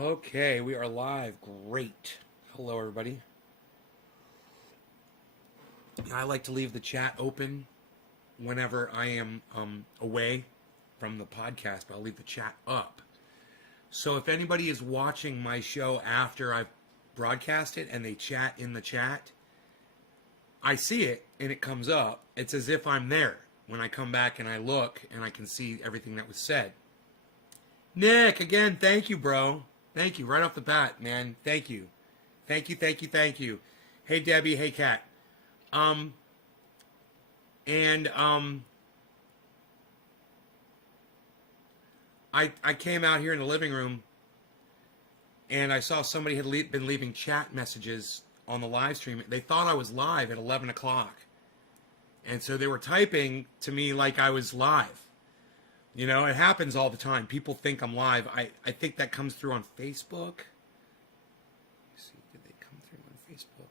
Okay, we are live. Great. Hello, everybody. I like to leave the chat open whenever I am away from the podcast, but I'll leave the chat up. So if anybody is watching my show after I've broadcast it and they chat in the chat, I see it and it comes up. It's as if I'm there when I come back and I look and I can see everything that was said. Nick, again, thank you, bro. Thank you. Right off the bat, man. Thank you. Thank you, thank you, thank you. Hey, Debbie. Hey, Kat. I came out here in the living room and I saw somebody had been leaving chat messages on the live stream. They thought I was live at 11 o'clock. And so they were typing to me like I was live. You know, it happens all the time. People think I'm live. I think that comes through on Facebook. Let's see, did they come through on Facebook?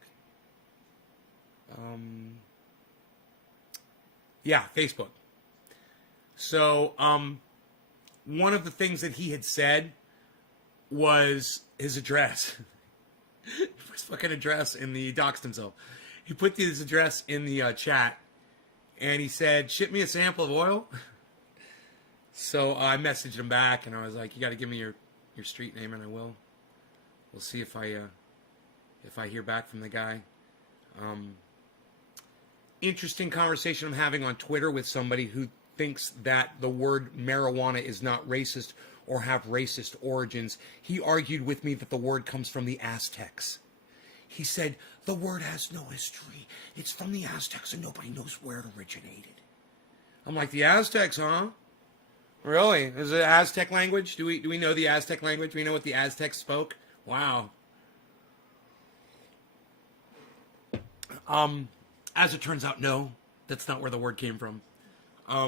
Yeah, Facebook. So, one of the things that he had said was his address. His fucking address in the doxed himself. He put his address in the chat, and he said, "Ship me a sample of oil." So I messaged him back, and I was like, "You got to give me your street name, and I will. We'll see if I hear back from the guy." Interesting conversation I'm having on Twitter with somebody who thinks that the word marijuana is not racist or have racist origins. He argued with me that the word comes from the Aztecs. He said, the word has no history. It's from the Aztecs and nobody knows where it originated. I'm like, the Aztecs, huh? Really? Is it Aztec language? Do we know the Aztec language? Do we know what the Aztecs spoke? Wow. As it turns out, no. That's not where the word came from. At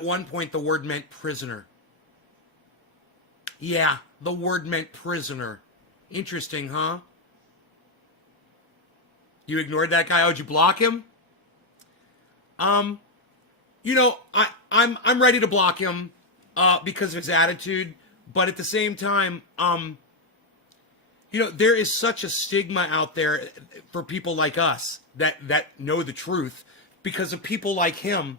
one point, the word meant prisoner. Yeah, the word meant prisoner. Interesting, huh? You ignored that guy? Oh, did you block him? You know, I'm ready to block him because of his attitude, but at the same time, you know, there is such a stigma out there for people like us that know the truth because of people like him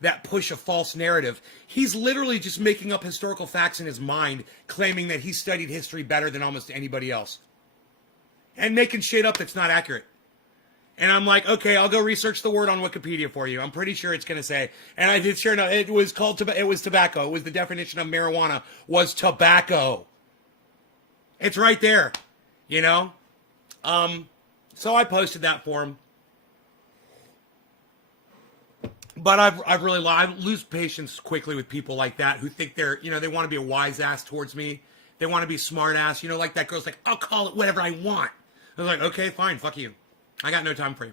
that push a false narrative. He's literally just making up historical facts in his mind, claiming that he studied history better than almost anybody else. And making shit up that's not accurate. And I'm like, okay, I'll go research the word on Wikipedia for you. I'm pretty sure it's going to say. And I did sure enough, it was tobacco. It was the definition of marijuana was tobacco. It's right there, you know? So I posted that for him. But I lose patience quickly with people like that who think they're, you know, they want to be a wise ass towards me. They want to be smart ass, you know, like that girl's like, I'll call it whatever I want. I was like, okay, fine, fuck you. I got no time for you.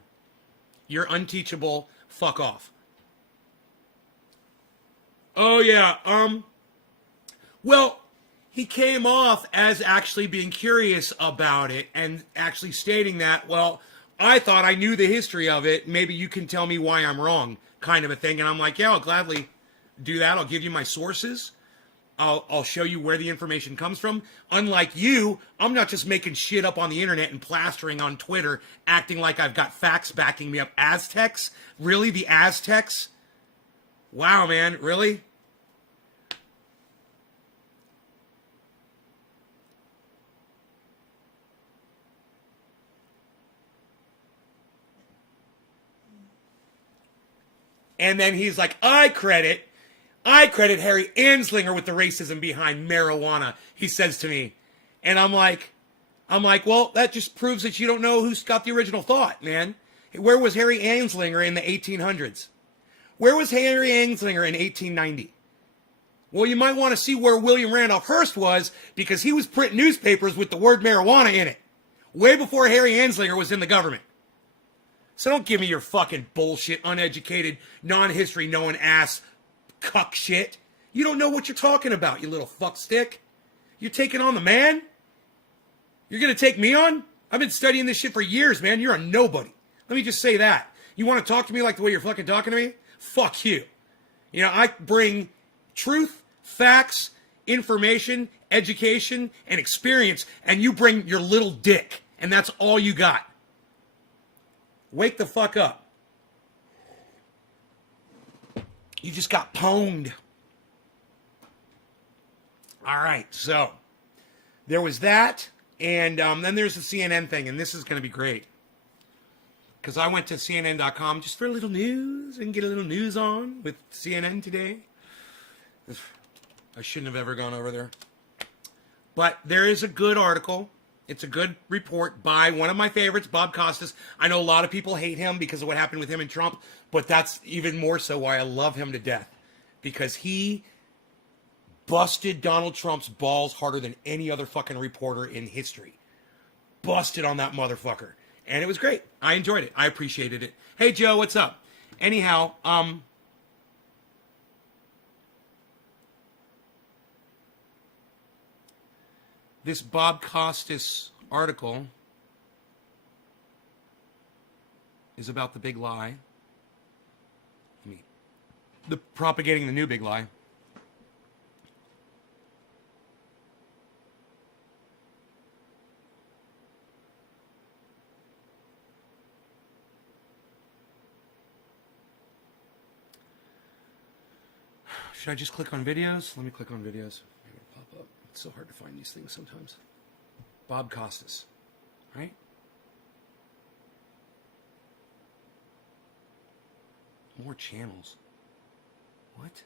You're unteachable. Fuck off. Oh, yeah. Well, he came off as actually being curious about it and actually stating that, well, I thought I knew the history of it. Maybe you can tell me why I'm wrong, kind of a thing. And I'm like, yeah, I'll gladly do that. I'll give you my sources. I'll show you where the information comes from. Unlike you, I'm not just making shit up on the internet and plastering on Twitter, acting like I've got facts backing me up. Aztecs? Really? The Aztecs? Wow, man. Really? And then he's like, I credit Harry Anslinger with the racism behind marijuana, he says to me. And I'm like, well, that just proves that you don't know who's got the original thought, man. Where was Harry Anslinger in the 1800s? Where was Harry Anslinger in 1890? Well, you might want to see where William Randolph Hearst was because he was printing newspapers with the word marijuana in it. Way before Harry Anslinger was in the government. So don't give me your fucking bullshit, uneducated, non-history knowing ass cuck shit. You don't know what you're talking about, you little fuckstick. You're taking on the man? You're going to take me on? I've been studying this shit for years, man. You're a nobody. Let me just say that. You want to talk to me like the way you're fucking talking to me? Fuck you. You know, I bring truth, facts, information, education, and experience, and you bring your little dick, and that's all you got. Wake the fuck up. You just got pwned. All right, so there was that, and then there's the CNN thing, and this is going to be great. Because I went to CNN.com just for a little news and get a little news on with CNN today. I shouldn't have ever gone over there. But there is a good article. It's a good report by one of my favorites, Bob Costas. I know a lot of people hate him because of what happened with him and Trump, but that's even more so why I love him to death. Because he busted Donald Trump's balls harder than any other fucking reporter in history. Busted on that motherfucker. And it was great. I enjoyed it. I appreciated it. Hey, Joe, what's up? Anyhow, this Bob Costas article is about the big lie. The propagating the new big lie. Should I just click on videos? Let me click on videos. Maybe it'll pop up. It's so hard to find these things sometimes. Bob Costas, right? More channels. What?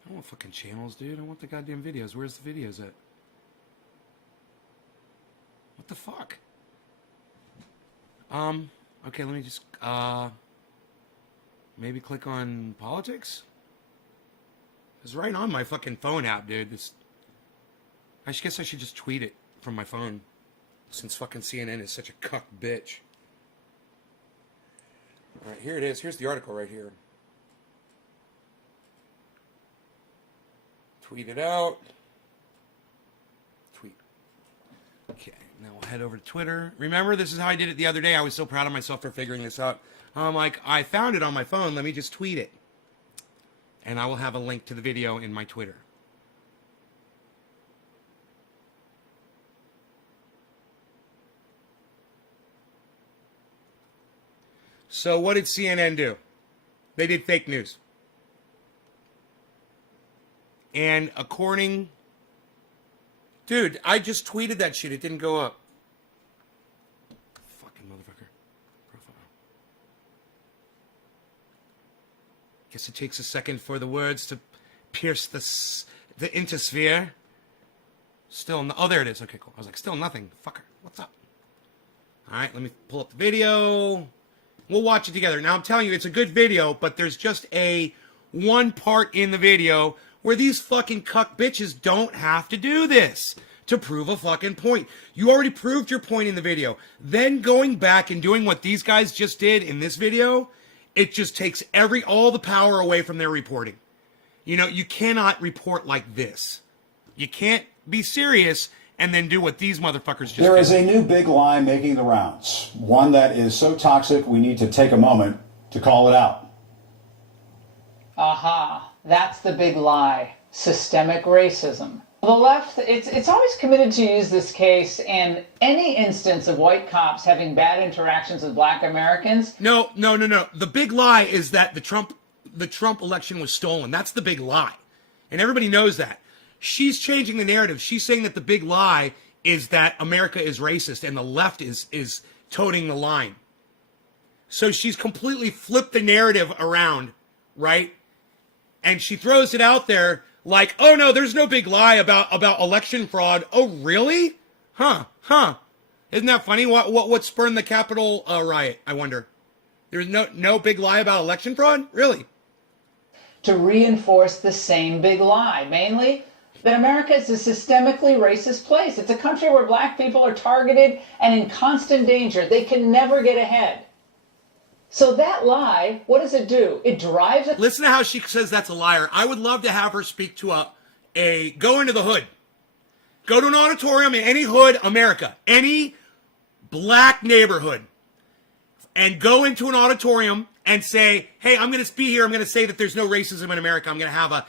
I don't want fucking channels, dude. I want the goddamn videos. Where's the videos at? What the fuck? Okay, let me just, maybe click on politics? It's right on my fucking phone app, dude. I guess I should just tweet it from my phone, since fucking CNN is such a cuck bitch. Alright, here it is. Here's the article right here. Tweet it out. Tweet. Okay, now we'll head over to Twitter. Remember, this is how I did it the other day. I was so proud of myself for figuring this out. I'm like, I found it on my phone. Let me just tweet it. And I will have a link to the video in my Twitter. So what did CNN do? They did fake news. And according... Dude, I just tweeted that shit. It didn't go up. Fucking motherfucker. Profile. Guess it takes a second for the words to pierce the intosphere. Still no... Oh, there it is. Okay, cool. I was like, still nothing. Fucker. What's up? All right, let me pull up the video. We'll watch it together. Now, I'm telling you, it's a good video, but there's just one part in the video where these fucking cuck bitches don't have to do this to prove a fucking point. You already proved your point in the video. Then going back and doing what these guys just did in this video, it just takes all the power away from their reporting. You know, you cannot report like this. You can't be serious and then do what these motherfuckers just did. There is a new big lie making the rounds. One that is so toxic we need to take a moment to call it out. Aha. That's the big lie. Systemic racism. The left, it's always committed to use this case in any instance of white cops having bad interactions with black Americans. No. The big lie is that the Trump election was stolen. That's the big lie. And everybody knows that. She's changing the narrative. She's saying that the big lie is that America is racist and the left is toting the line. So she's completely flipped the narrative around, right? And she throws it out there like, oh no, there's no big lie about election fraud. Oh, really? Huh. Isn't that funny? What spurned the Capitol riot, I wonder? There's no big lie about election fraud? Really? To reinforce the same big lie, mainly that America is a systemically racist place. It's a country where black people are targeted and in constant danger. They can never get ahead. So that lie, what does it do? It drives... Listen to how she says that's a liar. I would love to have her speak to go into the hood. Go to an auditorium in any hood, America. Any black neighborhood. and go into an auditorium and say, hey, I'm going to be here. I'm going to say that there's no racism in America. I'm going to have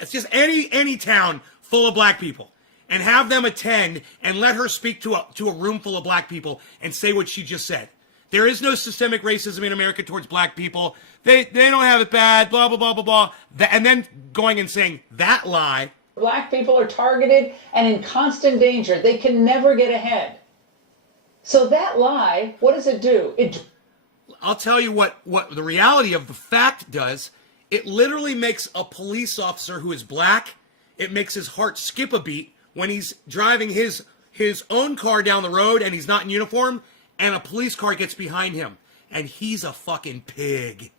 it's just any town full of black people, and have them attend and let her speak to a room full of black people and say what she just said. There is no systemic racism in America towards black people. They don't have it bad, blah, blah, blah, blah, blah. And then going and saying that lie. Black people are targeted and in constant danger. They can never get ahead. So that lie, what does it do? I'll tell you what the reality of the fact does. It literally makes a police officer who is black, it makes his heart skip a beat when he's driving his own car down the road and he's not in uniform, and a police car gets behind him, and he's a fucking pig.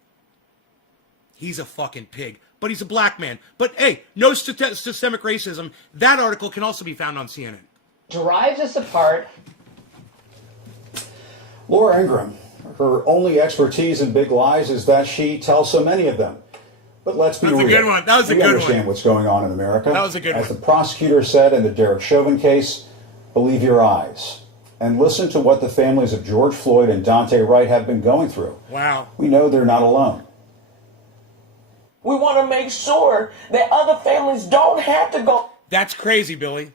He's a fucking pig. But he's a black man. But hey, no systemic racism. That article can also be found on CNN. Drives us apart. Laura Ingraham, her only expertise in big lies is that she tells so many of them. But let's be real. That was a good one. That was a good one. We understand what's going on in America. That was a good one. As the prosecutor said in the Derek Chauvin case, believe your eyes. And listen to what the families of George Floyd and Dante Wright have been going through. Wow. We know they're not alone. We want to make sure that other families don't have to go. That's crazy, Billy.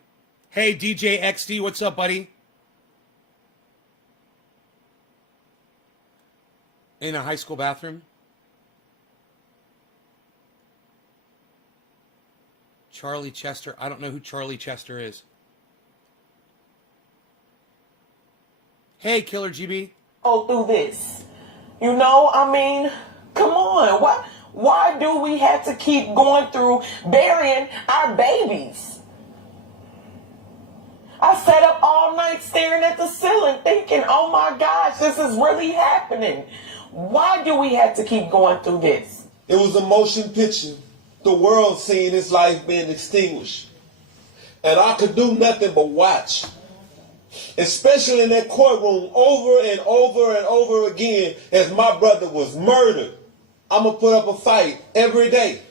Hey, DJ XD, what's up, buddy? In a high school bathroom? Charlie Chester. I don't know who Charlie Chester is. Hey, Killer GB. Go through this. You know, I mean, come on. Why do we have to keep going through burying our babies? I sat up all night staring at the ceiling thinking, oh my gosh, this is really happening. Why do we have to keep going through this? It was a motion picture. The world seeing his life being extinguished. And I could do nothing but watch. Especially in that courtroom over and over and over again as my brother was murdered. I'm going to put up a fight every day.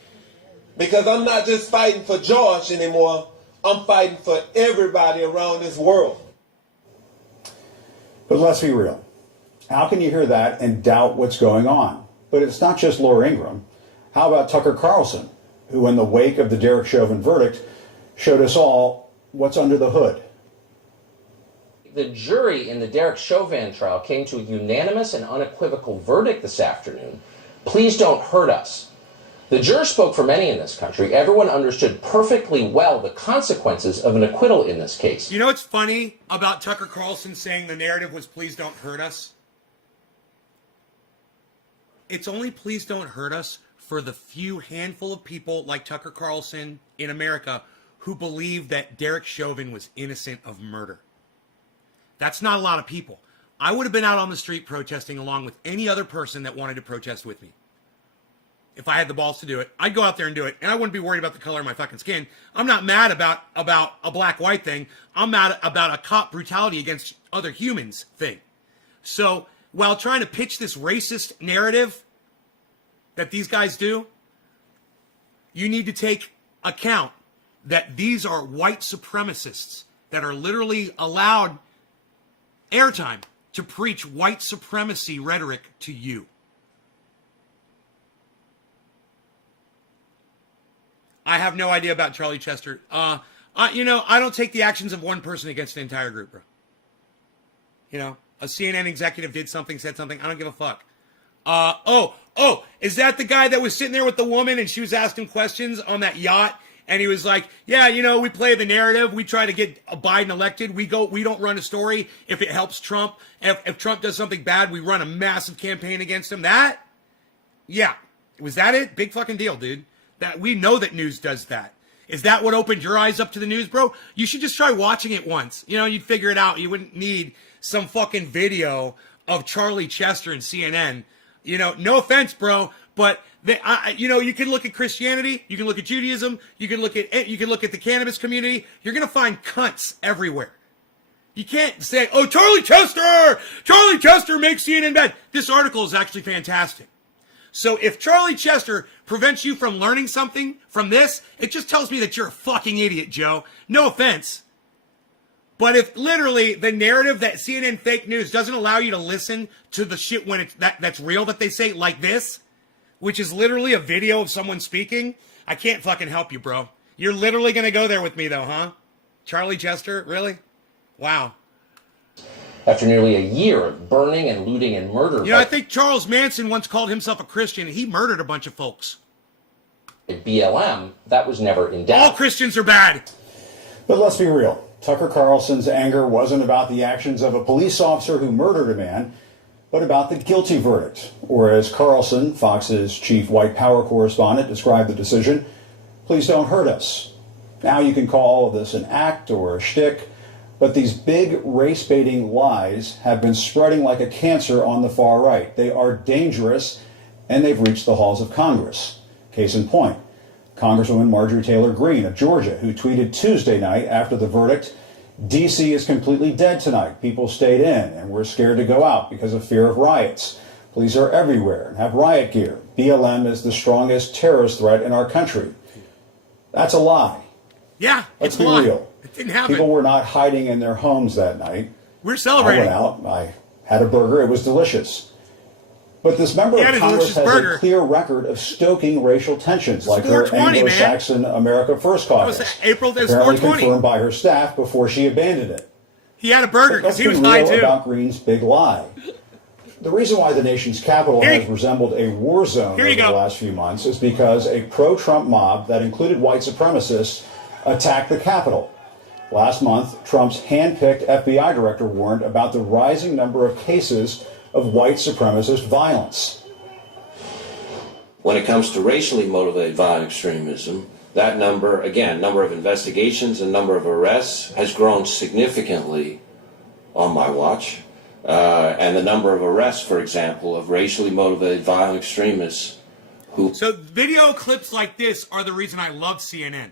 Because I'm not just fighting for George anymore. I'm fighting for everybody around this world. But let's be real. How can you hear that and doubt what's going on? But it's not just Laura Ingraham. How about Tucker Carlson, who in the wake of the Derek Chauvin verdict showed us all what's under the hood? The jury in the Derek Chauvin trial came to a unanimous and unequivocal verdict this afternoon. Please don't hurt us. The jurors spoke for many in this country. Everyone understood perfectly well the consequences of an acquittal in this case. You know what's funny about Tucker Carlson saying the narrative was please don't hurt us? It's only please don't hurt us for the few handful of people like Tucker Carlson in America who believe that Derek Chauvin was innocent of murder. That's not a lot of people. I would have been out on the street protesting along with any other person that wanted to protest with me. If I had the balls to do it, I'd go out there and do it, and I wouldn't be worried about the color of my fucking skin. I'm not mad about a black-white thing. I'm mad about a cop brutality against other humans thing. So while trying to pitch this racist narrative that these guys do, you need to take account that these are white supremacists that are literally allowed airtime to preach white supremacy rhetoric to you. I have no idea about Charlie Chester. I don't take the actions of one person against the entire group, bro. You know, a CNN executive did something, said something. I don't give a fuck. Is that the guy that was sitting there with the woman and she was asking questions on that yacht? And he was like, yeah, we play the narrative. We try to get Biden elected. We don't run a story if it helps Trump. If Trump does something bad, we run a massive campaign against him. That? Yeah. Was that it? Big fucking deal, dude. That we know that news does that. Is that what opened your eyes up to the news, bro? You should just try watching it once. You'd figure it out. You wouldn't need some fucking video of Charlie Chester and CNN. No offense, bro, but you can look at Christianity, you can look at Judaism, you can look at the cannabis community. You're gonna find cunts everywhere. You can't say, "Oh, Charlie Chester makes CNN bad." This article is actually fantastic. So if Charlie Chester prevents you from learning something from this, it just tells me that you're a fucking idiot, Joe. No offense. But if literally the narrative that CNN fake news doesn't allow you to listen to the shit when it's that's real that they say, like this, which is literally a video of someone speaking, I can't fucking help you, bro. You're literally going to go there with me, though, huh? Charlie Chester? Really? Wow. After nearly a year of burning and looting and murder. You know, I think Charles Manson once called himself a Christian, and he murdered a bunch of folks. BLM, that was never in doubt. All Christians are bad. But let's be real. Tucker Carlson's anger wasn't about the actions of a police officer who murdered a man, but about the guilty verdict. Or as Carlson, Fox's chief white power correspondent, described the decision, please don't hurt us. Now you can call all of this an act or a shtick, but these big race-baiting lies have been spreading like a cancer on the far right. They are dangerous, and they've reached the halls of Congress. Case in point, Congresswoman Marjorie Taylor Greene of Georgia, who tweeted Tuesday night after the verdict, D.C. is completely dead tonight. People stayed in, and we're scared to go out because of fear of riots. Police are everywhere and have riot gear. BLM is the strongest terrorist threat in our country. That's a lie. Yeah, Let's it's be a lie. real. It didn't happen. People were not hiding in their homes that night. We're celebrating. I went out. I had a burger. It was delicious. But this member He had of a Congress delicious has burger. a clear record of stoking racial tensions, like her 420, man. Anglo-Saxon America First caucus, That was April, that's apparently 420. confirmed by her staff before she abandoned it. He had a burger But let's because he be was high, real too. about Greene's big lie. The reason why the nation's capital Here has you- resembled a war zone Here over you the go. last few months is because a pro-Trump mob that included white supremacists attacked the Capitol. Last month, Trump's hand-picked FBI director warned about the rising number of cases of white supremacist violence. When it comes to racially motivated violent extremism, that number, again, number of investigations and number of arrests has grown significantly on my watch. And the number of arrests, for example, of racially motivated violent extremists who... So video clips like this are the reason I love CNN.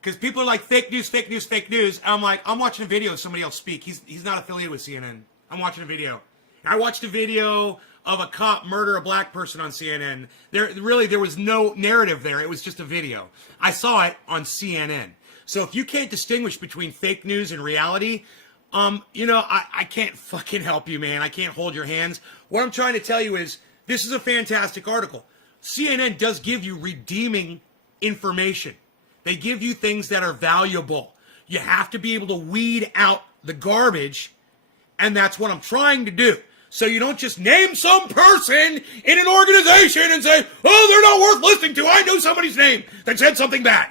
Because people are like, fake news, fake news, fake news. And I'm like, I'm watching a video of somebody else speak. He's not affiliated with CNN. I'm watching a video. And I watched a video of a cop murder a black person on CNN. There was no narrative there. It was just a video. I saw it on CNN. So if you can't distinguish between fake news and reality, I can't fucking help you, man. I can't hold your hands. What I'm trying to tell you is, this is a fantastic article. CNN does give you redeeming information. They give you things that are valuable. You have to be able to weed out the garbage, and that's what I'm trying to do. So you don't just name some person in an organization and say, oh, they're not worth listening to. I know somebody's name that said something bad.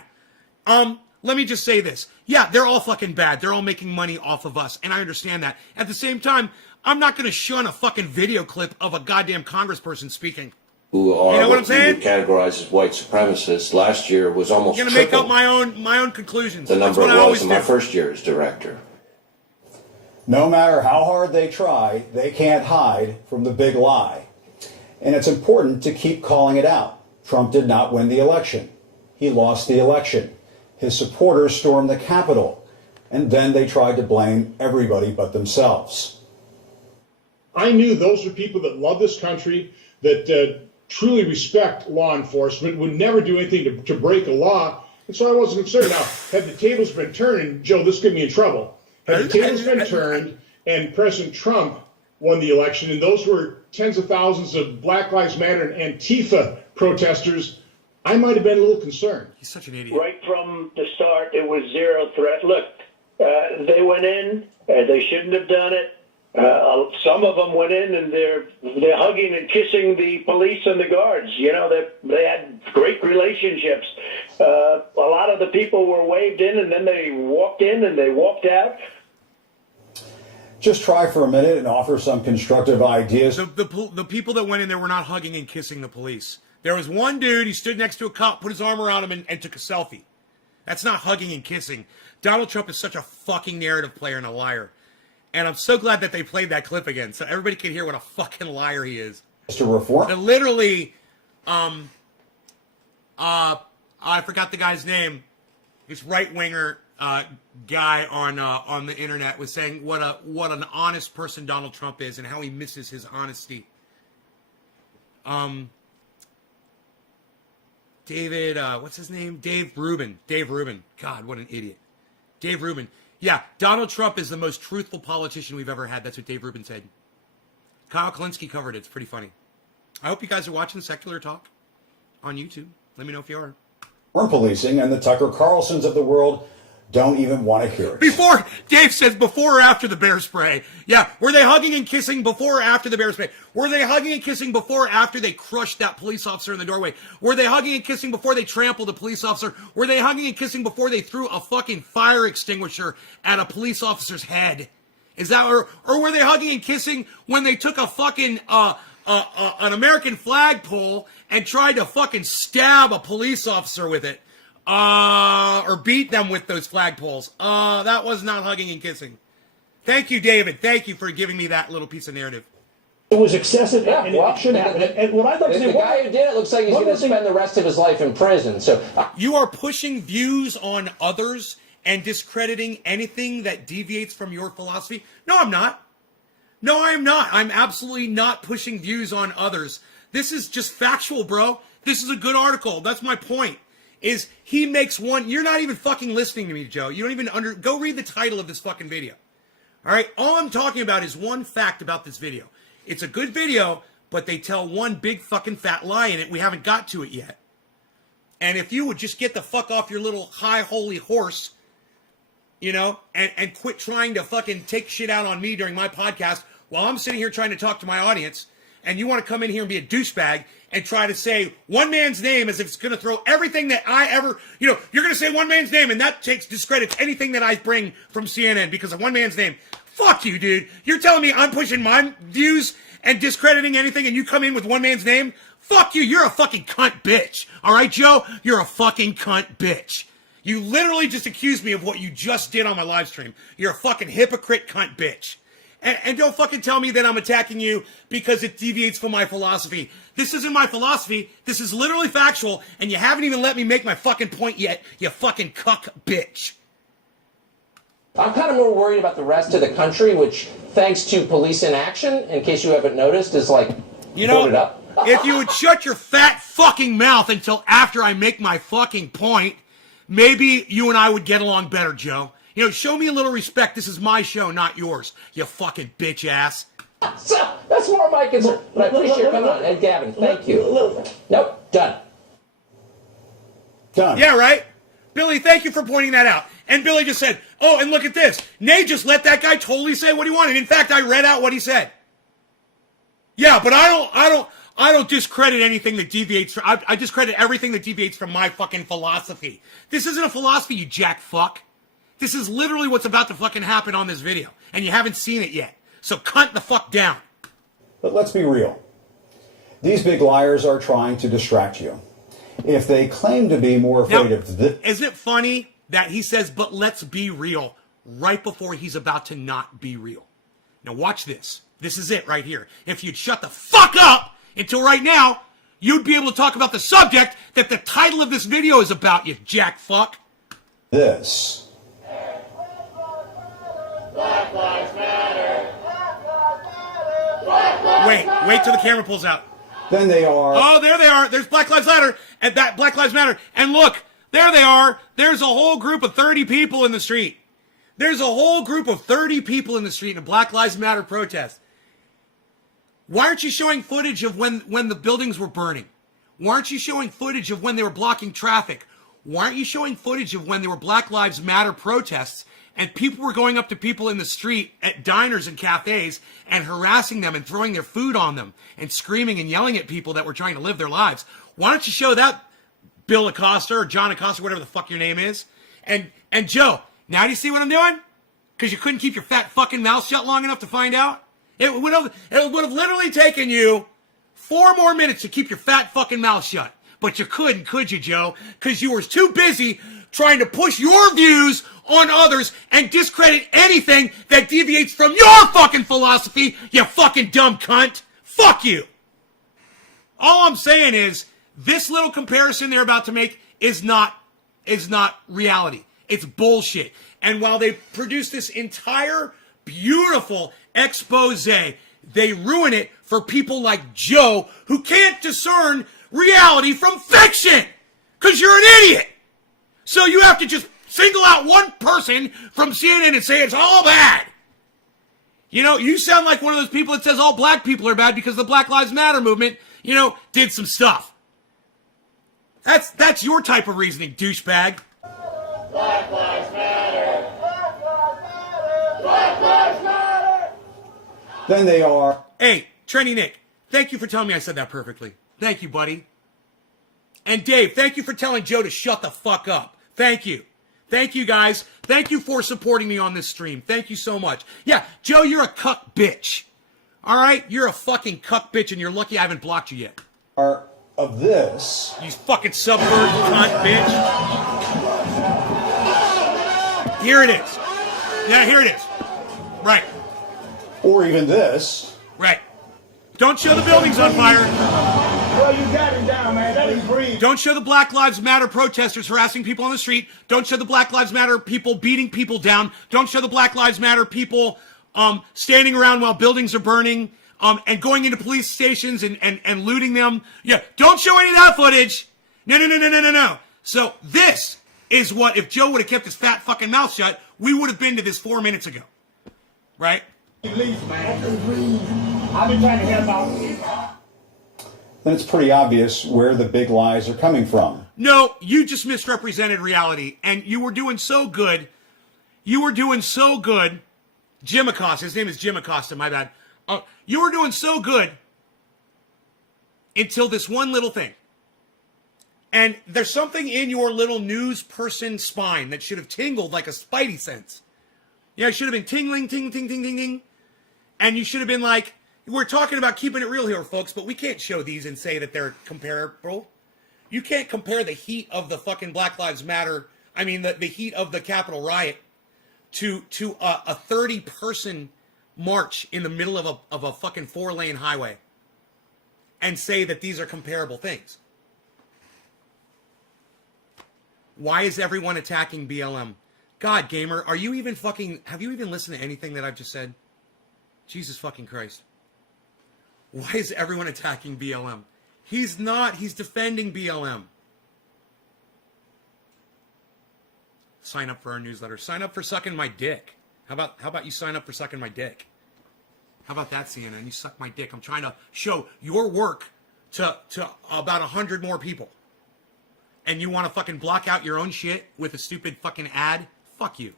Let me just say this. Yeah, they're all fucking bad. They're all making money off of us, and I understand that. At the same time, I'm not going to shun a fucking video clip of a goddamn congressperson speaking. who are You know what I'm we would saying? categorize as white supremacists last year was almost I'm going to make triple up my own conclusions. the That's number what I it was always in do. my first year as director. No matter how hard they try, they can't hide from the big lie. And it's important to keep calling it out. Trump did not win the election. He lost the election. His supporters stormed the Capitol, and then they tried to blame everybody but themselves. I knew those were people that love this country, that truly respect law enforcement, would never do anything to break a law, and so I wasn't concerned. Now, had the tables been turned, and Joe, this could be in trouble. Had the tables been turned and President Trump won the election, and those were tens of thousands of Black Lives Matter and Antifa protesters, I might have been a little concerned. He's such an idiot. Right from the start, it was zero threat. Look, they went in. They shouldn't have done it. Some of them went in and they're hugging and kissing the police and the guards. You know, they had great relationships. A lot of the people were waved in, and then they walked in and they walked out. Just try for a minute and offer some constructive ideas. The people that went in there were not hugging and kissing the police. There was one dude, he stood next to a cop, put his arm around him, and took a selfie. That's not hugging and kissing. Donald Trump is such a fucking narrative player and a liar. And I'm so glad that they played that clip again, so everybody can hear what a fucking liar he is. To reform. But literally, I forgot the guy's name. This right-winger guy on the internet was saying what an honest person Donald Trump is and how he misses his honesty. David, what's his name? Dave Rubin. God, what an idiot. Dave Rubin. Yeah, Donald Trump is the most truthful politician we've ever had. That's what Dave Rubin said. Kyle Klinsky covered it. It's pretty funny. I hope you guys are watching Secular Talk on YouTube. Let me know if you are. Policing, and the Tucker Carlsons of the world don't even want to hear it. Before, Dave says before or after the bear spray. Yeah, were they hugging and kissing before or after the bear spray? Were they hugging and kissing before or after they crushed that police officer in the doorway? Were they hugging and kissing before they trampled a police officer? Were they hugging and kissing before they threw a fucking fire extinguisher at a police officer's head? Is that, or were they hugging and kissing when they took a fucking, an American flagpole and tried to fucking stab a police officer with it? Or beat them with those flagpoles. That was not hugging and kissing. Thank you, David. Thank you for giving me that little piece of narrative. It was excessive, Yeah, and well, it shouldn't happen. And what I'd like to say, the guy who did it looks like he's going to spend the rest of his life in prison. So You are pushing views on others and discrediting anything that deviates from your philosophy. No, I'm not. No, I am not. I'm absolutely not pushing views on others. This is just factual, bro. This is a good article. That's my point. Is he makes one, you're not even fucking listening to me, Joe. You don't even go read the title of this fucking video. All right? All I'm talking about is one fact about this video. It's a good video, but they tell one big fucking fat lie in it. We haven't got to it yet. And if you would just get the fuck off your little high holy horse, you know, and quit trying to fucking take shit out on me during my podcast while I'm sitting here trying to talk to my audience, and you want to come in here and be a douchebag and try to say one man's name as if it's going to throw everything that I ever, you know, you're going to say one man's name and that discredits anything that I bring from CNN because of one man's name. Fuck you, dude. You're telling me I'm pushing my views and discrediting anything and you come in with one man's name? Fuck you. You're a fucking cunt bitch. All right, Joe? You're a fucking cunt bitch. You literally just accused me of what you just did on my live stream. You're a fucking hypocrite cunt bitch. And don't fucking tell me that I'm attacking you because it deviates from my philosophy. This isn't my philosophy. This is literally factual, and you haven't even let me make my fucking point yet, you fucking cuck bitch. I'm kind of more worried about the rest of the country, which, thanks to police inaction, in case you haven't noticed, is like, you know, voted up. If you would shut your fat fucking mouth until after I make my fucking point, maybe you and I would get along better, Joe. You know, show me a little respect. This is my show, not yours, you fucking bitch ass. So, that's more my concern. But I appreciate your coming on. And Gavin, thank you. Nope, done. Done. Yeah, right? Billy, thank you for pointing that out. And Billy just said, oh, and look at this. Nay just let that guy totally say what he wanted. In fact, I read out what he said. Yeah, but I don't discredit anything that deviates from, I discredit everything that deviates from my fucking philosophy. This isn't a philosophy, you jack fuck. This is literally what's about to fucking happen on this video. And you haven't seen it yet. So cunt the fuck down. But let's be real. These big liars are trying to distract you. If they claim to be more afraid of this... Isn't it funny that he says, but let's be real, right before he's about to not be real? Now watch this. This is it right here. If you'd shut the fuck up until right now, you'd be able to talk about the subject that the title of this video is about, you jack fuck. This. Black Lives Matter. Wait till the camera pulls out. Then they are... Oh, there they are. There's Black Lives Matter. And that Black Lives Matter. And look, there they are. There's a whole group of 30 people in the street. There's a whole group of 30 people in the street in a Black Lives Matter protest. Why aren't you showing footage of when the buildings were burning? Why aren't you showing footage of when they were blocking traffic? Why aren't you showing footage of when there were Black Lives Matter protests and people were going up to people in the street at diners and cafes and harassing them and throwing their food on them and screaming and yelling at people that were trying to live their lives? Why don't you show that, Bill Acosta or John Acosta, whatever the fuck your name is? And Joe, now do you see what I'm doing? Because you couldn't keep your fat fucking mouth shut long enough to find out? It would have literally taken you 4 more minutes to keep your fat fucking mouth shut. But you couldn't, could you, Joe? Because you were too busy trying to push your views on others and discredit anything that deviates from your fucking philosophy, you fucking dumb cunt. Fuck you. All I'm saying is, this little comparison they're about to make is not reality. It's bullshit. And while they produce this entire beautiful expose, they ruin it for people like Joe who can't discern reality from fiction because you're an idiot. So you have to just Single out one person from CNN and say it's all bad. You know, you sound like one of those people that says all black people are bad because the Black Lives Matter movement, you know, did some stuff. That's your type of reasoning, douchebag. Black Lives Matter. Black Lives Matter. Black Lives Matter. Then they are. Hey, Trendy Nick, thank you for telling me I said that perfectly. Thank you, buddy. And Dave, thank you for telling Joe to shut the fuck up. Thank you. Thank you, guys. Thank you for supporting me on this stream. Thank you so much. Yeah, Joe, you're a cuck bitch. All right? You're a fucking cuck bitch, and you're lucky I haven't blocked you yet. Are of this. You fucking subvert cunt bitch. Here it is. Yeah, here it is. Right. Or even this. Right. Don't show the buildings on fire. Well, you got him down, man. Let him breathe. Don't show the Black Lives Matter protesters harassing people on the street. Don't show the Black Lives Matter people beating people down. Don't show the Black Lives Matter people standing around while buildings are burning and going into police stations and looting them. Yeah, don't show any of that footage. No. So this is what, if Joe would have kept his fat fucking mouth shut, we would have been to this 4 minutes ago. Right? Release, man. I've been trying to help out. Then it's pretty obvious where the big lies are coming from. No, you just misrepresented reality, and you were doing so good. You were doing so good. Jim Acosta, his name is Jim Acosta, my bad. You were doing so good until this one little thing. And there's something in your little news person spine that should have tingled like a spidey sense. Yeah, it should have been tingling, ting, ting, ting, ting, ting. And you should have been like, we're talking about keeping it real here, folks, but we can't show these and say that they're comparable. You can't compare the heat of the fucking Black Lives Matter, I mean, the heat of the Capitol riot to a 30-person march in the middle of a fucking 4-lane highway and say that these are comparable things. Why is everyone attacking BLM? God, gamer, are you even fucking, have you even listened to anything that I've just said? Jesus fucking Christ. Why is everyone attacking BLM? He's not. He's defending BLM. Sign up for our newsletter. Sign up for sucking my dick. How about you sign up for sucking my dick? How about that, CNN? You suck my dick. I'm trying to show your work to about 100 more people. And you want to fucking block out your own shit with a stupid fucking ad? Fuck you.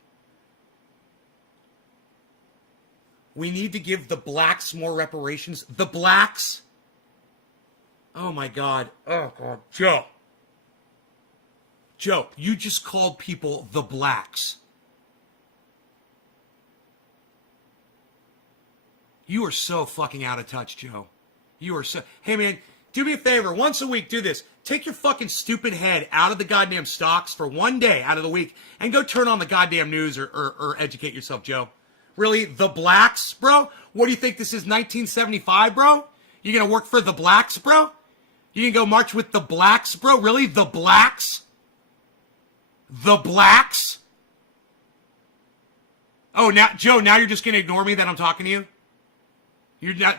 We need to give the blacks more reparations. The blacks? Oh my God. Oh God. Joe, you just called people the blacks. You are so fucking out of touch, Joe. You are so... Hey man, do me a favor. Once a week, do this. Take your fucking stupid head out of the goddamn stocks for one day out of the week and go turn on the goddamn news or educate yourself, Joe. Really? The blacks, bro? What do you think this is, 1975, bro? You gonna work for the blacks, bro? You gonna go march with the blacks, bro? Really? The blacks? The blacks? Oh, now, Joe, now you're just gonna ignore me that I'm talking to you?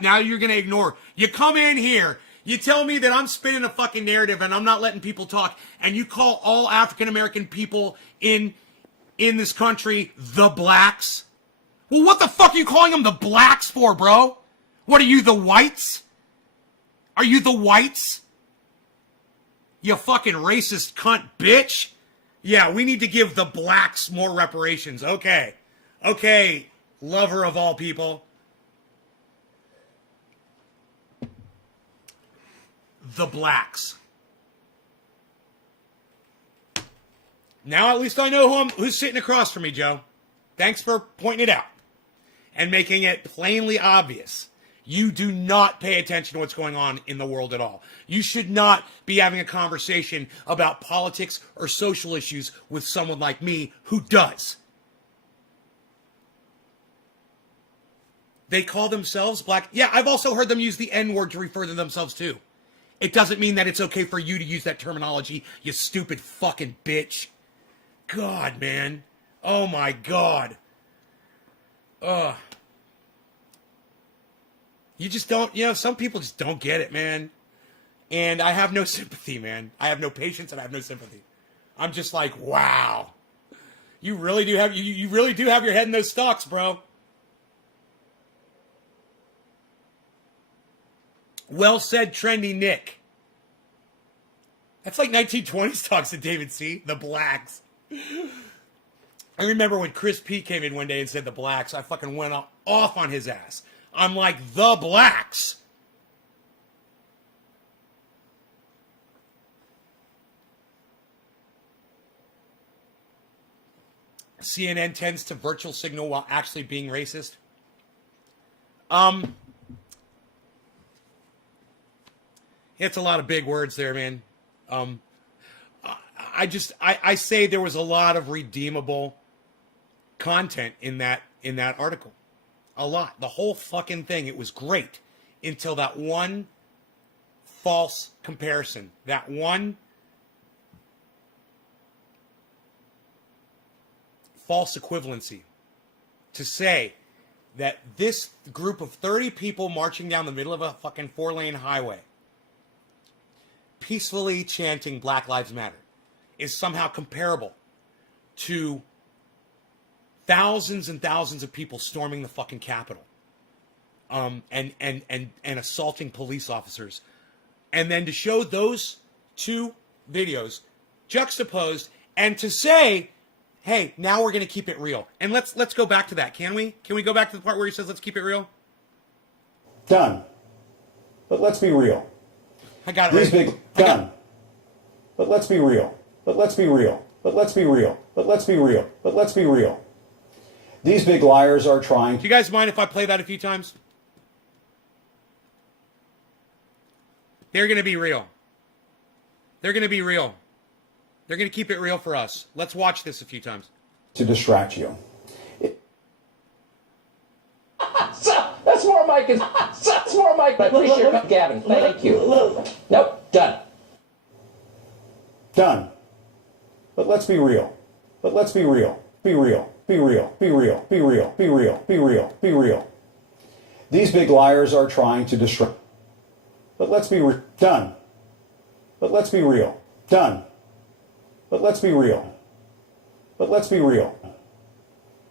Now you're gonna ignore. You come in here, you tell me that I'm spinning a fucking narrative and I'm not letting people talk, and you call all African American people in this country the blacks? Well, what the fuck are you calling them the blacks for, bro? What are you, the whites? Are you the whites? You fucking racist cunt bitch. Yeah, we need to give the blacks more reparations. Okay, lover of all people. The blacks. Now at least I know who's sitting across from me, Joe. Thanks for pointing it out and making it plainly obvious. You do not pay attention to what's going on in the world at all. You should not be having a conversation about politics or social issues with someone like me who does. They call themselves black. Yeah, I've also heard them use the N-word to refer to themselves too. It doesn't mean that it's okay for you to use that terminology, you stupid fucking bitch. God, man. Oh my God. Ugh. You just don't, some people just don't get it, man. And I have no sympathy, man. I have no patience and I have no sympathy. I'm just like, wow. You really do have you really do have your head in those stocks, bro. Well said, trendy Nick. That's like 1920s talks to David C. The blacks. I remember when Chris P came in one day and said the blacks, I fucking went off on his ass. I'm like, the blacks. CNN tends to virtual signal while actually being racist. It's a lot of big words there, man. I say there was a lot of redeemable content in that article. A lot. The whole fucking thing. It was great until that one false comparison. That one false equivalency to say that this group of 30 people marching down the middle of a fucking 4-lane highway peacefully chanting Black Lives Matter is somehow comparable to thousands and thousands of people storming the fucking Capitol and assaulting police officers. And then to show those two videos juxtaposed and to say, hey, now we're going to keep it real. And let's go back to that, can we? Can we go back to the part where he says, let's keep it real? Done. But let's be real. I got it. These right. big done. But let's be real. But let's be real. But let's be real. But let's be real. But let's be real. These big liars are trying. Do you guys mind if I play that a few times? They're going to be real. They're going to be real. They're going to keep it real for us. Let's watch this a few times. To distract you. That's more Mike. That's more Mike. I appreciate your Gavin. Thank you. Nope. Done. Done. But let's be real. But let's be real. Be real. Be real. Be real. Be real. Be real. Be real. Be real. These big liars are trying to distract. But let's be done. But let's be real. Done. But let's be real. But let's be real.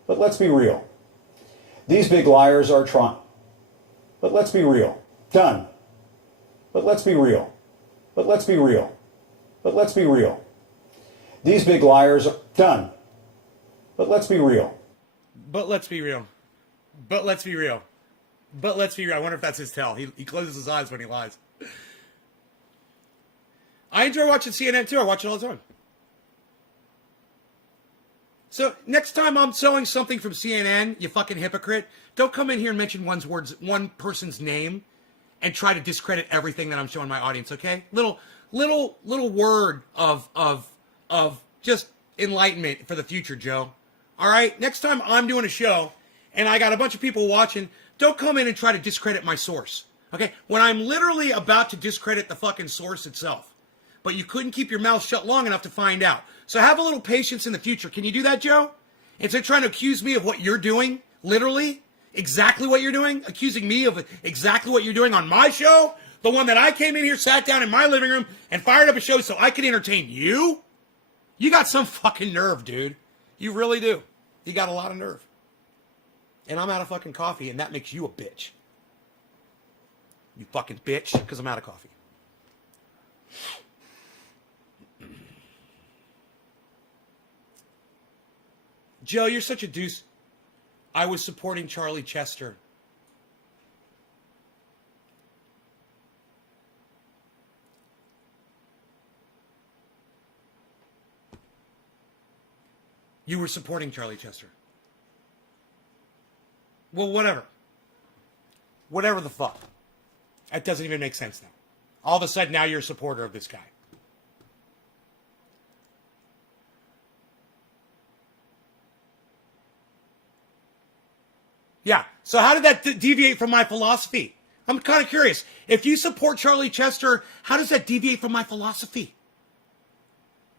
But let's be real. These big liars are trying. But let's be real. Done. But let's be real. But let's be real. But let's be real. These big liars are done. But let's be real. But let's be real. But let's be real. But let's be real. I wonder if that's his tell. He closes his eyes when he lies. I enjoy watching CNN too. I watch it all the time. So next time I'm showing something from CNN, you fucking hypocrite, don't come in here and mention one person's name and try to discredit everything that I'm showing my audience, okay? Little word of just enlightenment for the future, Joe. All right? Next time I'm doing a show and I got a bunch of people watching, don't come in and try to discredit my source, okay? When I'm literally about to discredit the fucking source itself. But you couldn't keep your mouth shut long enough to find out. So have a little patience in the future. Can you do that, Joe? Instead of trying to accuse me of what you're doing, literally, exactly what you're doing, accusing me of exactly what you're doing on my show, the one that I came in here, sat down in my living room, and fired up a show so I could entertain you? You got some fucking nerve, dude. You really do. You got a lot of nerve. And I'm out of fucking coffee, and that makes you a bitch. You fucking bitch, because I'm out of coffee. Joe, you're such a deuce. I was supporting Charlie Chester. You were supporting Charlie Chester. Well, whatever. Whatever the fuck. That doesn't even make sense now. All of a sudden, now you're a supporter of this guy. Yeah, so how did that deviate from my philosophy? I'm kind of curious. If you support Charlie Chester, how does that deviate from my philosophy?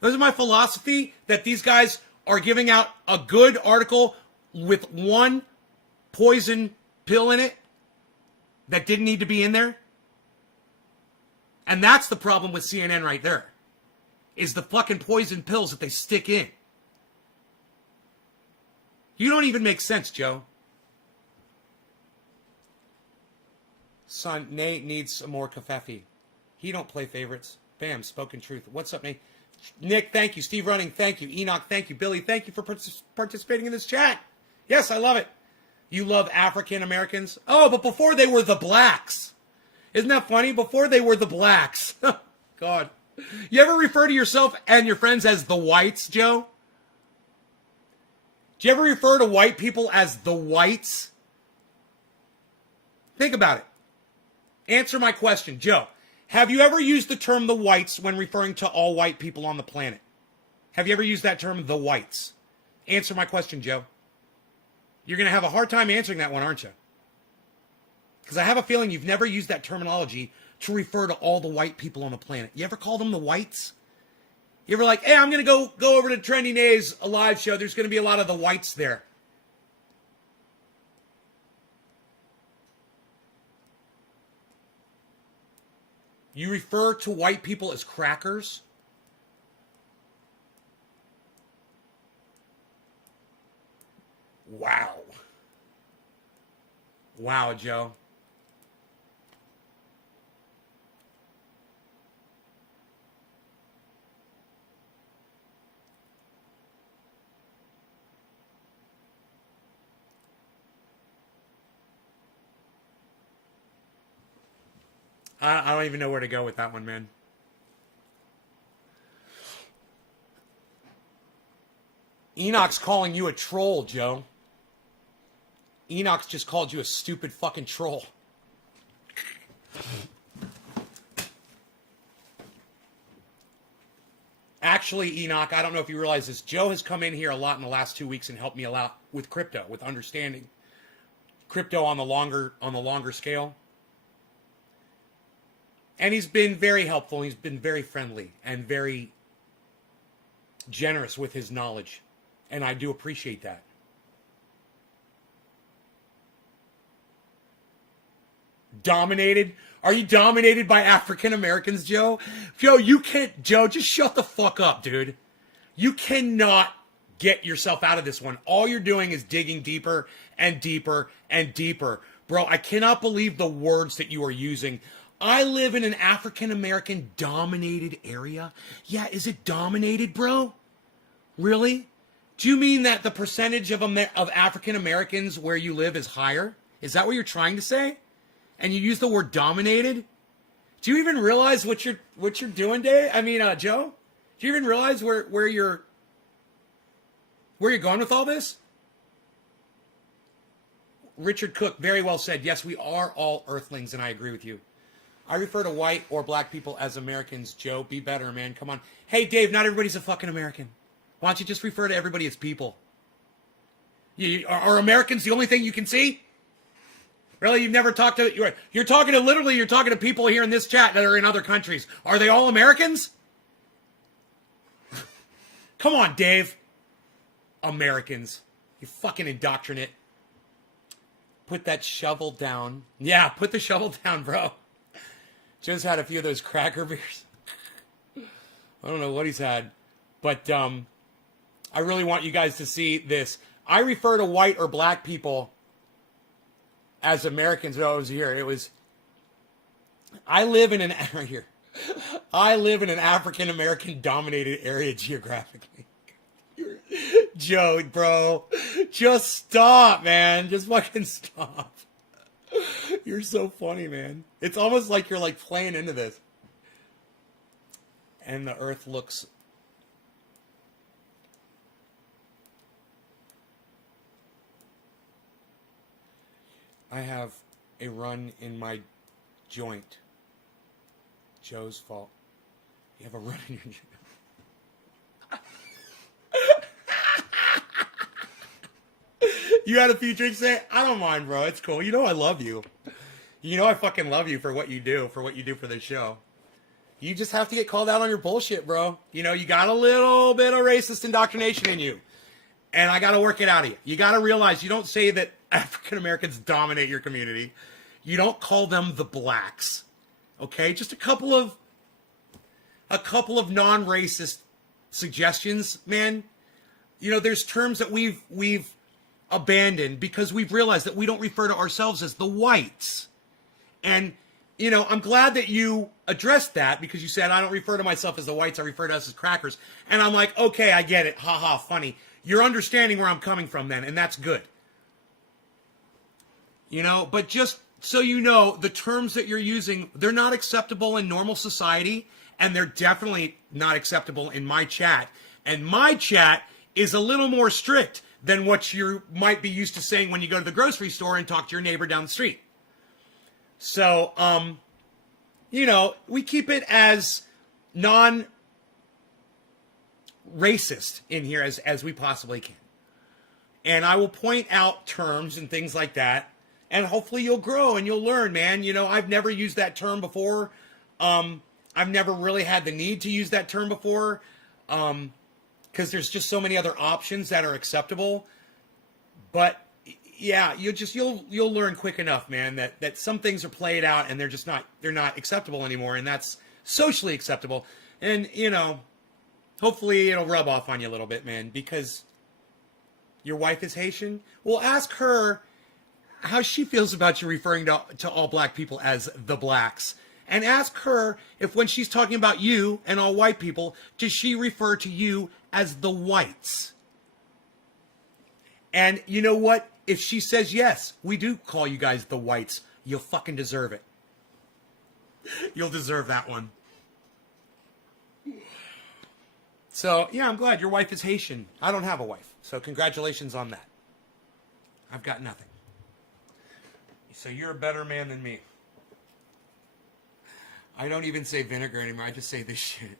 Isn't my philosophy that these guys are giving out a good article with one poison pill in it that didn't need to be in there? And that's the problem with CNN right there, is the fucking poison pills that they stick in. You don't even make sense, Joe. Son, Nate needs some more kafefe. He don't play favorites. Bam, spoken truth. What's up, Nate? Nick, thank you. Steve Running, thank you. Enoch, thank you. Billy, thank you for participating in this chat. Yes, I love it. You love African Americans? Oh, but before they were the blacks. Isn't that funny? Before they were the blacks. God. You ever refer to yourself and your friends as the whites, Joe? Do you ever refer to white people as the whites? Think about it. Answer my question, Joe. Have you ever used the term the whites when referring to all white people on the planet? Have you ever used that term, the whites? Answer my question, Joe. You're going to have a hard time answering that one, aren't you? Because I have a feeling you've never used that terminology to refer to all the white people on the planet. You ever call them the whites? You ever like, hey, I'm going to go over to Trendy Nay's a live show. There's going to be a lot of the whites there. You refer to white people as crackers? Wow. Wow, Joe. I don't even know where to go with that one, man. Enoch's calling you a troll, Joe. Enoch's just called you a stupid fucking troll. Actually, Enoch, I don't know if you realize this. Joe has come in here a lot in the last 2 weeks and helped me a lot with crypto, with understanding crypto on the longer scale. And he's been very helpful. He's been very friendly and very generous with his knowledge. And I do appreciate that. Dominated? Are you dominated by African Americans, Joe? Joe, you can't. Joe, just shut the fuck up, dude. You cannot get yourself out of this one. All you're doing is digging deeper and deeper and deeper. Bro, I cannot believe the words that you are using. I live in an African American dominated area. Yeah, is it dominated, bro? Really? Do you mean that the percentage of African Americans where you live is higher? Is that what you're trying to say? And you use the word dominated? Do you even realize what you're doing, Dave? I mean, Joe? Do you even realize where you're going with all this? Richard Cook, very well said. Yes, we are all earthlings, and I agree with you. I refer to white or black people as Americans, Joe. Be better, man. Come on. Hey, Dave, not everybody's a fucking American. Why don't you just refer to everybody as people? Are Americans the only thing you can see? Really? You've never talked to... You're talking to people here in this chat that are in other countries. Are they all Americans? Come on, Dave. Americans. You fucking indoctrinate. Put that shovel down. Yeah, put the shovel down, bro. Joe's had a few of those cracker beers. I don't know what he's had. But I really want you guys to see this. I refer to white or black people as Americans. No, it was here. It was... I live in an... Right here. I live in an African American dominated area geographically. Joe, bro. Just stop, man. Just fucking stop. You're so funny, man. It's almost like you're like playing into this. And the earth looks... I have a run in my joint. Joe's fault. You have a run in your joint. You had a few drinks today? I don't mind, bro. It's cool. You know I love you. You know I fucking love you for what you do for this show. You just have to get called out on your bullshit, bro. You know, you got a little bit of racist indoctrination in you. And I got to work it out of you. You got to realize you don't say that African Americans dominate your community. You don't call them the blacks. Okay? Just a couple of non-racist suggestions, man. You know, there's terms that we've abandoned because we've realized that we don't refer to ourselves as the whites. And, you know, I'm glad that you addressed that because you said, I don't refer to myself as the whites, I refer to us as crackers. And I'm like, okay, I get it. Ha ha, funny. You're understanding where I'm coming from then, and that's good. You know, but just so you know, the terms that you're using, they're not acceptable in normal society, and they're definitely not acceptable in my chat. And my chat is a little more strict than what you might be used to saying when you go to the grocery store and talk to your neighbor down the street. So, you know, we keep it as non-racist in here as we possibly can. And I will point out terms and things like that, and hopefully you'll grow and you'll learn, man. You know, I've never used that term before. I've never really had the need to use that term before, because there's just so many other options that are acceptable. But yeah, you'll learn quick enough, man, that some things are played out and they're not acceptable anymore, and that's socially acceptable. And, you know, hopefully it'll rub off on you a little bit, man, because your wife is Haitian. Well, ask her how she feels about you referring to all black people as the blacks. And ask her if when she's talking about you and all white people, does she refer to you as the whites? And you know what? If she says yes, we do call you guys the whites, you'll fucking deserve it. You'll deserve that one. So, yeah, I'm glad your wife is Haitian. I don't have a wife, so congratulations on that. I've got nothing. So you're a better man than me. I don't even say vinegar anymore. I just say this shit.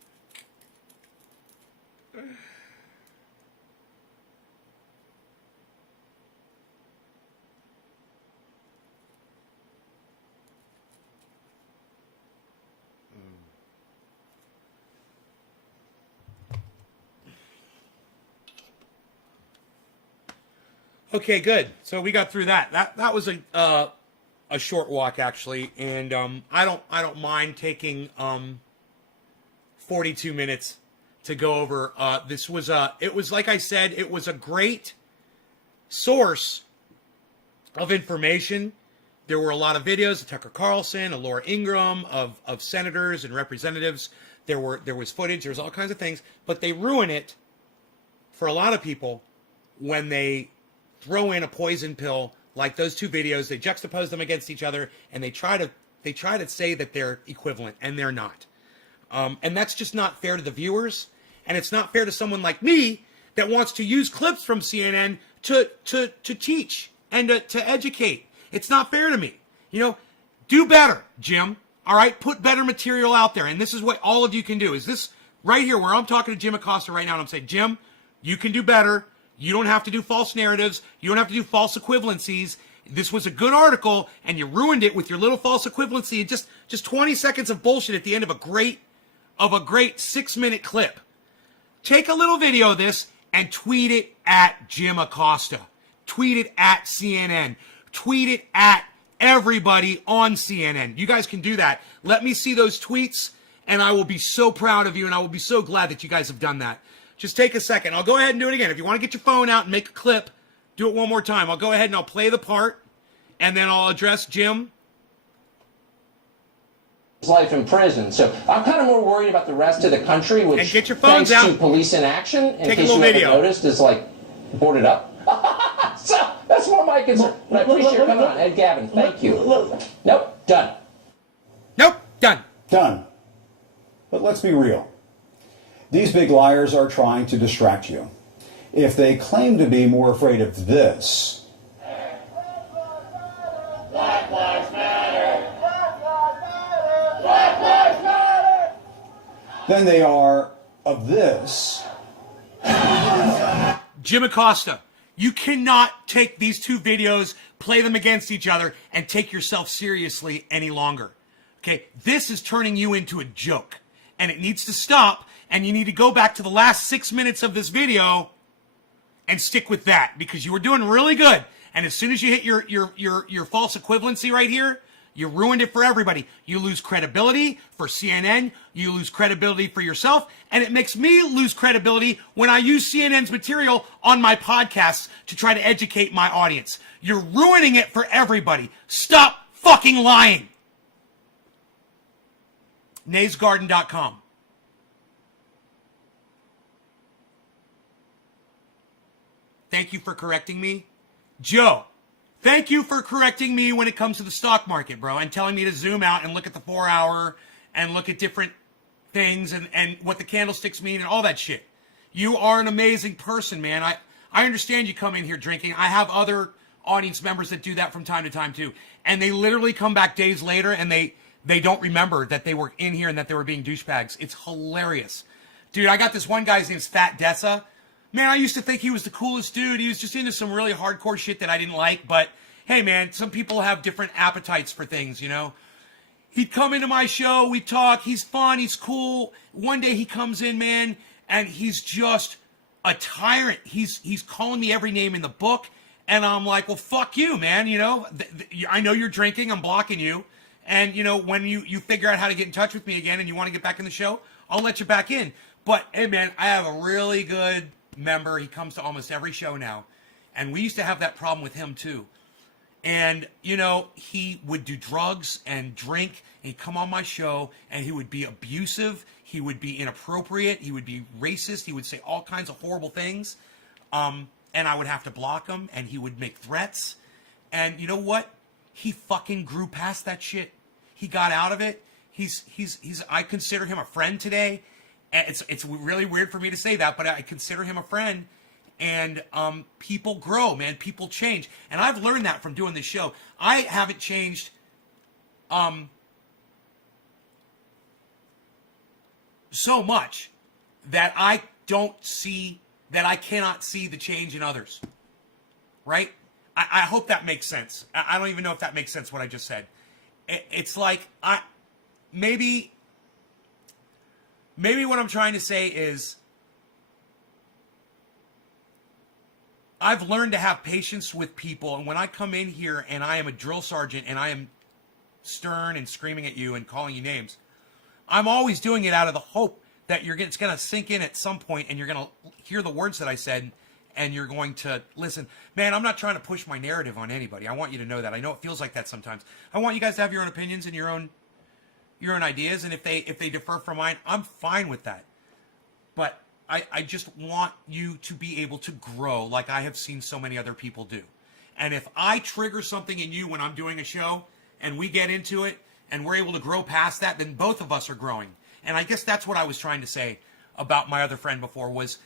Okay, good. So we got through that. That was a short walk actually, and I don't mind taking 42 minutes to go over. This was it was like I said, it was a great source of information. There were a lot of videos of Tucker Carlson, of Laura Ingraham, of senators and representatives. There was footage. There was all kinds of things, but they ruin it for a lot of people when they throw in a poison pill like those two videos. They juxtapose them against each other, and they try to say that they're equivalent, and they're not. And that's just not fair to the viewers, and it's not fair to someone like me that wants to use clips from CNN to teach and to educate. It's not fair to me. You know, do better, Jim. All right, put better material out there, and this is what all of you can do. Is this right here where I'm talking to Jim Acosta right now, and I'm saying, Jim, you can do better. You don't have to do false narratives. You don't have to do false equivalencies. This was a good article, and you ruined it with your little false equivalency and just 20 seconds of bullshit at the end of a great 6-minute clip. Take a little video of this and tweet it at Jim Acosta. Tweet it at CNN. Tweet it at everybody on CNN. You guys can do that. Let me see those tweets, and I will be so proud of you, and I will be so glad that you guys have done that. Just take a second. I'll go ahead and do it again. If you want to get your phone out and make a clip, do it one more time. I'll go ahead and I'll play the part, and then I'll address Jim. His life in prison. So I'm kind of more worried about the rest of the country, which, and get your phones thanks out. to police inaction, in take case a little you haven't video. noticed, is like boarded up. So that's more my concern. But I appreciate you coming on. Ed Gavin, thank you. Nope, done. Nope, done. Done. But let's be real. These big liars are trying to distract you. If they claim to be more afraid of this, Black Lives Matter! Black Lives Matter! Black Lives Matter! then they are of this. Jim Acosta, you cannot take these two videos, play them against each other, and take yourself seriously any longer. Okay? This is turning you into a joke, and it needs to stop. And you need to go back to the last 6 minutes of this video and stick with that, because you were doing really good. And as soon as you hit your false equivalency right here, You ruined it for everybody. You lose credibility for CNN. You lose credibility for yourself. And it makes me lose credibility when I use CNN's material on my podcasts to try to educate my audience. You're ruining it for everybody. Stop fucking lying. naysgarden.com. Thank you for correcting me. Joe, thank you for correcting me when it comes to the stock market, bro, and telling me to zoom out and look at the 4 hour and look at different things and what the candlesticks mean and all that shit. You are an amazing person, man. I understand you come in here drinking. I have other audience members that do that from time to time too. And they literally come back days later and they don't remember that they were in here and that they were being douchebags. It's hilarious. Dude, I got this one guy, his name's Fat Dessa. Man, I used to think he was the coolest dude. He was just into some really hardcore shit that I didn't like. But, hey, man, some people have different appetites for things, you know? He'd come into my show. We'd talk. He's fun. He's cool. One day he comes in, man, and he's just a tyrant. He's calling me every name in the book. And I'm like, well, fuck you, man. You know, I know you're drinking. I'm blocking you. And, you know, when you figure out how to get in touch with me again and you want to get back in the show, I'll let you back in. But, hey, man, I have a really good member. He comes to almost every show now. And we used to have that problem with him too. And, you know, he would do drugs and drink. And he'd come on my show and he would be abusive. He would be inappropriate. He would be racist. He would say all kinds of horrible things. And I would have to block him and he would make threats. And you know what? He fucking grew past that shit. He got out of it. I consider him a friend today. It's really weird for me to say that, but I consider him a friend. And people grow, man. People change. And I've learned that from doing this show. I haven't changed so much that I cannot see the change in others. Right? I hope that makes sense. I don't even know if that makes sense what I just said. It's like maybe what I'm trying to say is I've learned to have patience with people, and when I come in here and I am a drill sergeant and I am stern and screaming at you and calling you names, I'm always doing it out of the hope that it's going to sink in at some point and you're going to hear the words that I said and you're going to listen. Man, I'm not trying to push my narrative on anybody. I want you to know that. I know it feels like that sometimes. I want you guys to have your own opinions and your own ideas, and if they differ from mine, I'm fine with that. But I just want you to be able to grow like I have seen so many other people do. And if I trigger something in you when I'm doing a show and we get into it and we're able to grow past that, then both of us are growing. And I guess that's what I was trying to say about my other friend before was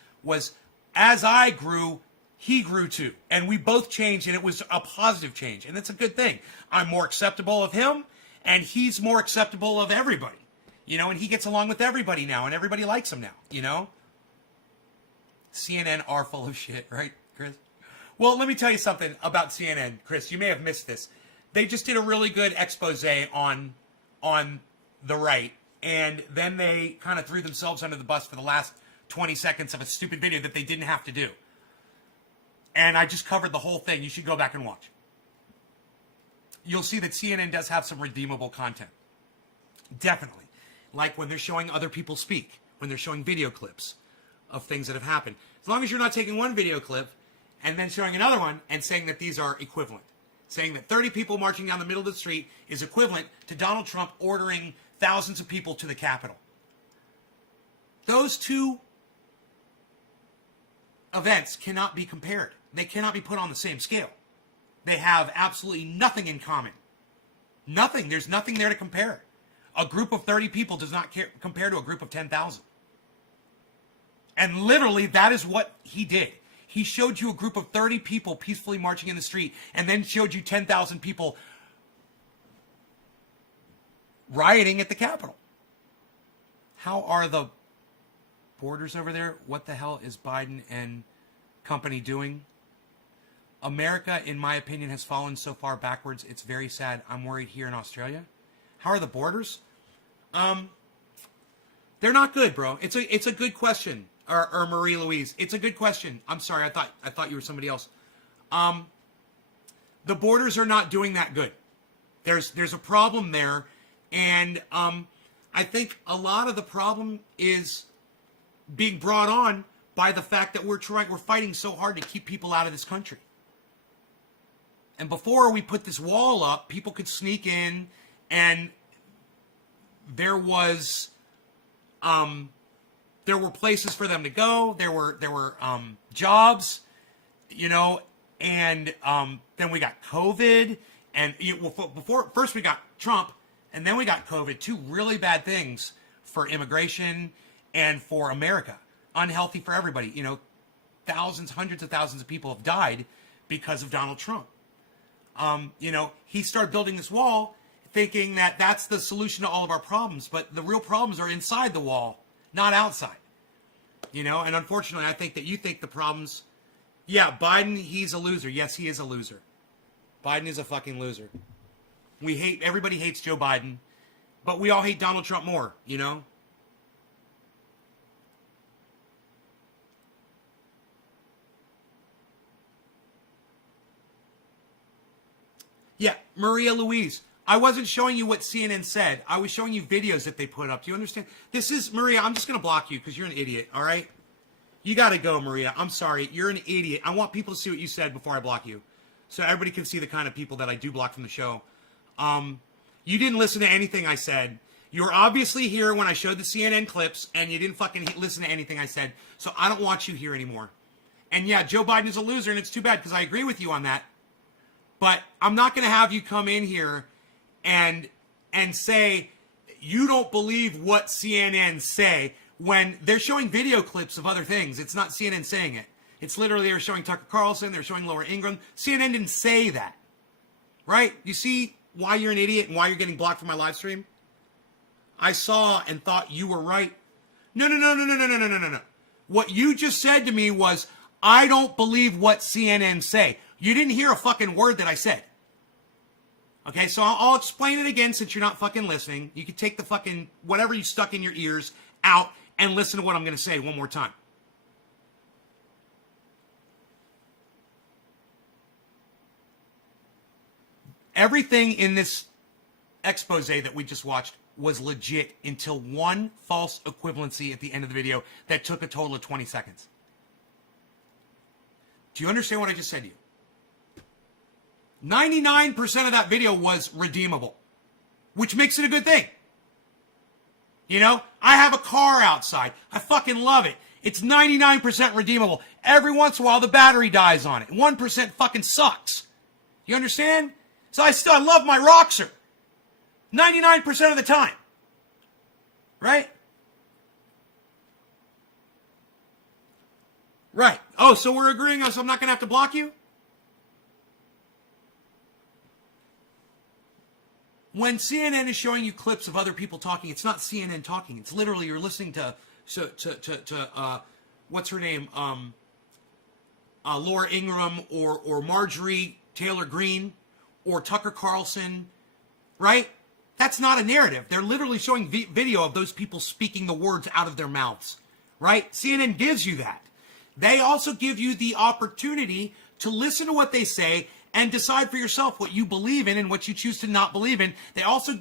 as I grew, he grew too. And we both changed, and it was a positive change. And it's a good thing. I'm more acceptable of him, and he's more acceptable of everybody. You know, and he gets along with everybody now, and everybody likes him now, you know? CNN are full of shit, right, Chris? Well, let me tell you something about CNN, Chris. You may have missed this. They just did a really good expose on the right, and then they kind of threw themselves under the bus for the last 20 seconds of a stupid video that they didn't have to do. And I just covered the whole thing. You should go back and watch. You'll see that CNN does have some redeemable content. Definitely. Like when they're showing other people speak, when they're showing video clips of things that have happened. As long as you're not taking one video clip and then showing another one and saying that these are equivalent. Saying that 30 people marching down the middle of the street is equivalent to Donald Trump ordering thousands of people to the Capitol. Those two events cannot be compared. They cannot be put on the same scale. They have absolutely nothing in common. Nothing. There's nothing there to compare. A group of 30 people does not compare to a group of 10,000. And literally, that is what he did. He showed you a group of 30 people peacefully marching in the street, and then showed you 10,000 people rioting at the Capitol. How are the borders over there? What the hell is Biden and company doing? America, in my opinion, has fallen so far backwards. It's very sad. I'm worried here in Australia. How are the borders? They're not good, bro. It's a good question. Or Marie Louise. It's a good question. I'm sorry. I thought you were somebody else. The borders are not doing that good. There's a problem there, and I think a lot of the problem is being brought on by the fact that we're fighting so hard to keep people out of this country. And before we put this wall up, people could sneak in, and there were places for them to go. There were jobs, and then we got COVID, and first we got Trump, and then we got COVID. Two really bad things for immigration and for America. Unhealthy for everybody. Thousands, hundreds of thousands of people have died because of Donald Trump. He started building this wall thinking that that's the solution to all of our problems, but the real problems are inside the wall, not outside. And unfortunately, I think that you think the problems, Biden, he's a loser. Yes, he is a loser. Biden is a fucking loser. Everybody hates Joe Biden, but we all hate Donald Trump more, Yeah, Maria Louise. I wasn't showing you what CNN said. I was showing you videos that they put up. Do you understand? This is, Maria, I'm just going to block you because you're an idiot, all right? You got to go, Maria. I'm sorry. You're an idiot. I want people to see what you said before I block you, so everybody can see the kind of people that I do block from the show. You didn't listen to anything I said. You were obviously here when I showed the CNN clips, and you didn't fucking listen to anything I said, so I don't want you here anymore. And yeah, Joe Biden is a loser, and it's too bad because I agree with you on that. But I'm not going to have you come in here and say you don't believe what CNN say when they're showing video clips of other things. It's not CNN saying it. It's literally they're showing Tucker Carlson, they're showing Laura Ingraham. CNN didn't say that. Right? You see why you're an idiot and why you're getting blocked from my live stream? I saw and thought you were right. No. What you just said to me was, I don't believe what CNN say. You didn't hear a fucking word that I said. Okay, so I'll explain it again since you're not fucking listening. You can take the fucking whatever you stuck in your ears out and listen to what I'm going to say one more time. Everything in this expose that we just watched was legit until one false equivalency at the end of the video that took a total of 20 seconds. Do you understand what I just said to you? 99% of that video was redeemable, which makes it a good thing. I have a car outside. I fucking love it. It's 99% redeemable. Every once in a while, the battery dies on it. 1% fucking sucks. You understand? So I love my Roxer. 99% of the time. Right? Right. Oh, so we're agreeing on, so I'm not going to have to block you? When CNN is showing you clips of other people talking, it's not CNN talking. It's literally you're listening to what's her name? Laura Ingraham or Marjorie Taylor Greene or Tucker Carlson, right? That's not a narrative. They're literally showing video of those people speaking the words out of their mouths, right? CNN gives you that. They also give you the opportunity to listen to what they say and decide for yourself what you believe in and what you choose to not believe in.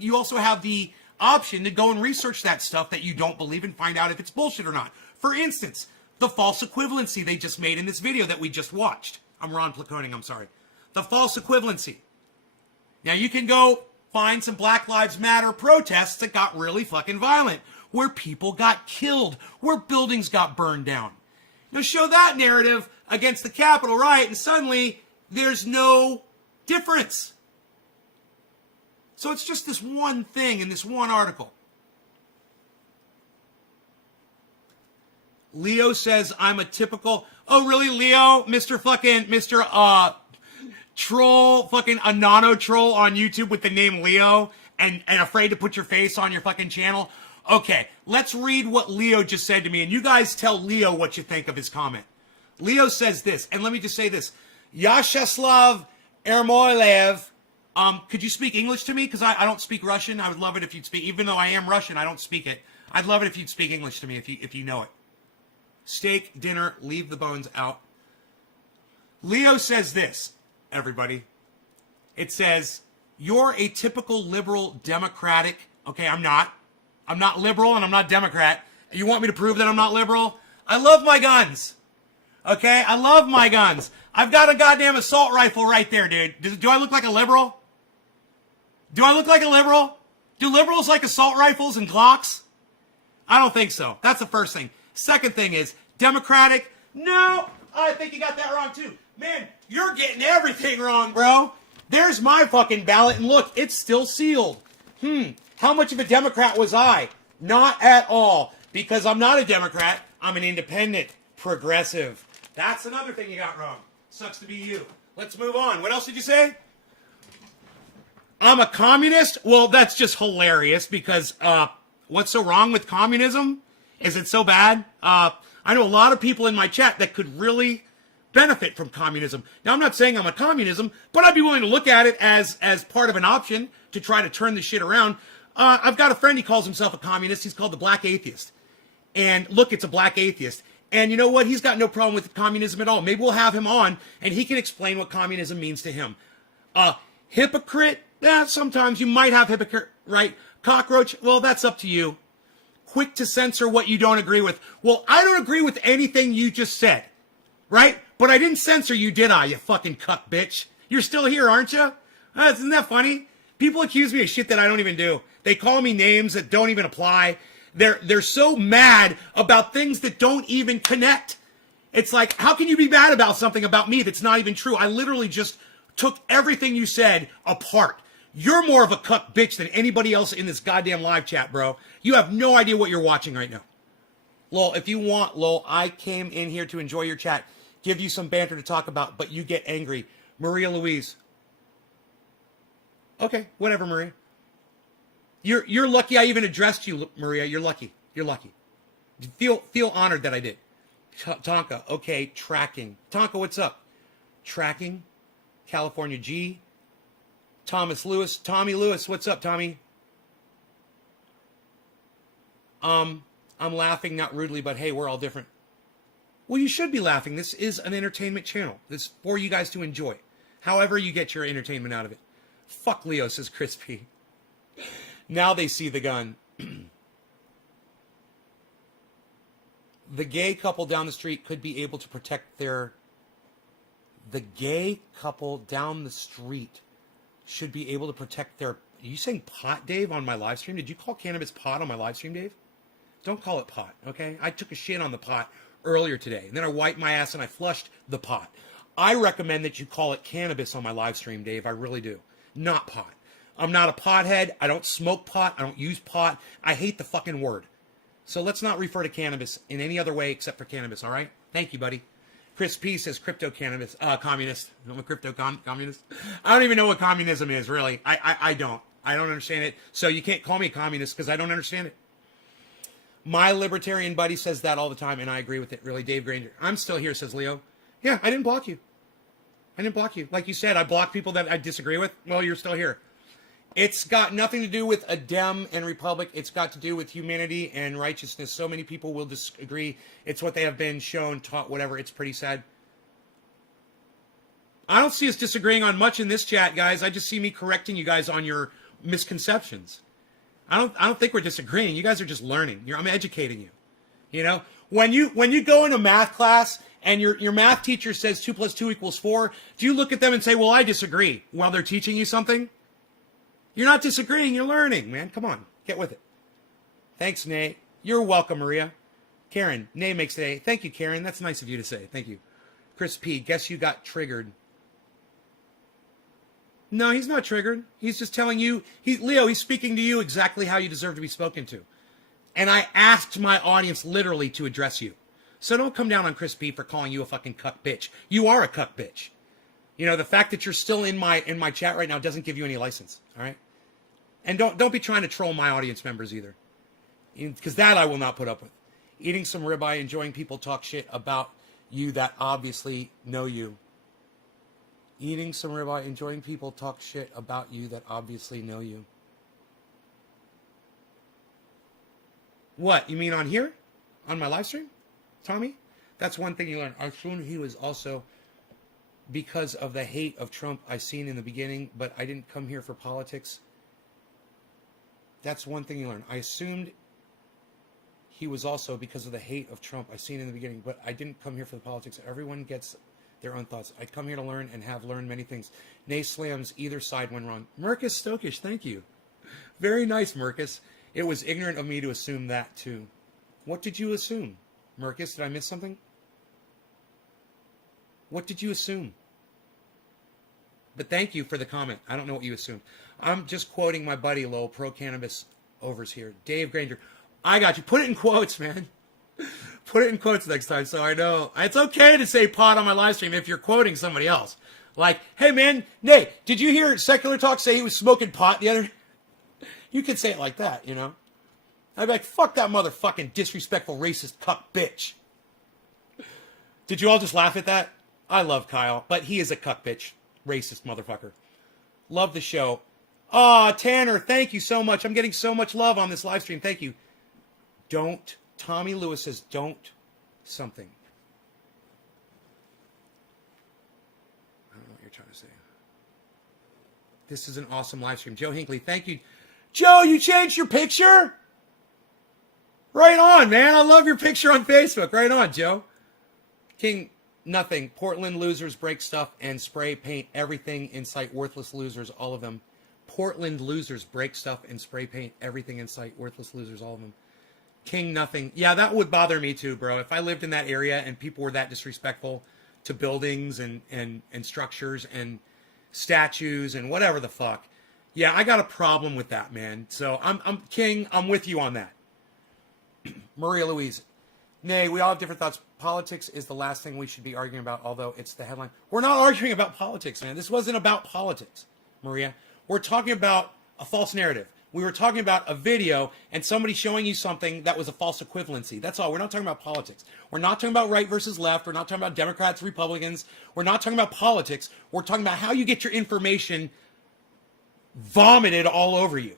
You also have the option to go and research that stuff that you don't believe and find out if it's bullshit or not. For instance, the false equivalency they just made in this video that we just watched. I'm Ron Placoning, I'm sorry. The false equivalency. Now you can go find some Black Lives Matter protests that got really fucking violent, where people got killed, where buildings got burned down. Now show that narrative against the Capitol riot and suddenly there's no difference. So it's just this one thing in this one article. Leo says I'm a typical, oh really Leo? Mr. Troll, fucking a nano troll on YouTube with the name Leo and afraid to put your face on your fucking channel? Okay, let's read what Leo just said to me, and you guys tell Leo what you think of his comment. Leo says this, and let me just say this. Yashaslav Ermoilev, could you speak English to me? Because I don't speak Russian. I would love it if you'd speak, even though I am Russian, I don't speak it. I'd love it if you'd speak English to me, if you know it. Steak, dinner, leave the bones out. Leo says this, everybody. It says, You're a typical liberal Democratic. Okay, I'm not. I'm not liberal and I'm not Democrat. You want me to prove that I'm not liberal? I love my guns. Okay, I love my guns. I've got a goddamn assault rifle right there, dude. Do I look like a liberal? Do I look like a liberal? Do liberals like assault rifles and Glocks? I don't think so. That's the first thing. Second thing is, Democratic? No, I think you got that wrong too. Man, you're getting everything wrong, bro. There's my fucking ballot, and look, it's still sealed. How much of a Democrat was I? Not at all, because I'm not a Democrat. I'm an independent, progressive. That's another thing you got wrong. Sucks to be you. Let's move on. What else did you say? I'm a communist? Well, that's just hilarious, because what's so wrong with communism? Is it so bad? I know a lot of people in my chat that could really benefit from communism. Now, I'm not saying I'm a communism, but I'd be willing to look at it as part of an option to try to turn this shit around. I've got a friend, he calls himself a communist. He's called the Black Atheist. And look, it's a black atheist. And you know what? He's got no problem with communism at all. Maybe we'll have him on, and he can explain what communism means to him. Hypocrite? Sometimes you might have hypocrite, right? Cockroach? Well, that's up to you. Quick to censor what you don't agree with. Well, I don't agree with anything you just said, right? But I didn't censor you, did I, you fucking cuck bitch? You're still here, aren't you? Isn't that funny? People accuse me of shit that I don't even do. They call me names that don't even apply. They're so mad about things that don't even connect. It's like, how can you be mad about something about me that's not even true? I literally just took everything you said apart. You're more of a cuck bitch than anybody else in this goddamn live chat, bro. You have no idea what you're watching right now. Lol, if you want, lol, I came in here to enjoy your chat, give you some banter to talk about, but you get angry. Maria Louise. Okay, whatever, Maria. You're lucky I even addressed you, Maria. You're lucky. You're lucky. Feel honored that I did. Tonka, okay, tracking. Tonka, what's up? Tracking. California G. Thomas Lewis. Tommy Lewis, what's up, Tommy? I'm laughing, not rudely, but hey, we're all different. Well, you should be laughing. This is an entertainment channel. This is for you guys to enjoy. However you get your entertainment out of it. Fuck Leo, says Crispy. Now they see the gun. The gay couple down the street could be able to protect their... The gay couple down the street should be able to protect their... Are you saying pot, Dave, on my live stream? Did you call cannabis pot on my live stream, Dave? Don't call it pot, okay? I took a shit on the pot earlier today, and then I wiped my ass and I flushed the pot. I recommend that you call it cannabis on my live stream, Dave. I really do. Not pot. I'm not a pothead. I don't smoke pot. I don't use pot. I hate the fucking word. So let's not refer to cannabis in any other way except for cannabis, all right? Thank you, buddy. Chris P says crypto cannabis, communist. I'm a crypto communist. I don't even know what communism is, really. I don't. I don't understand it. So you can't call me a communist because I don't understand it. My libertarian buddy says that all the time, and I agree with it, really. Dave Granger. I'm still here, says Leo. Yeah, I didn't block you. I didn't block you. Like you said, I block people that I disagree with. Well, you're still here. It's got nothing to do with a Dem and Republic. It's got to do with humanity and righteousness. So many people will disagree. It's what they have been shown, taught, whatever. It's pretty sad. I don't see us disagreeing on much in this chat, guys. I just see me correcting you guys on your misconceptions. I don't think we're disagreeing. You guys are just learning. I'm educating you. You know, when you go into math class and your math teacher says 2 + 2 = 4, do you look at them and say, well, I disagree, while they're teaching you something? You're not disagreeing. You're learning, man. Come on. Get with it. Thanks, Nate. You're welcome, Maria. Karen, Nay makes the A. Thank you, Karen. That's nice of you to say. Thank you. Chris P, guess you got triggered. No, he's not triggered. He's just telling you, Leo, he's speaking to you exactly how you deserve to be spoken to. And I asked my audience literally to address you. So don't come down on Chris P for calling you a fucking cuck bitch. You are a cuck bitch. You know, the fact that you're still in my chat right now doesn't give you any license, all right? And don't be trying to troll my audience members either. Because that I will not put up with. Eating some ribeye, enjoying people talk shit about you that obviously know you. Eating some ribeye, enjoying people talk shit about you that obviously know you. What, you mean on here? On my live stream? Tommy? That's one thing you learn. I assume he was also because of the hate of Trump I seen in the beginning, but I didn't come here for politics. That's one thing you learn. I assumed he was also because of the hate of Trump I seen in the beginning, but I didn't come here for the politics. Everyone gets their own thoughts. I come here to learn and have learned many things. Nay slams either side when wrong. Mercus Stokish, thank you. Very nice, Mercus. It was ignorant of me to assume that too. What did you assume? Mercus, did I miss something? What did you assume? But thank you for the comment. I don't know what you assumed. I'm just quoting my buddy, Lowell, pro-cannabis overs here. Dave Granger. I got you. Put it in quotes, man. Put it in quotes next time so I know. It's okay to say pot on my live stream if you're quoting somebody else. Like, hey, man, Nay, did you hear Secular Talk say he was smoking pot the other? You could say it like that, you know? I'd be like, fuck that motherfucking disrespectful, racist cuck bitch. Did you all just laugh at that? I love Kyle, but he is a cuck bitch. Racist motherfucker. Love the show. Aw, Tanner, thank you so much. I'm getting so much love on this live stream. Thank you. Don't. Tommy Lewis says, don't something. I don't know what you're trying to say. This is an awesome live stream. Joe Hinckley, thank you. Joe, you changed your picture? Right on, man. I love your picture on Facebook. Right on, Joe. King, nothing. Portland losers break stuff and spray paint everything in sight. Worthless losers, all of them. Portland losers break stuff and spray paint everything in sight. Worthless losers, all of them. King, nothing. Yeah, that would bother me too, bro. If I lived in that area and people were that disrespectful to buildings and structures and statues and whatever the fuck. Yeah, I got a problem with that, man. So I'm King, I'm with you on that. Maria Louise. Nay, we all have different thoughts. Politics is the last thing we should be arguing about, although it's the headline. We're not arguing about politics, man. This wasn't about politics, Maria. We're talking about a false narrative. We were talking about a video and somebody showing you something that was a false equivalency. That's all. We're not talking about politics. We're not talking about right versus left. We're not talking about Democrats, Republicans. We're not talking about politics. We're talking about how you get your information vomited all over you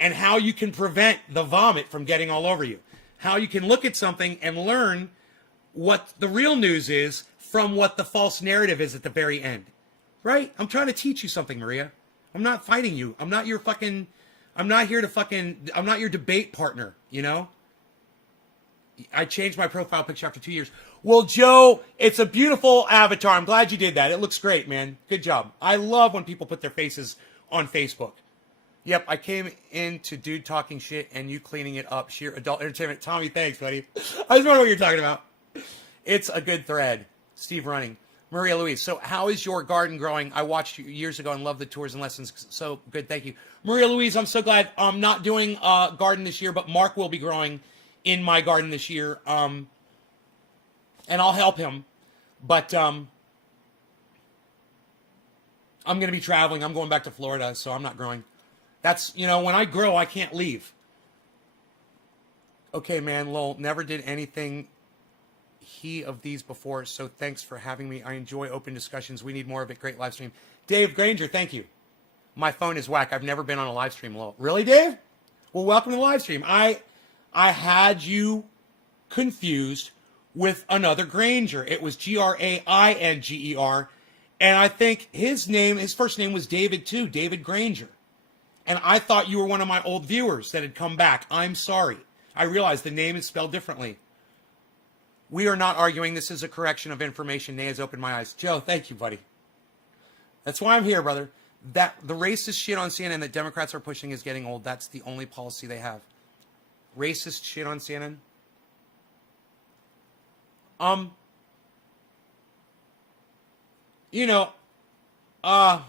and how you can prevent the vomit from getting all over you. How you can look at something and learn what the real news is from what the false narrative is at the very end. Right? I'm trying to teach you something, Maria. I'm not fighting you. I'm not your debate partner, you know? I changed my profile picture after 2 years. Well, Joe, it's a beautiful avatar. I'm glad you did that. It looks great, man. Good job. I love when people put their faces on Facebook. Yep, I came into dude talking shit and you cleaning it up. Sheer adult entertainment. Tommy, thanks, buddy. I just wonder what you're talking about. It's a good thread. Steve Running. Maria Louise, so how is your garden growing? I watched you years ago and loved the tours and lessons. So good, thank you. Maria Louise, I'm so glad I'm not doing a garden this year, but Mark will be growing in my garden this year. And I'll help him. But I'm going to be traveling. I'm going back to Florida, so I'm not growing. That's, you know, when I grow, I can't leave. Okay, man, lol, never did anything of these before, so thanks for having me. I enjoy open discussions. We need more of it. Great live stream. Dave Granger, thank you. My phone is whack. I've never been on a live stream. Lol. Really, Dave? Well, welcome to the live stream. I had you confused with another Granger. It was Grainger, and I think his first name was David too, David Granger. And I thought you were one of my old viewers that had come back. I'm sorry. I realized the name is spelled differently. We are not arguing. This is a correction of information. Nay has opened my eyes. Joe, thank you, buddy. That's why I'm here, brother. That the racist shit on CNN that Democrats are pushing is getting old. That's the only policy they have. Racist shit on CNN. You know, how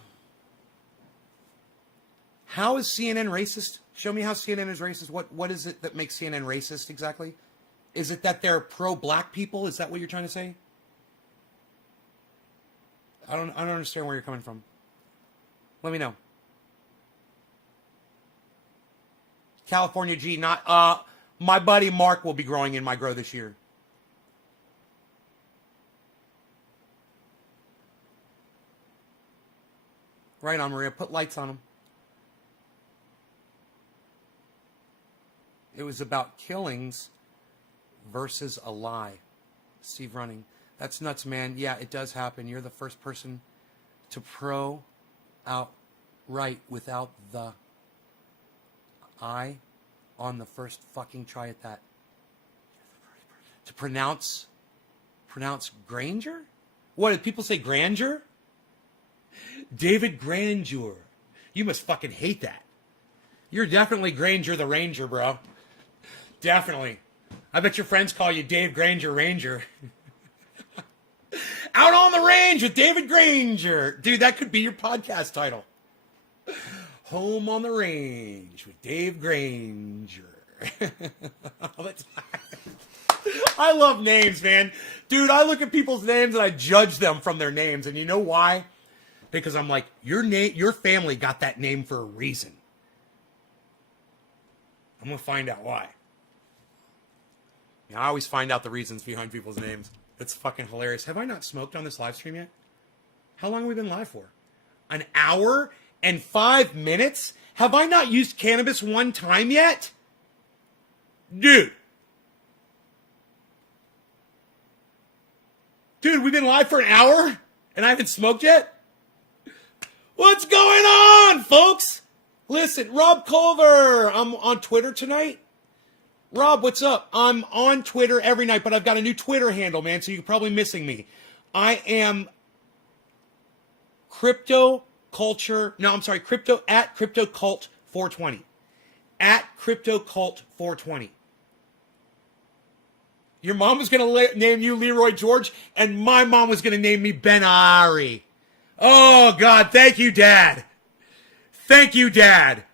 is CNN racist? Show me how CNN is racist. What is it that makes CNN racist exactly? Is it that they're pro-black people? Is that what you're trying to say? I don't understand where you're coming from. Let me know. California G, not my buddy Mark will be growing in my grow this year. Right on, Maria. Put lights on them. It was about killings versus a lie. Steve Running. That's nuts, man. Yeah, it does happen. You're the first person to pro out right without the I on the first fucking try at that. To pronounce Granger? What did people say, grandeur? David Grandeur. You must fucking hate that. You're definitely Granger the Ranger, bro. Definitely. I bet your friends call you Dave Granger Ranger. Out on the range with David Granger. Dude, that could be your podcast title. Home on the range with Dave Granger. I love names, man. Dude, I look at people's names and I judge them from their names. And you know why? Because I'm like, your family got that name for a reason. I'm going to find out why. I always find out the reasons behind people's names. It's fucking hilarious. Have I not smoked on this live stream yet? How long have we been live for? An hour and 5 minutes? Have I not used cannabis one time yet? Dude, we've been live for an hour and I haven't smoked yet? What's going on, folks? Listen, Rob Culver, I'm on Twitter tonight. Rob, what's up? I'm on Twitter every night, but I've got a new Twitter handle, man, so you're probably missing me. I am crypto at CryptoCult420. At CryptoCult420. Your mom was going to name you Leroy George, and my mom was going to name me Ben Ari. Oh, God, thank you, Dad. Thank you, Dad.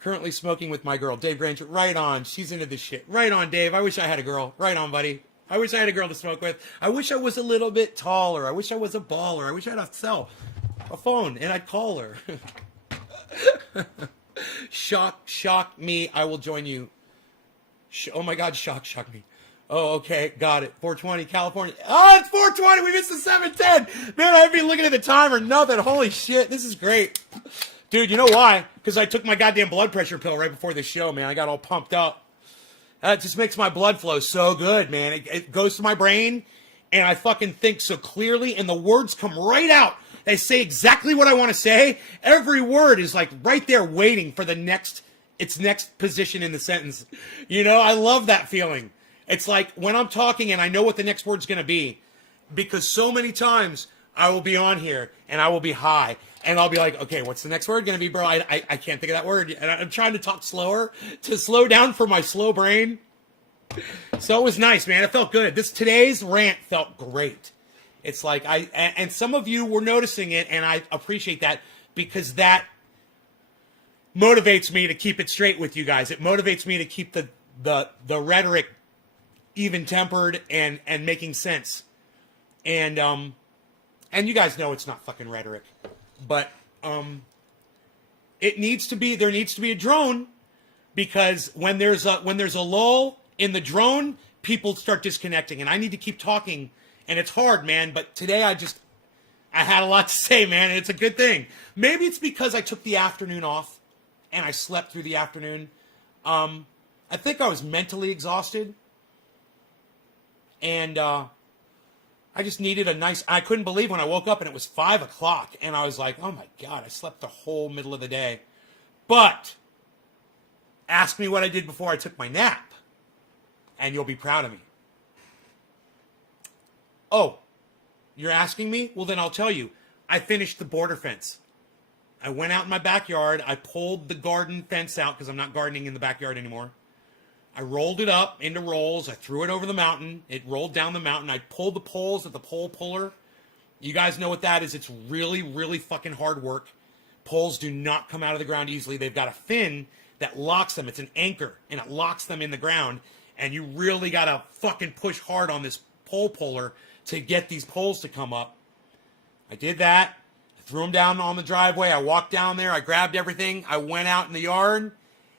Currently smoking with my girl, Dave Granger. Right on. She's into this shit. Right on, Dave. I wish I had a girl. Right on, buddy. I wish I had a girl to smoke with. I wish I was a little bit taller. I wish I was a baller. I wish I had a phone, and I'd call her. Shock me. I will join you. Oh, my God. Shock me. Oh, okay. Got it. 420, California. Oh, it's 420. We missed the 710. Man, I haven't been looking at the time or nothing. Holy shit. This is great. Dude, you know why? Because I took my goddamn blood pressure pill right before the show, man. I got all pumped up. It just makes my blood flow so good, man. It goes to my brain, and I fucking think so clearly, and the words come right out. They say exactly what I want to say. Every word is like right there waiting for its next position in the sentence. You know, I love that feeling. It's like when I'm talking and I know what the next word's going to be, because so many times I will be on here and I will be high. And I'll be like, okay, what's the next word going to be, bro? I can't think of that word. And I'm trying to talk slower to slow down for my slow brain. So it was nice, man. It felt good. Today's rant felt great. It's like and some of you were noticing it, and I appreciate that because that motivates me to keep it straight with you guys. It motivates me to keep the rhetoric even-tempered and making sense. And you guys know it's not fucking rhetoric. But there needs to be a drone, because when there's a lull in the drone, people start disconnecting, and I need to keep talking, and it's hard, man. But today I had a lot to say, man, and it's a good thing. Maybe it's because I took the afternoon off and I slept through the afternoon. I think I was mentally exhausted, and I just needed I couldn't believe when I woke up and it was 5 o'clock, and I was like, oh my God, I slept the whole middle of the day. But ask me what I did before I took my nap, and you'll be proud of me. Oh, you're asking me? Well, then I'll tell you. I finished the border fence. I went out in my backyard. I pulled the garden fence out because I'm not gardening in the backyard anymore. I rolled it up into rolls. I threw it over the mountain. It rolled down the mountain. I pulled the poles with the pole puller. You guys know what that is. It's really, really fucking hard work. Poles do not come out of the ground easily. They've got a fin that locks them. It's an anchor, and it locks them in the ground. And you really got to fucking push hard on this pole puller to get these poles to come up. I did that. I threw them down on the driveway. I walked down there. I grabbed everything. I went out in the yard.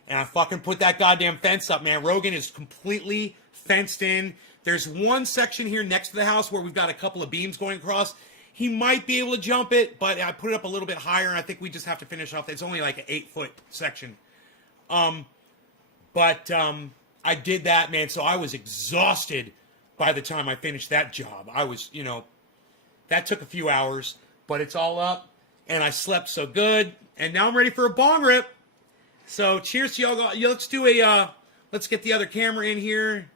And I fucking put that goddamn fence up, man. Rogan is completely fenced in. There's one section here next to the house where we've got a couple of beams going across. He might be able to jump it, but I put it up a little bit higher, and I think we just have to finish off. It's only like an 8-foot section. I I did that, man. So I was exhausted by the time I finished that job. I was, that took a few hours, but it's all up. And I slept so good. And now I'm ready for a bong rip. So cheers to y'all. Let's do let's get the other camera in here.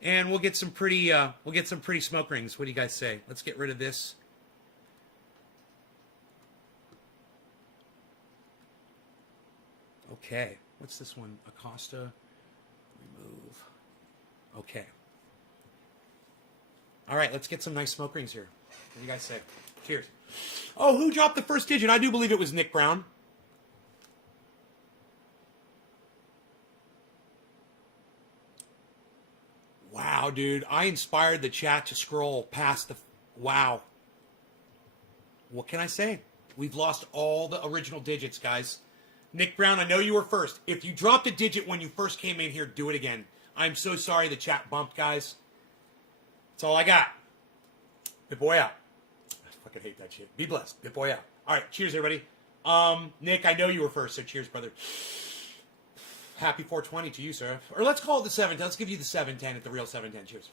And we'll get some pretty smoke rings. What do you guys say? Let's get rid of this. Okay. What's this one? Acosta. Remove. Okay. All right, let's get some nice smoke rings here. What do you guys say? Cheers. Oh, who dropped the first digit? I do believe it was Nick Brown. Wow, dude. I inspired the chat to scroll past the... Wow. What can I say? We've lost all the original digits, guys. Nick Brown, I know you were first. If you dropped a digit when you first came in here, do it again. I'm so sorry the chat bumped, guys. That's all I got. Big boy out. I fucking hate that shit. Be blessed. Big boy out. All right, cheers, everybody. Nick, I know you were first, so cheers, brother. Happy 420 to you, sir. Or let's call it the 710. Let's give you the 710 at the real 710. Cheers.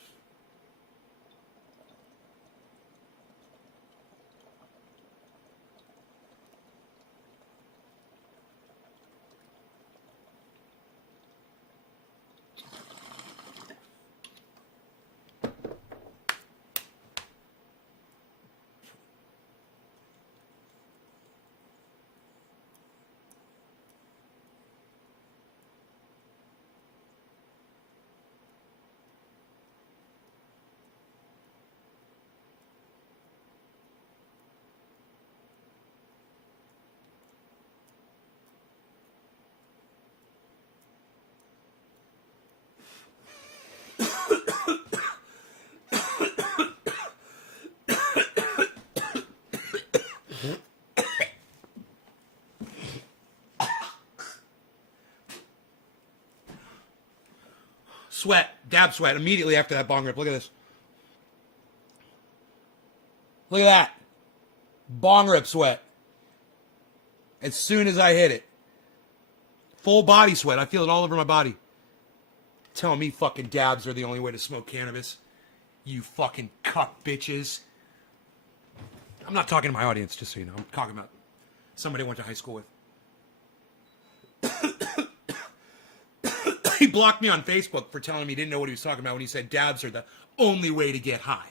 Sweat, dab sweat, immediately after that bong rip. Look at this. Look at that. Bong rip sweat. As soon as I hit it. Full body sweat. I feel it all over my body. Telling me fucking dabs are the only way to smoke cannabis. You fucking cuck bitches. I'm not talking to my audience, just so you know. I'm talking about somebody I went to high school with. He blocked me on Facebook for telling me he didn't know what he was talking about when he said dabs are the only way to get high.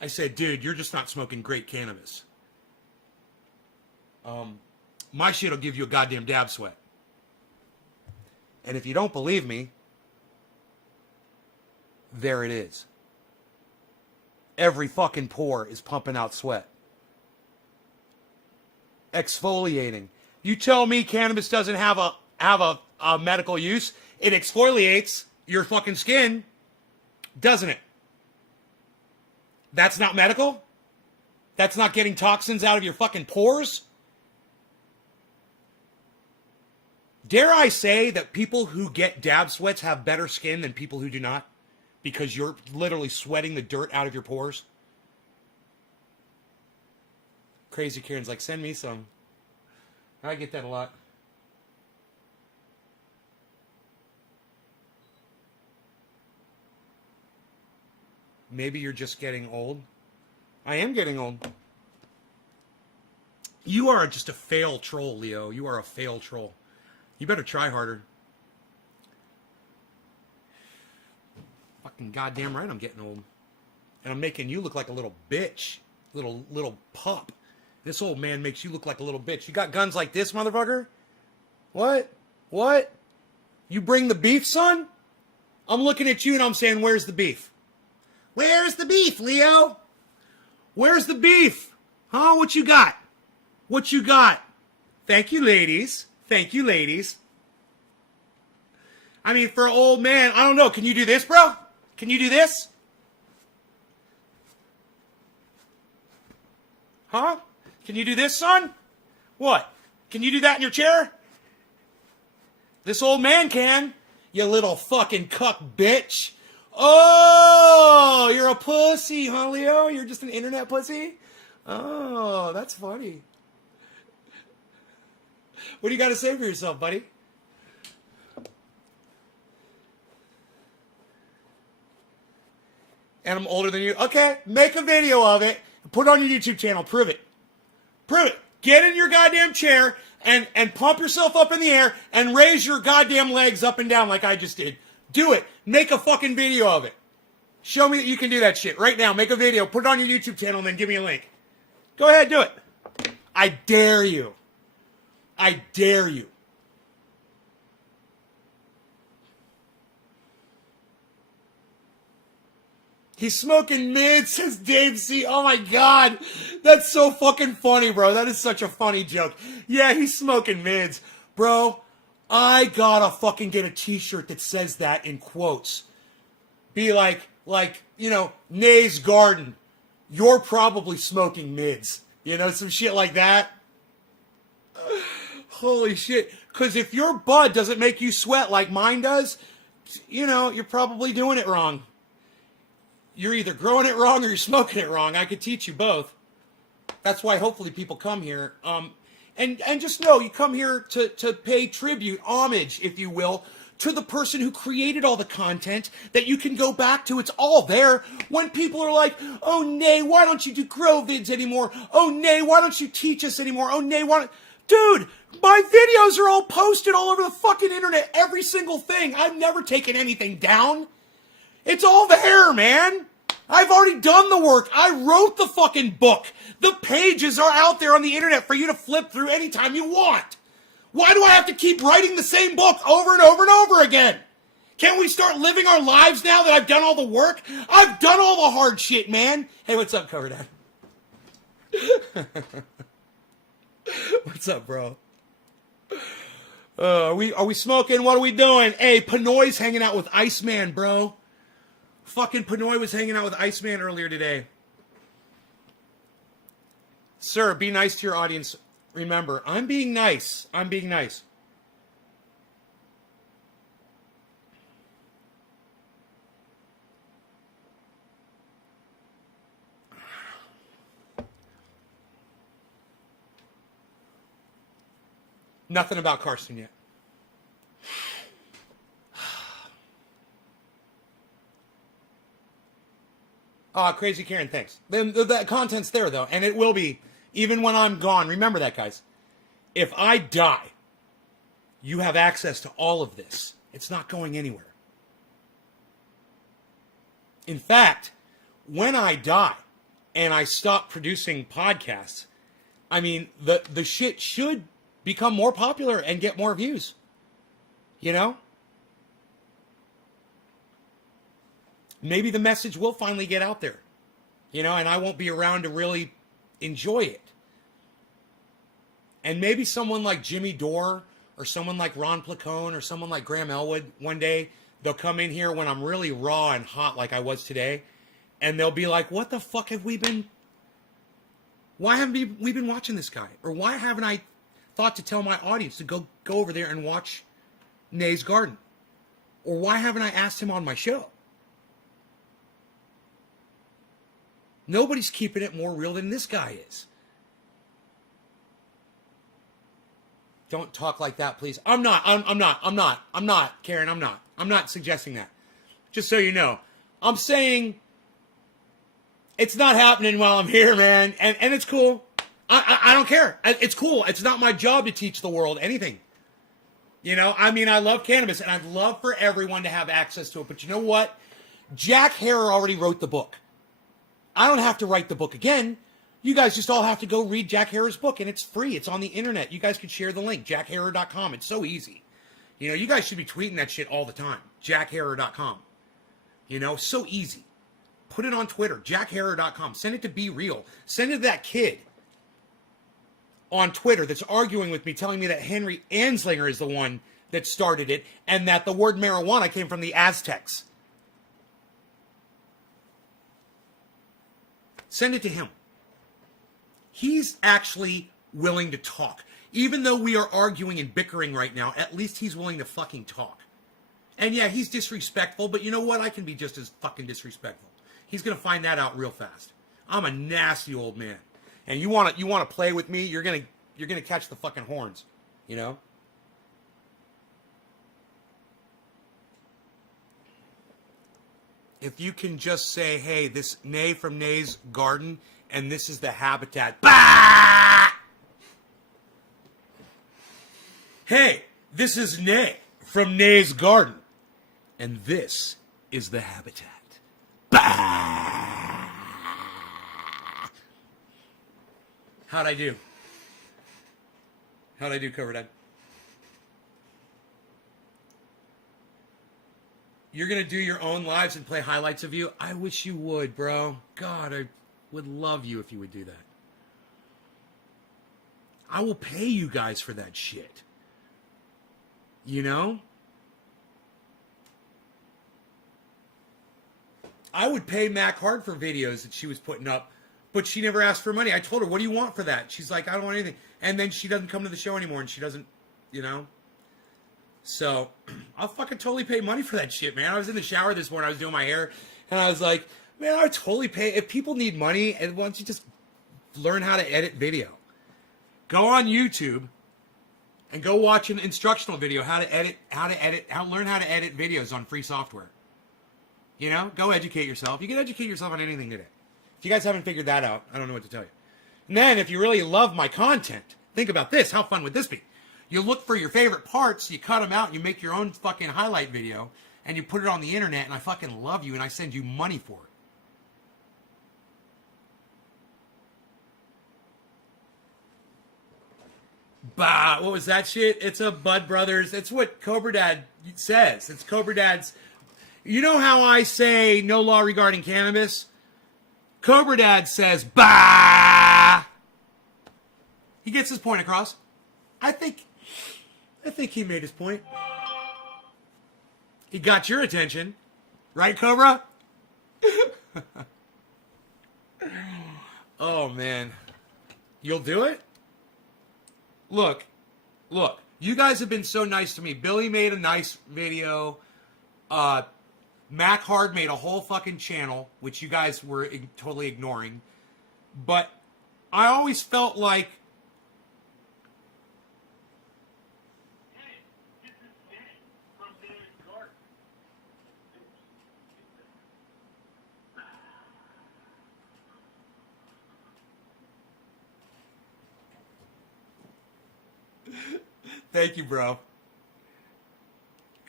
I said, dude, you're just not smoking great cannabis. My shit will give you a goddamn dab sweat. And if you don't believe me, there it is. Every fucking pore is pumping out sweat. Exfoliating. You tell me cannabis doesn't have a medical use. It exfoliates your fucking skin, doesn't it? That's not medical? That's not getting toxins out of your fucking pores? Dare I say that people who get dab sweats have better skin than people who do not? Because you're literally sweating the dirt out of your pores? Crazy Kieran's like, send me some. I get that a lot. Maybe you're just getting old. I am getting old. You are just a fail troll, Leo. You are a fail troll. You better try harder. Fucking goddamn right I'm getting old. And I'm making you look like a little bitch. Little pup. This old man makes you look like a little bitch. You got guns like this, motherfucker? What? What? You bring the beef, son? I'm looking at you and I'm saying, where's the beef? Where's the beef, Leo? Where's the beef? Huh? What you got? What you got? Thank you, ladies. Thank you, ladies. I mean, for an old man, I don't know. Can you do this, bro? Can you do this? Huh? Can you do this, son? What? Can you do that in your chair? This old man can. You little fucking cuck bitch. Oh, you're a pussy, huh, Leo? You're just an internet pussy? Oh, that's funny. What do you got to say for yourself, buddy? And I'm older than you. Okay, make a video of it. Put it on your YouTube channel. Prove it. Prove it. Get in your goddamn chair and pump yourself up in the air and raise your goddamn legs up and down like I just did. Do it. Make a fucking video of it. Show me that you can do that shit right now. Make a video. Put it on your YouTube channel and then give me a link. Go ahead, do it. I dare you. I dare you. He's smoking mid, says Dave C. Oh my God. That's so fucking funny, bro. That is such a funny joke. Yeah, he's smoking mids. Bro, I gotta fucking get a t-shirt that says that in quotes. Be like, you know, Nay's Garden. You're probably smoking mids. You know, some shit like that. Holy shit. Because if your bud doesn't make you sweat like mine does, you know, you're probably doing it wrong. You're either growing it wrong or you're smoking it wrong. I could teach you both. That's why hopefully people come here. And just know, you come here to pay tribute, homage, if you will, to the person who created all the content that you can go back to. It's all there. When people are like, oh, Nay, why don't you do grow vids anymore? Oh, Nay, why don't you teach us anymore? Oh, Nay, why don't... Dude, my videos are all posted all over the fucking internet. Every single thing. I've never taken anything down. It's all there, man. I've already done the work. I wrote the fucking book. The pages are out there on the internet for you to flip through anytime you want. Why do I have to keep writing the same book over and over and over again? Can't we start living our lives now that I've done all the work? I've done all the hard shit, man. Hey, what's up, Cover Dad? What's up, bro? Are we smoking? What are we doing? Hey, Pinoy's hanging out with Iceman, bro. Fucking Pinoy was hanging out with Iceman earlier today. Sir, be nice to your audience. Remember, I'm being nice. I'm being nice. Nothing about Carson yet. Crazy Karen, thanks. The content's there, though, and it will be, even when I'm gone. Remember that, guys. If I die, you have access to all of this. It's not going anywhere. In fact, when I die and I stop producing podcasts, I mean, the shit should become more popular and get more views. You know? Maybe the message will finally get out there. You know, and I won't be around to really enjoy it. And maybe someone like Jimmy Dore or someone like Ron Placone or someone like Graham Elwood, one day they'll come in here when I'm really raw and hot like I was today, and they'll be like, what the fuck have we been... Why haven't we been watching this guy? Or why haven't I thought to tell my audience to go over there and watch Nay's Garden? Or why haven't I asked him on my show? Nobody's keeping it more real than this guy is. Don't talk like that, please. I'm not, Karen, I'm not. I'm not suggesting that. Just so you know. I'm saying it's not happening while I'm here, man. And it's cool. I don't care. It's cool. It's not my job to teach the world anything. You know, I mean, I love cannabis, and I'd love for everyone to have access to it. But you know what? Jack Herer already wrote the book. I don't have to write the book again. You guys just all have to go read Jack Herer's book, and it's free. It's on the internet. You guys can share the link, jackherer.com. It's so easy. You know, you guys should be tweeting that shit all the time, jackherer.com. You know, so easy. Put it on Twitter, jackherer.com. Send it to Be Real. Send it to that kid on Twitter that's arguing with me, telling me that Henry Anslinger is the one that started it, and that the word marijuana came from the Aztecs. Send it to him. He's actually willing to talk. Even though we are arguing and bickering right now, at least he's willing to fucking talk. And yeah, he's disrespectful, but you know what? I can be just as fucking disrespectful. He's going to find that out real fast. I'm a nasty old man. And you want to play with me, you're going to catch the fucking horns, you know? if you can just say, hey, this Nay from Nay's garden, and this is the habitat. Bah! Hey, this is Nay from Nay's garden, and this is the habitat. Bah! How'd I do? How'd I do, Cobra Dad? You're going to do your own lives and play highlights of you? I wish you would, bro. God, I would love you if you would do that. I will pay you guys for that shit. You know? I would pay Mac Hard for videos that she was putting up, but she never asked for money. I told her, what do you want for that? She's like, I don't want anything. And then she doesn't come to the show anymore, and she doesn't, you know? So, I'll fucking totally pay money for that shit, man. I was in the shower this morning, I was doing my hair, and I was like, man, I would totally pay. If people need money, and why don't you just learn how to edit video? Go on YouTube and go watch an instructional video, learn how to edit videos on free software. You know, go educate yourself. You can educate yourself on anything today. If you guys haven't figured that out, I don't know what to tell you. And then, if you really love my content, think about this. How fun would this be? You look for your favorite parts, you cut them out, and you make your own fucking highlight video, and you put it on the internet, and I fucking love you, and I send you money for it. Bah, what was that shit? It's a Bud Brothers. It's what Cobra Dad says. It's Cobra Dad's. You know how I say no law regarding cannabis? Cobra Dad says, bah! He gets his point across. I think he made his point. He got your attention. Right, Cobra? Oh, man. You'll do it? Look. You guys have been so nice to me. Billy made a nice video. Mac Hard made a whole fucking channel, which you guys were totally ignoring. But I always felt like... Thank you, bro.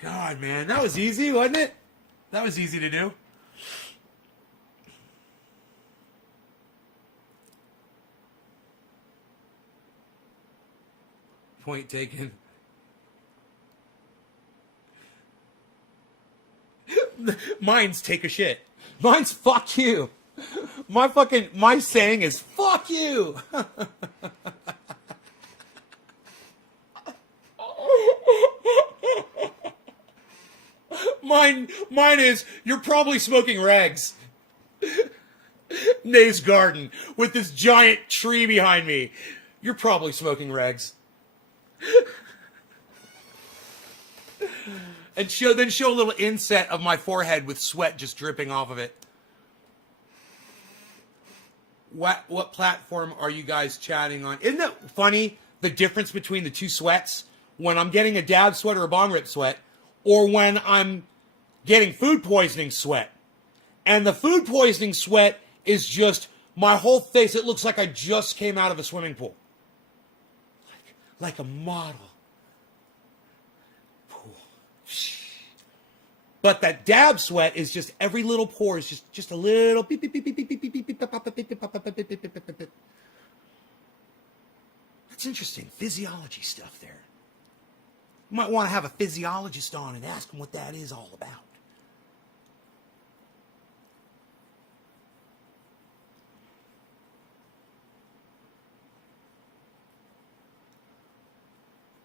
God, man, that was easy, wasn't it? That was easy to do. Point taken. Mine's take a shit. Mine's fuck you. My saying is fuck you. Mine is, you're probably smoking rags. Nay's garden with this giant tree behind me. You're probably smoking rags. And show a little inset of my forehead with sweat just dripping off of it. What platform are you guys chatting on? Isn't it funny, the difference between the two sweats? When I'm getting a dab sweat or a bong rip sweat, or when I'm getting food poisoning sweat. And the food poisoning sweat is just my whole face. It looks like I just came out of a swimming pool. Like a model. Pool. But that dab sweat is just every little pore is just a little beep, beep, beep, beep, beep, beep, beep, beep, beep, beep, beep, beep, beep, beep, beep, beep. That's interesting. Physiology stuff there. You might want to have a physiologist on and ask him what that is all about.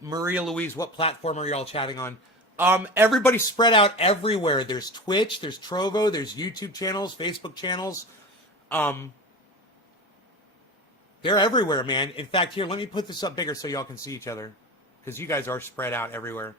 Maria Louise, what platform are y'all chatting on? Everybody's spread out everywhere. There's Twitch, there's Trovo, there's YouTube channels, Facebook channels. They're everywhere, man. In fact, here, let me put this up bigger so y'all can see each other. Because you guys are spread out everywhere.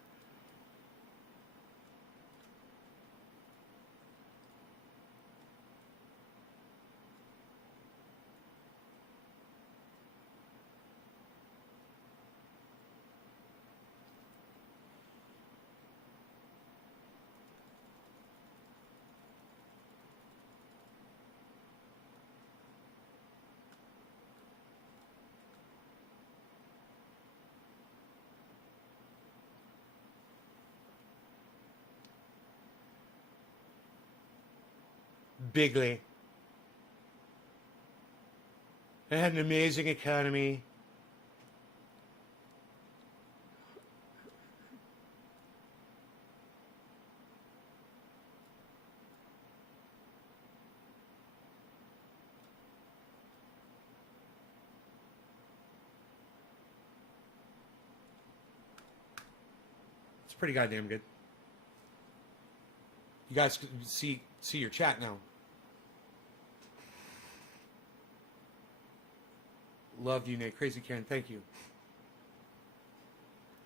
Bigly. It had an amazing economy. It's pretty goddamn good. You guys can see your chat now. Love you, Nate. Crazy Karen, thank you.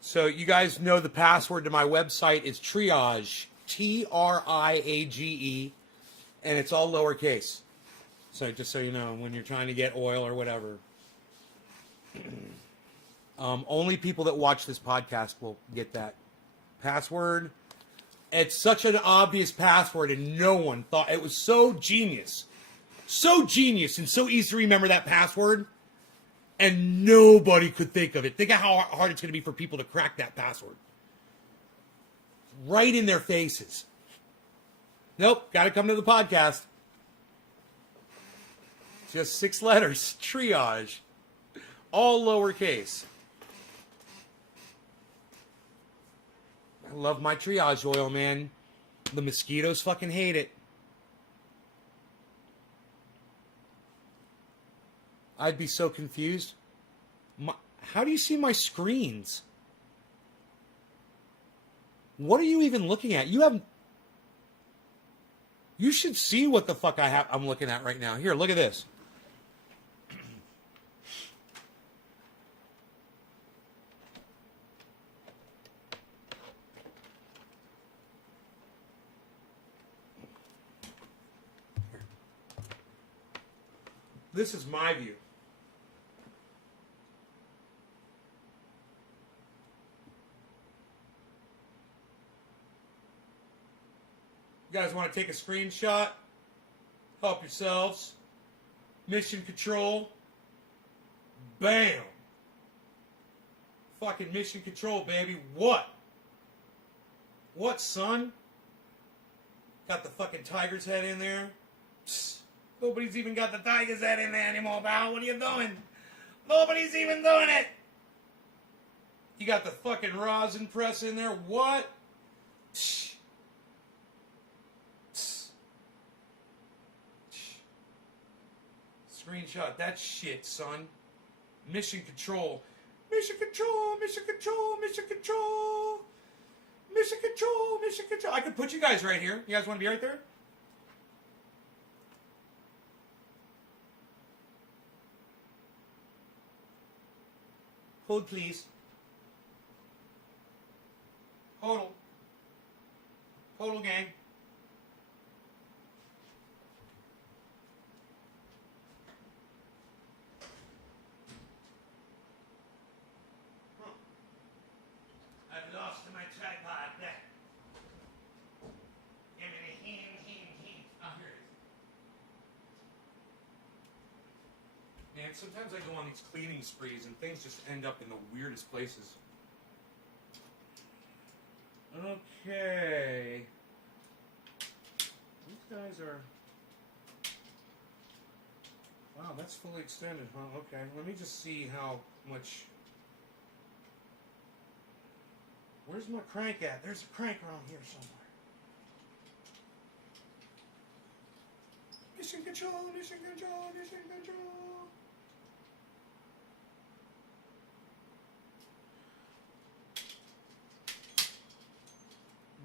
So you guys know the password to my website is Triage, Triage, and it's all lowercase. So just so you know, when you're trying to get oil or whatever. Only people that watch this podcast will get that password. It's such an obvious password, and no one thought it was so genius. So genius and so easy to remember that password. And nobody could think of it. Think of how hard it's going to be for people to crack that password. Right in their faces. Nope, got to come to the podcast. Just 6 letters. Triage. All lowercase. I love my Triage oil, man. The mosquitoes fucking hate it. I'd be so confused. How do you see my screens? What are you even looking at? You should see what the fuck I'm looking at right now. Here, look at this. This is my view. You guys want to take a screenshot? Help yourselves. Mission control. Bam. Fucking mission control, baby. What? What, son? Got the fucking tiger's head in there. Psst. Nobody's even got the tiger's head in there anymore, pal. What are you doing? Nobody's even doing it. You got the fucking rosin press in there. What? Psst. Psst. Screenshot that shit, son. Mission control. Mission control. Mission control. Mission control. Mission control. Mission control. I could put you guys right here. You guys want to be right there? Hold, please. Hodl. Hodl, gang. Huh. I've lost my tripod. There. Give me the hint. Oh, here it is. Man, sometimes I go on these cleaning sprees and things just end up in the weirdest places. Okay. These guys are... Wow, that's fully extended, huh? Okay, let me just see how much... Where's my crank at? There's a crank around here somewhere. Mission control, mission control, mission control.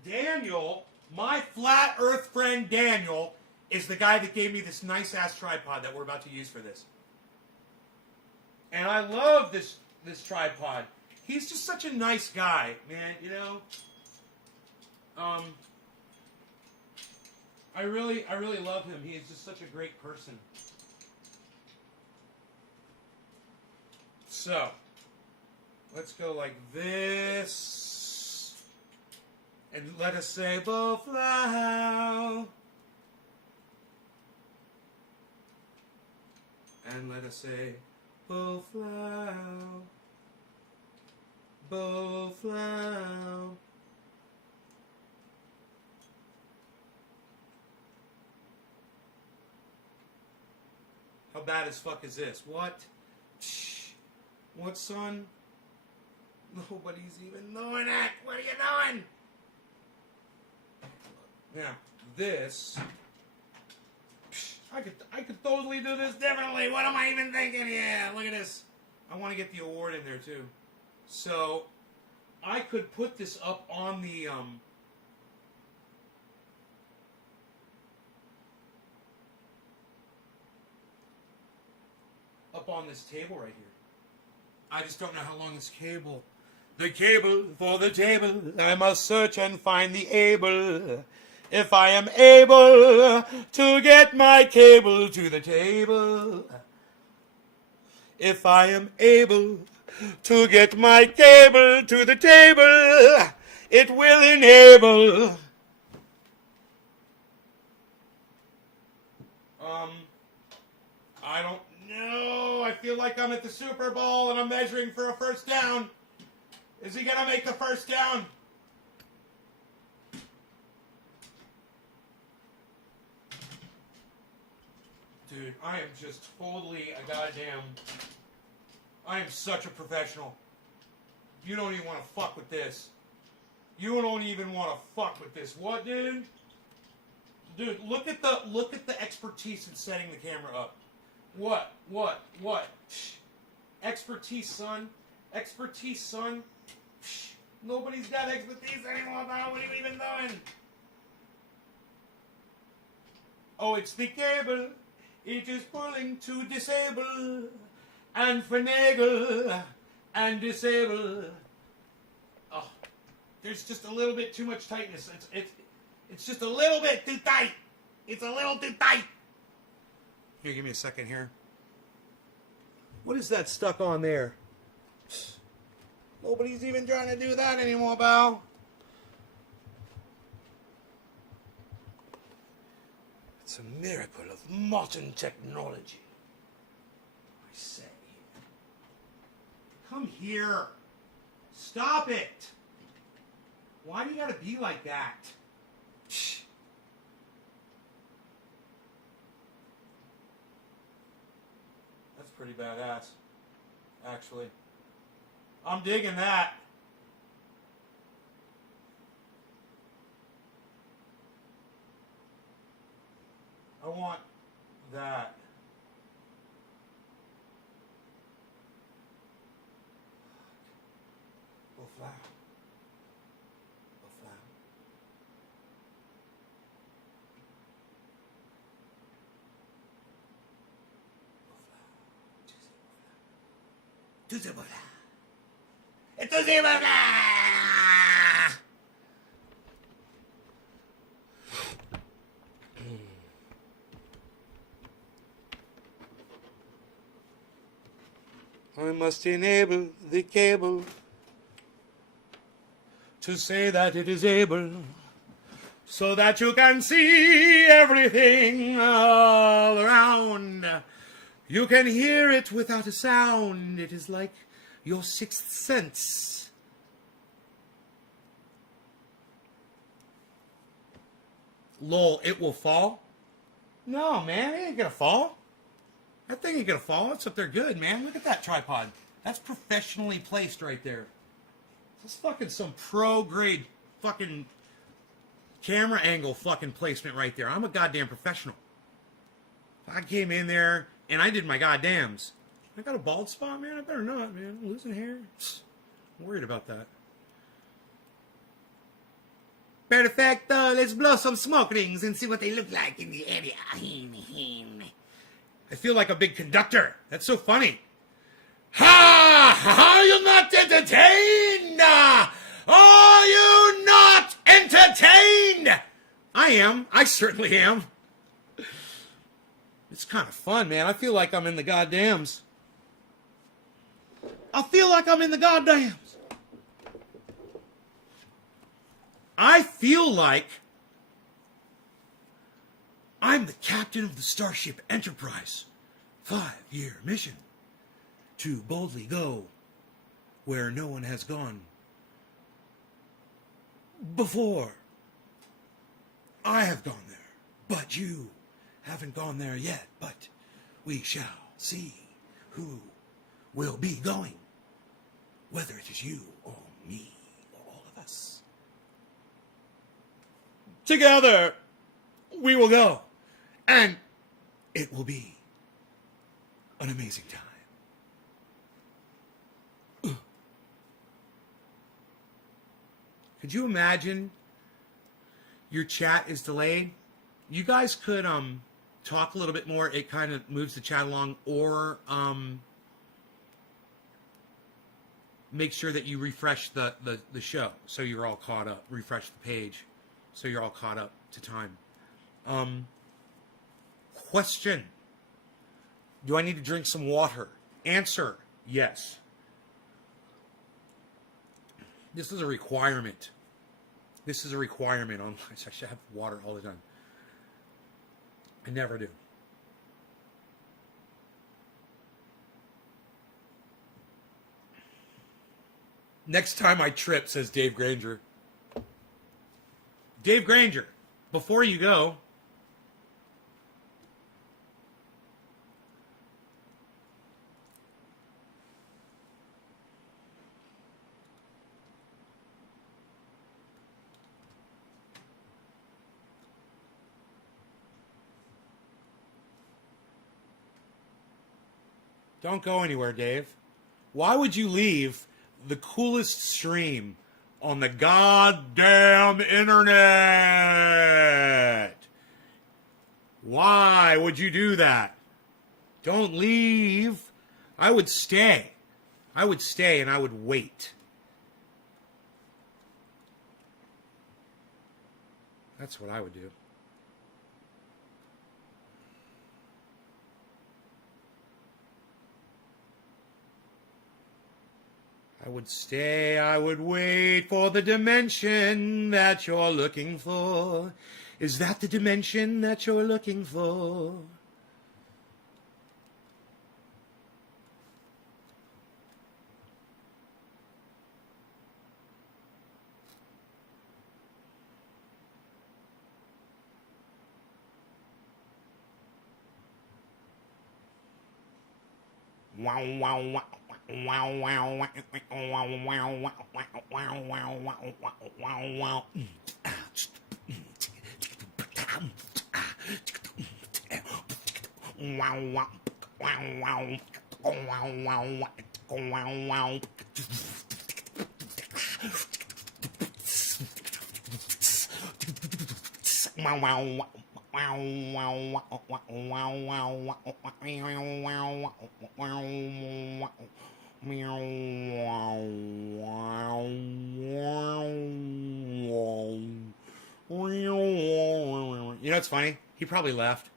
Daniel, my flat earth friend Daniel, is the guy that gave me this nice ass tripod that we're about to use for this. And I love this tripod. He's just such a nice guy, man, you know. I really love him. He is just such a great person. So, let's go like this. And let us say, Bowflow. And let us say, Bowflow. Bowflow. How bad as fuck is this? What? What, son? Nobody's even doing it. What are you doing? Now, this... I could totally do this differently. What am I even thinking? Yeah, look at this. I want to get the award in there, too. So, I could put this up on the... up on this table right here. I just don't know how long this cable... The cable for the table, I must search and find the able. If I am able to get my cable to the table. If I am able to get my cable to the table, it will enable. I don't know. I feel like I'm at the Super Bowl and I'm measuring for a first down. Is he gonna make the first down? Dude, I am just totally a goddamn... I am such a professional. You don't even want to fuck with this. You don't even want to fuck with this. What, dude? Dude, look at the expertise in setting the camera up. What? Expertise, son. Expertise, son. Nobody's got expertise anymore, pal. What are you even doing? Oh, it's the cable. It is pulling to disable and finagle and disable. Oh, there's just a little bit too much tightness. It's just a little bit too tight. It's a little too tight. Here, give me a second here. What is that stuck on there? Nobody's even trying to do that anymore, pal. It's a miracle of modern technology. I say. Come here. Stop it. Why do you gotta be like that? That's pretty badass, actually. I'm digging that. I want that. Go flat. Go flat. Go flat. Go flat. Entonces, I must enable the cable to say that it is able, so that you can see everything all around. You can hear it without a sound. It is like your sixth sense. Lol, it will fall? No, man, it ain't gonna fall. That thing ain't gonna fall. It's up there good, man. Look at that tripod. That's professionally placed right there. That's fucking some pro-grade fucking camera angle fucking placement right there. I'm a goddamn professional. I came in there and I did my goddams. I got a bald spot, man. I better not, man. I'm losing hair. I'm worried about that. Perfecto. Let's blow some smoke rings and see what they look like in the area. I feel like a big conductor. That's so funny. Ha! Are you not entertained? Are you not entertained? I am. I certainly am. It's kind of fun, man. I feel like I'm in the goddams. I feel like I'm in the goddams. I feel like I'm the captain of the Starship Enterprise. 5-year mission to boldly go where no one has gone before. I have gone there, but you haven't gone there yet. But we shall see who will be going, whether it is you or me or all of us. Together, we will go, and it will be an amazing time. Could you imagine your chat is delayed? You guys could talk a little bit more. It kind of moves the chat along, or make sure that you refresh the show so you're all caught up. Refresh the page so you're all caught up to time. Question. Do I need to drink some water? Answer, yes. This is a requirement. This is a requirement on I should have water all the time. I never do. Next time I trip, says Dave Granger. Dave Granger, before you go, don't go anywhere, Dave. Why would you leave the coolest stream on the goddamn internet? Why would you do that? Don't leave. I would stay. I would stay and I would wait. That's what I would do. I would stay, I would wait for the dimension that you're looking for. Is that the dimension that you're looking for? Wow, wow, wow. Wow, wow, wow, wow, wow, wow, wow, wow, wow, wow. Wow, wow, wow, wow, wow, wow, wow, wow. Wow, wow, wow. Wow, wow, wow, wow, wow, wow, You know what's funny? He probably left.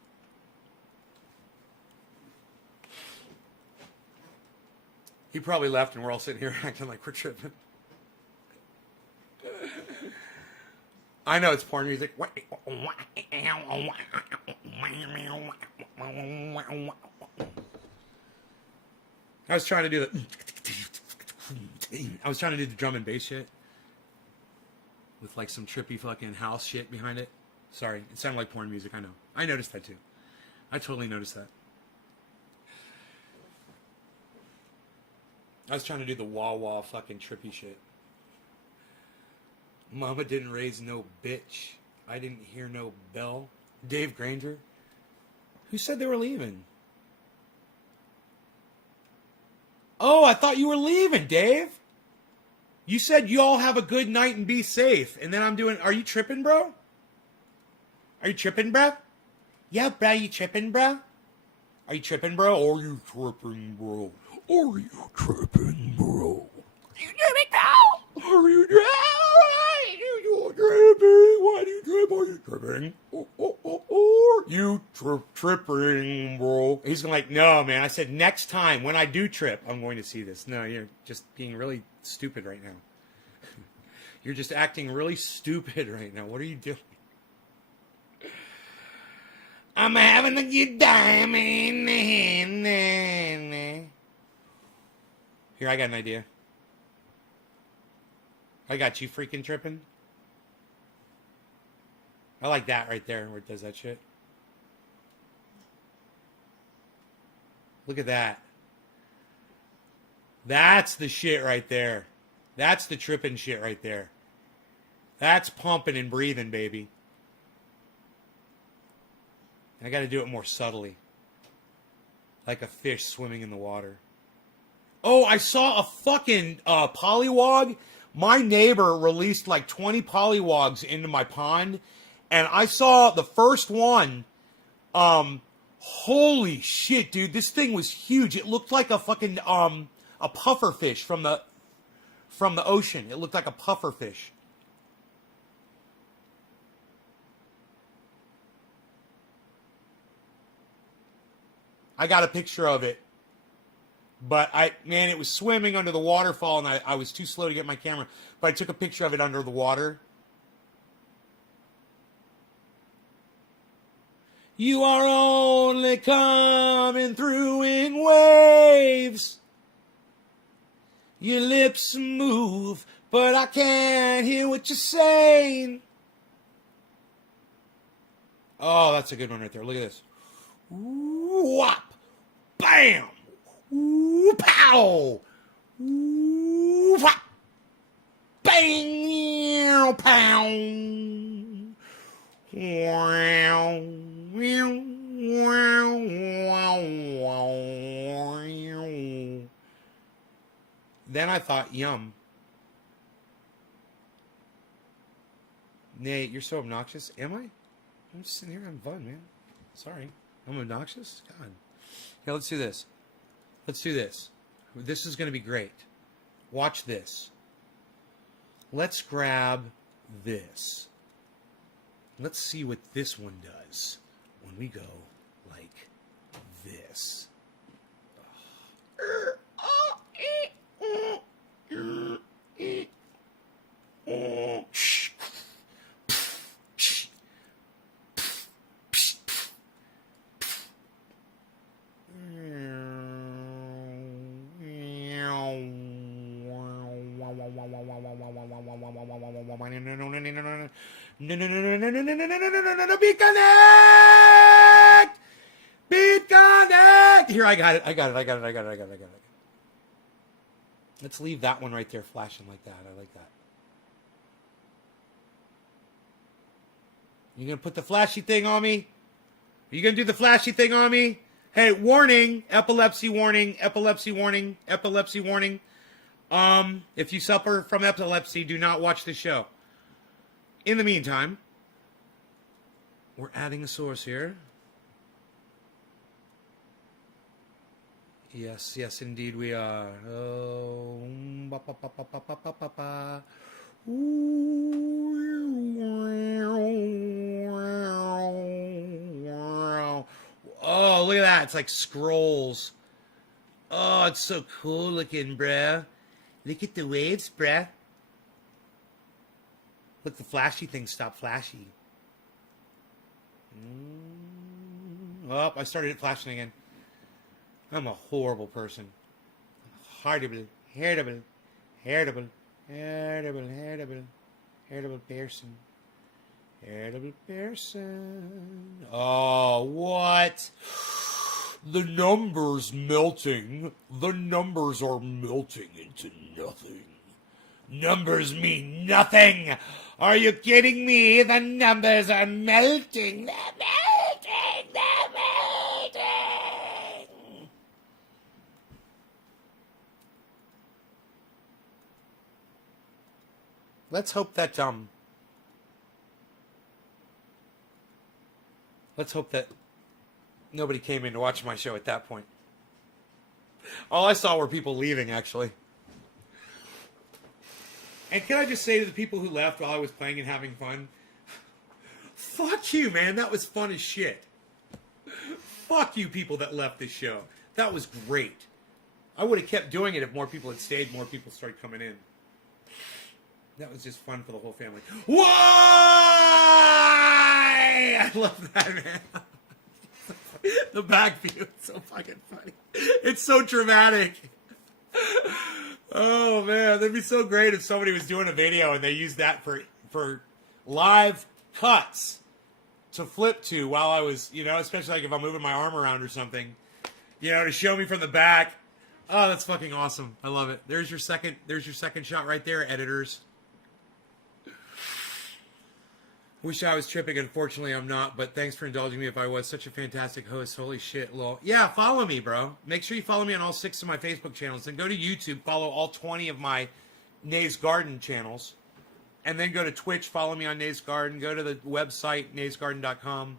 He probably left and we're all sitting here acting like we're tripping. I know it's porn music. I was trying to do the drum and bass shit with like some trippy fucking house shit behind it. Sorry, it sounded like porn music. I know. I noticed that too. I totally noticed that. I was trying to do the wah wah fucking trippy shit. Mama didn't raise no bitch. I didn't hear no bell. Dave Granger? Who said they were leaving? Oh, I thought you were leaving, Dave. You said you all have a good night and be safe. And then I'm doing, are you tripping, bro? Are you tripping, bro? Yeah, bro, you tripping, bro? Are you tripping, bro? Are you tripping, bro? Are you tripping, bro? Are you tripping, bro? Are you tripping? Why do you trip? Are you tripping? You tripping, bro? He's like, no, man. I said, next time when I do trip, I'm going to see this. No, you're just being really stupid right now. You're just acting really stupid right now. What are you doing? I'm having a good time. Here, I got an idea. I got you freaking tripping. I like that right there where it does that shit. Look at that. That's the shit right there. That's the tripping shit right there. That's pumping and breathing, baby. I got to do it more subtly. Like a fish swimming in the water. Oh, I saw a fucking pollywog. My neighbor released like 20 pollywogs into my pond. And I saw the first one. Holy shit, dude. This thing was huge. It looked like a fucking, a puffer fish from the ocean. It looked like a puffer fish. I got a picture of it. But man, it was swimming under the waterfall, and I was too slow to get my camera. But I took a picture of it under the water. You are only coming through in waves. Your lips move, but I can't hear what you're saying. Oh, that's a good one right there. Look at this. Ooh, whop. Bam. Ooh, pow. Ooh, whop. Bang. Pow. Wow. Then I thought, yum. Nate, you're so obnoxious. Am I? I'm just sitting here having fun, man. Sorry. I'm obnoxious? God. Yeah, let's do this. Let's do this. This is going to be great. Watch this. Let's grab this. Let's see what this one does when we go like this. No, beat connect! Beat connect! Here, I got it. Let's leave that one right there flashing like that. I like that. You gonna put the flashy thing on me? Are you gonna do the flashy thing on me? Hey, warning, epilepsy warning, epilepsy warning, epilepsy warning. If you suffer from epilepsy, do not watch the show. In the meantime, we're adding a source here. Yes, yes, indeed we are. Oh, ba, ba, ba, ba, ba, ba, ba, ba, ba. Oh, look at that. It's like scrolls. Oh, it's so cool looking, bruh. Look at the waves, bruh. Look, the flashy thing stopped flashy. Oh, I started it flashing again. I'm a horrible person. Horrible, heritable, heritable, heritable, heritable, heritable person. Heritable person. Oh, what? The numbers melting. The numbers are melting into nothing. Numbers mean nothing. Are you kidding me? The numbers are melting. They're melting. They're melting. Let's hope that nobody came in to watch my show at that point. All I saw were people leaving, actually. And can I just say to the people who left while I was playing and having fun, fuck you, man. That was fun as shit. Fuck you people that left this show. That was great. I would have kept doing it if more people had stayed, more people started coming in. That was just fun for the whole family. Why? I love that, man. The back view is so fucking funny. It's so dramatic. Oh, man. That'd be so great if somebody was doing a video and they used that for live cuts to flip to while I was, especially like if I'm moving my arm around or something. You know, to show me from the back. Oh, that's fucking awesome. I love it. There's your second shot right there, editors. Wish I was tripping. Unfortunately, I'm not, but thanks for indulging me if I was. Such a fantastic host. Holy shit, lol. Yeah, follow me, bro. Make sure you follow me on all 6 of my Facebook channels. Then go to YouTube, follow all 20 of my Nays Garden channels. And then go to Twitch, follow me on Nays Garden. Go to the website, naysgarden.com.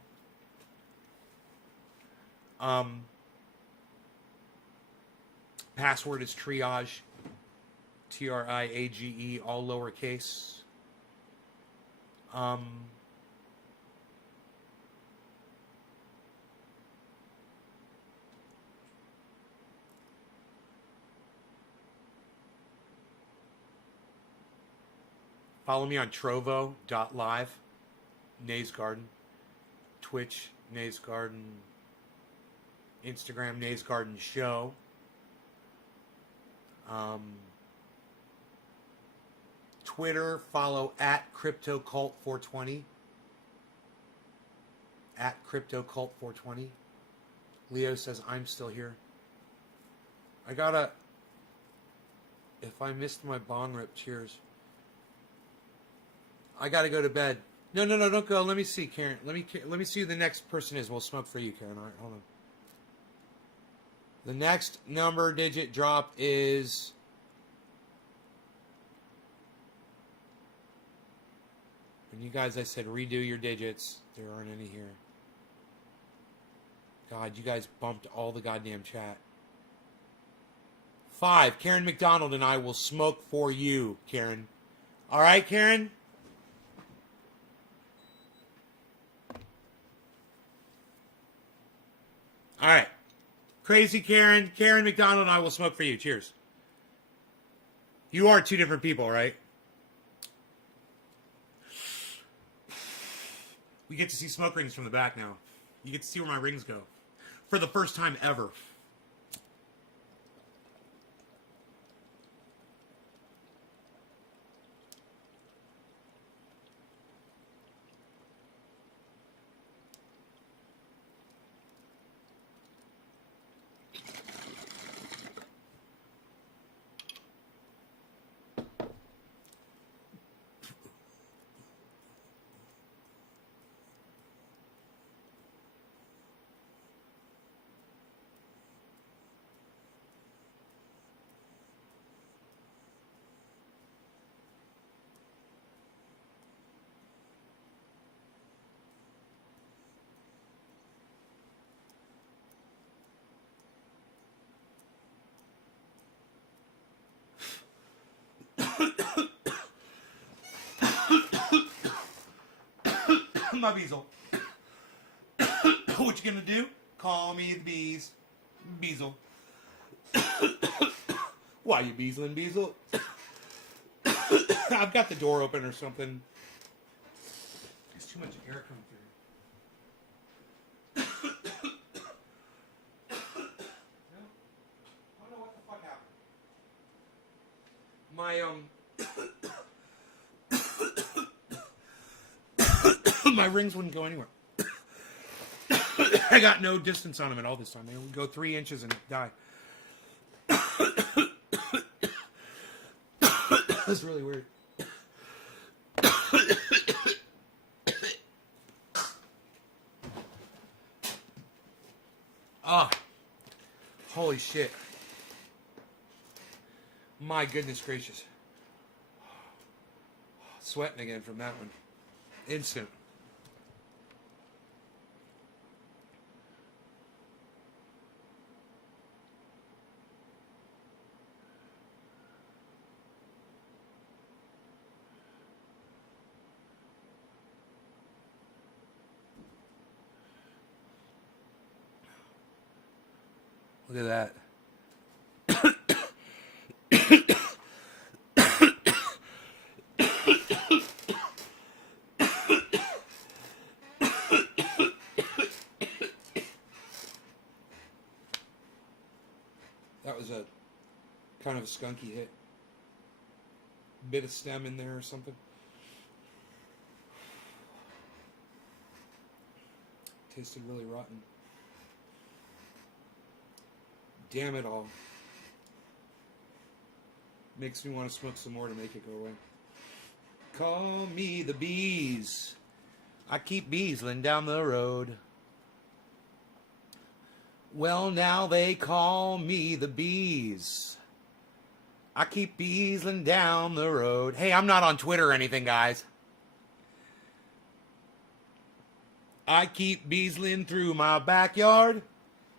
Password is triage. TRIAGE, all lowercase. Follow me on trovo.live, Nays Garden, Twitch, Nays Garden, Instagram, Nays Garden Show. Twitter, follow at CryptoCult420. At CryptoCult420. Leo says, I'm still here. If I missed my bong rip, cheers. I gotta go to bed. No, don't go. Let me see, Karen. Let me see who the next person is. We'll smoke for you, Karen. All right, hold on. The next number digit drop is... And you guys, I said redo your digits. There aren't any here. God, you guys bumped all the goddamn chat. 5. Karen McDonald and I will smoke for you, Karen. All right, Karen? All right. Crazy Karen. Karen McDonald and I will smoke for you. Cheers. You are 2 different people, right? We get to see smoke rings from the back now. You get to see where my rings go. For the first time ever. My Beezle. What you gonna do? Call me the bees. Beezle. Why you beezling, Beezle? I've got the door open or something. There's too much air coming through. I don't know what the fuck happened. My rings wouldn't go anywhere. I got no distance on them at all this time. They would go 3 inches and die. That's really weird. Ah, holy shit. My goodness gracious. Sweating again from that one. Instant. Look at that. That was a kind of a skunky hit. Bit of stem in there or something. Tasted really rotten. damn it all. Makes me want to smoke some more to make it go away. Call me the bees. I keep beesling down the road. Well, now they call me the bees. I keep beesling down the road. Hey, I'm not on Twitter or anything, guys. I keep beesling through my backyard,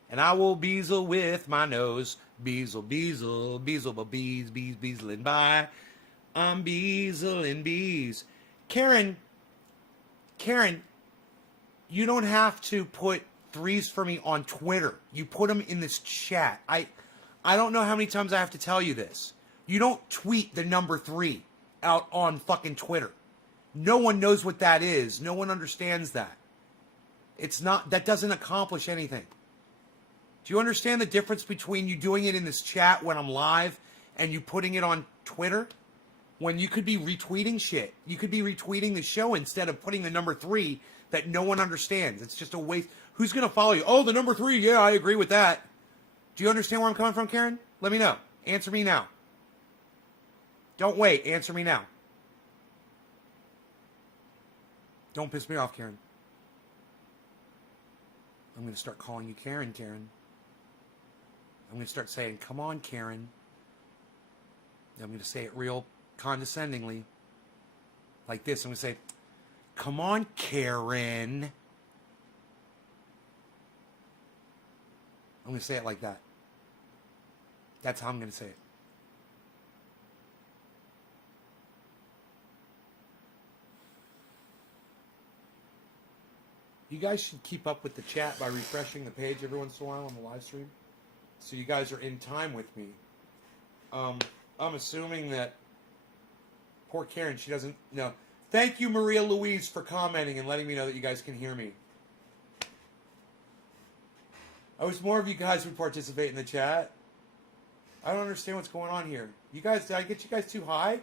and I will beesel with my nose. Beesel, beesel, beesel, but bees, beesling by. I'm beeseling bees. Karen, you don't have to put threes for me on Twitter. You put them in this chat. I don't know how many times I have to tell you this. You don't tweet the number 3 out on fucking Twitter. No one knows what that is. No one understands that. It's not, that doesn't accomplish anything. Do you understand the difference between you doing it in this chat when I'm live and you putting it on Twitter? When you could be retweeting shit. You could be retweeting the show instead of putting the number 3 that no one understands. It's just a waste. Who's going to follow you? Oh, the number 3. Yeah, I agree with that. Do you understand where I'm coming from, Karen? Let me know. Answer me now. Don't wait. Answer me now. Don't piss me off, Karen. I'm going to start calling you Karen, Karen. I'm going to start saying, come on, Karen. I'm going to say it real condescendingly. Like this. I'm going to say, come on, Karen. I'm going to say it like that. That's how I'm going to say it. You guys should keep up with the chat by refreshing the page every once in a while on the live stream. So you guys are in time with me. I'm assuming that poor Karen, she doesn't know. Thank you, Maria Louise, for commenting and letting me know that you guys can hear me. I wish more of you guys would participate in the chat. I don't understand what's going on here. You guys, did I get you guys too high?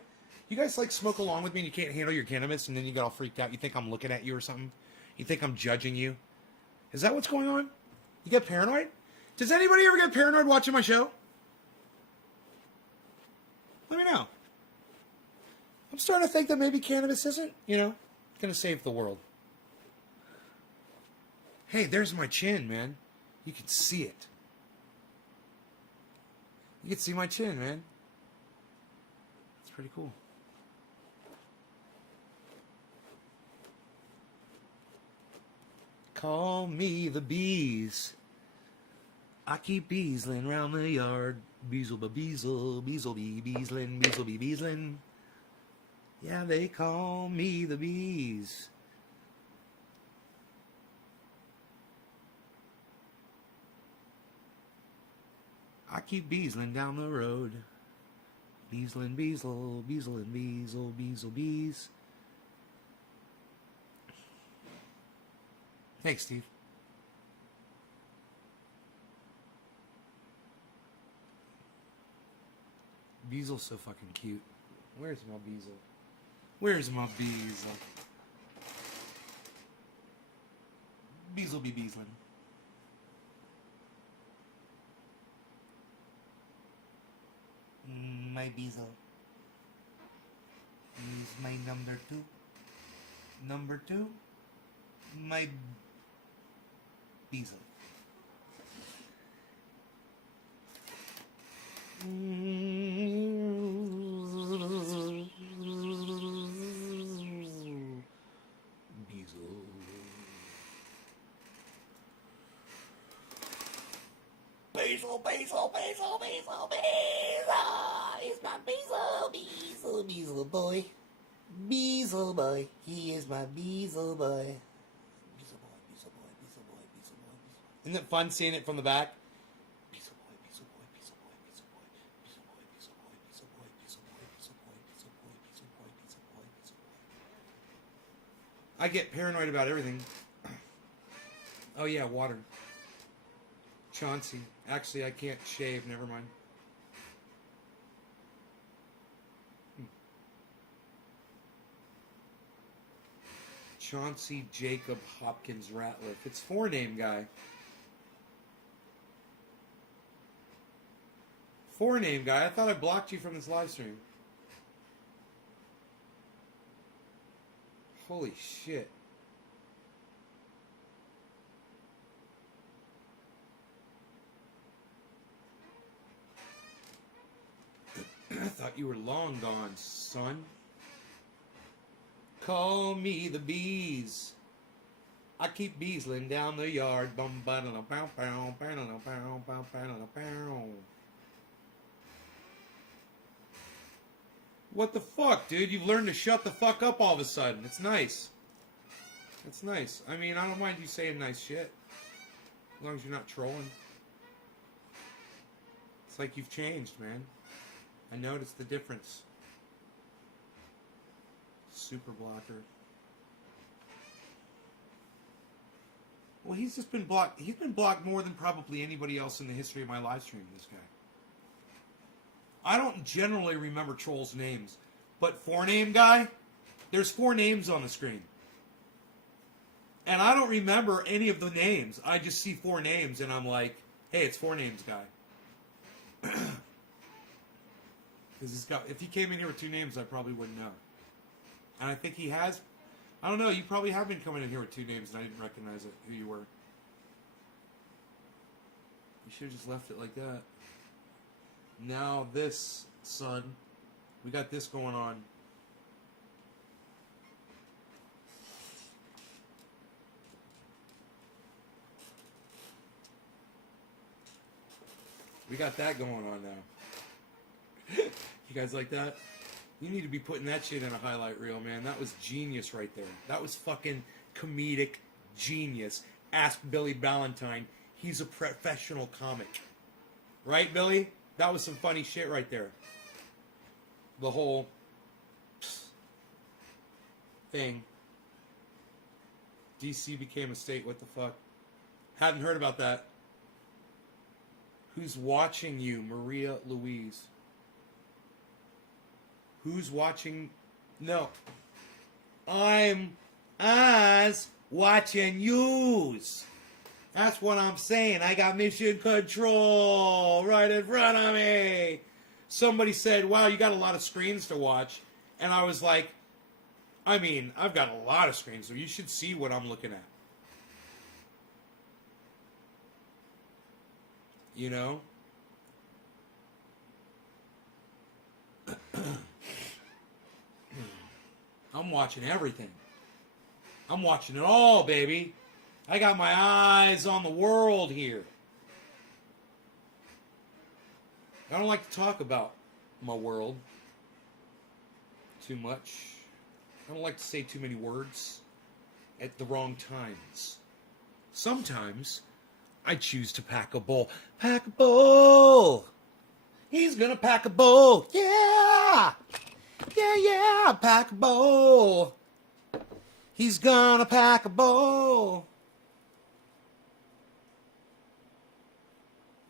You guys like smoke along with me and you can't handle your cannabis and then you get all freaked out. You think I'm looking at you or something? You think I'm judging you? Is that what's going on? You get paranoid? Does anybody ever get paranoid watching my show? Let me know. I'm starting to think that maybe cannabis isn't, going to save the world. Hey, there's my chin, man. You can see it. You can see my chin, man. It's pretty cool. Call me the bees. I keep beesling round the yard. Beesel ba beesel, beesel bee beeslin, beesel bee beeslin. Yeah, they call me the bees. I keep beesling down the road. Beeslin, beesel, beeslin, beesel, beesel, bees. Thanks, Steve. Beezel's so fucking cute. Where's my Beezel? Where's my Beezel? Beezel be beeslin'. My Beezel. He's my number 2. Number 2. My Beezel. Beezel. Beezel, Beezel, Beezel, Beezel, Beezel. He's my Beezel, Beezel, Beezel boy. Beezel boy. He is my Beezel boy. Beezel boy, Beezel boy, Beezel boy, Beezel boy, Beezel boy. Isn't it fun seeing it from the back? Beezel boy, Beezel boy, Beezel boy, Beezel boy, Beezel boy, Beezel boy, Beezel boy, Beezel boy, Beezel boy, Beezel boy, Beezel boy, Beezel boy, Beezel boy. I get paranoid about everything. Oh yeah, water. Chauncey. Actually, I can't shave. Never mind. Chauncey Jacob Hopkins Ratliff. It's 4-name guy. Forename guy, I thought I blocked you from this live stream. Holy shit. I thought you were long gone, son. Call me the bees. I keep beesling down the yard. Bum ba da bow bow bow bow bow bow bow. What the fuck, dude? You've learned to shut the fuck up all of a sudden. It's nice. It's nice. I mean, I don't mind you saying nice shit. As long as you're not trolling. It's like you've changed, man. I noticed the difference. Super blocker. Well, he's just been blocked. He's been blocked more than probably anybody else in the history of my live stream, this guy. I don't generally remember trolls' names, but forename guy, there's 4 names on the screen. And I don't remember any of the names. I just see 4 names, and I'm like, hey, it's forenames guy. Because if he came in here with 2 names, I probably wouldn't know. And I think he has. I don't know. You probably have been coming in here with 2 names, and I didn't recognize it. Who you were. You should have just left it like that. Now this, son, we got this going on. We got that going on now. You guys like that? You need to be putting that shit in a highlight reel, man. That was genius right there. That was fucking comedic genius. Ask Billy Ballantyne. He's a professional comic. Right, Billy? That was some funny shit right there. The whole thing. DC became a state. What the fuck? Hadn't heard about that. Who's watching you, Maria Louise? Who's watching? No. I'm eyes watching yous. That's what I'm saying. I got mission control right in front of me. Somebody said, wow, you got a lot of screens to watch. And I was like, I mean, I've got a lot of screens, so you should see what I'm looking at. You know? I'm watching everything. I'm watching it all, baby. I got my eyes on the world here. I don't like to talk about my world too much. I don't like to say too many words at the wrong times. Sometimes I choose to pack a bowl. Pack a bowl. He's gonna pack a bowl. Yeah. Yeah, yeah, pack a bowl. He's gonna pack a bowl.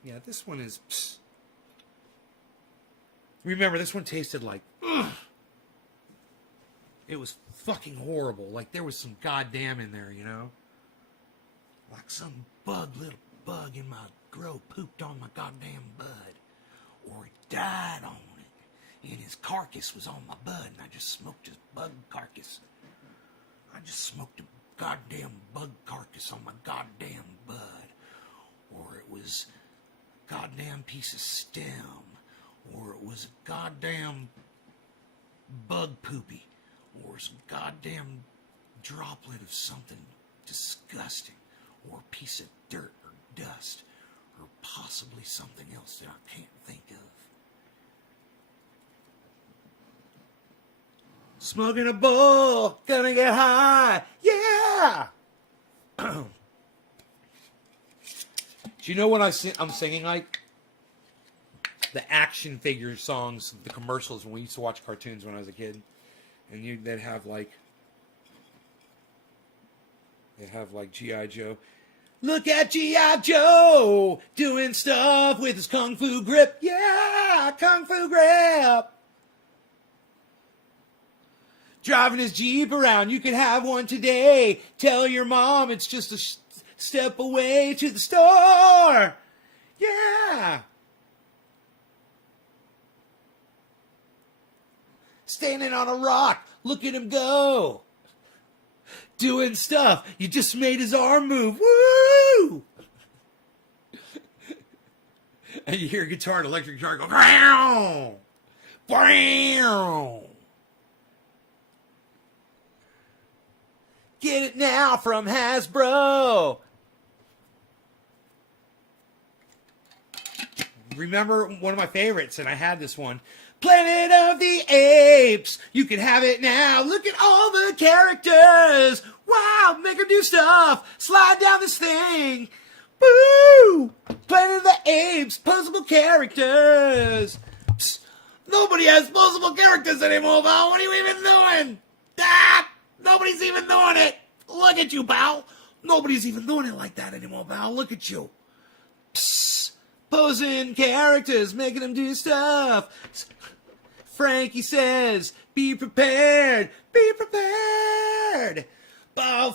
Yeah, this one is... Psst. Remember, this one tasted like... Ugh. It was fucking horrible. Like, there was some goddamn in there, you know? Like some little bug in my grow pooped on my goddamn bud. Or it died on it. And his carcass was on my bud, and I just smoked his bug carcass. I just smoked a goddamn bug carcass on my goddamn bud. Or it was a goddamn piece of stem. Or it was a goddamn bug poopy. Or some goddamn droplet of something disgusting. Or a piece of dirt or dust. Or possibly something else that I can't think of. Smoking a bowl, gonna get high, yeah! Do you know what I'm singing like? The action figure songs, the commercials when we used to watch cartoons when I was a kid. And they'd have like G.I. Joe. Look at G.I. Joe doing stuff with his kung fu grip. Yeah, kung fu grip. Driving his Jeep around. You can have one today. Tell your mom it's just a step away to the store. Yeah. standing on a rock. Look at him go. Doing stuff. You just made his arm move. Woo! And you hear a guitar, an electric guitar go, brow, brow. Get it now from Hasbro. Remember one of my favorites, and I had this one. Planet of the Apes. You can have it now. Look at all the characters. Wow, make them do stuff. Slide down this thing. Woo! Planet of the Apes. Posable characters. Psst. Nobody has posable characters anymore, pal. What are you even doing? Ah! Nobody's even doing it. Look at you, pal. Nobody's even doing it like that anymore, pal. Look at you. Psst. Posing characters, making them do stuff. Frankie says, be prepared. Be prepared. Bubble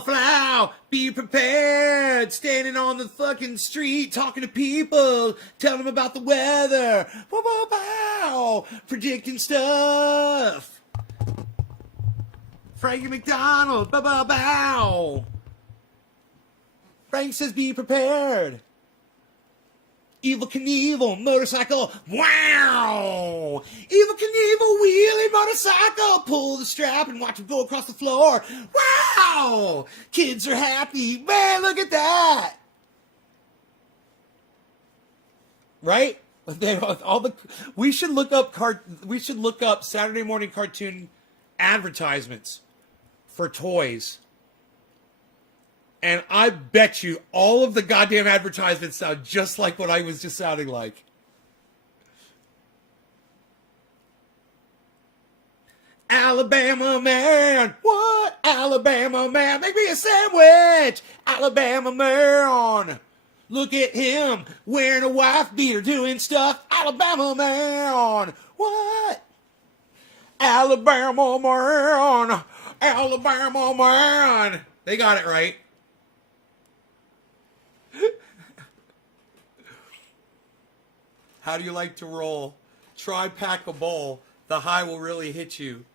flow, be prepared. Standing on the fucking street, talking to people, telling them about the weather. Bow, bow, bow, predicting stuff. Frankie McDonald, bow, bow, bow. Frank says, be prepared. Evil Knievel, motorcycle, wow! Evil Knievel, wheeling motorcycle, pull the strap and watch him go across the floor. Wow! Kids are happy. Man, look at that! Right? We should look up Saturday morning cartoon advertisements for toys. And I bet you all of the goddamn advertisements sound just like what I was just sounding like. Alabama man. What? Alabama man. Make me a sandwich. Alabama man. Look at him wearing a wife beater doing stuff. Alabama man. What? Alabama man. Alabama man. They got it right. How do you like to roll? Try pack a bowl. The high will really hit you.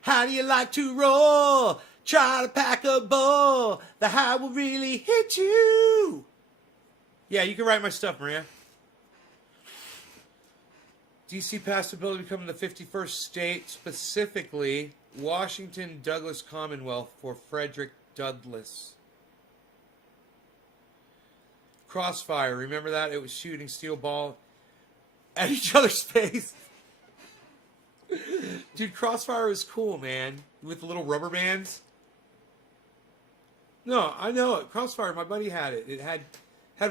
How do you like to roll? Try to pack a bowl. The high will really hit you. Yeah, you can write my stuff, Maria. DC passed a bill to become the 51st state, specifically Washington Douglas Commonwealth for Frederick Douglass. Crossfire, remember that? It was shooting steel ball at each other's face. Dude, Crossfire was cool, man. With the little rubber bands. No, I know it. Crossfire, my buddy had it. It had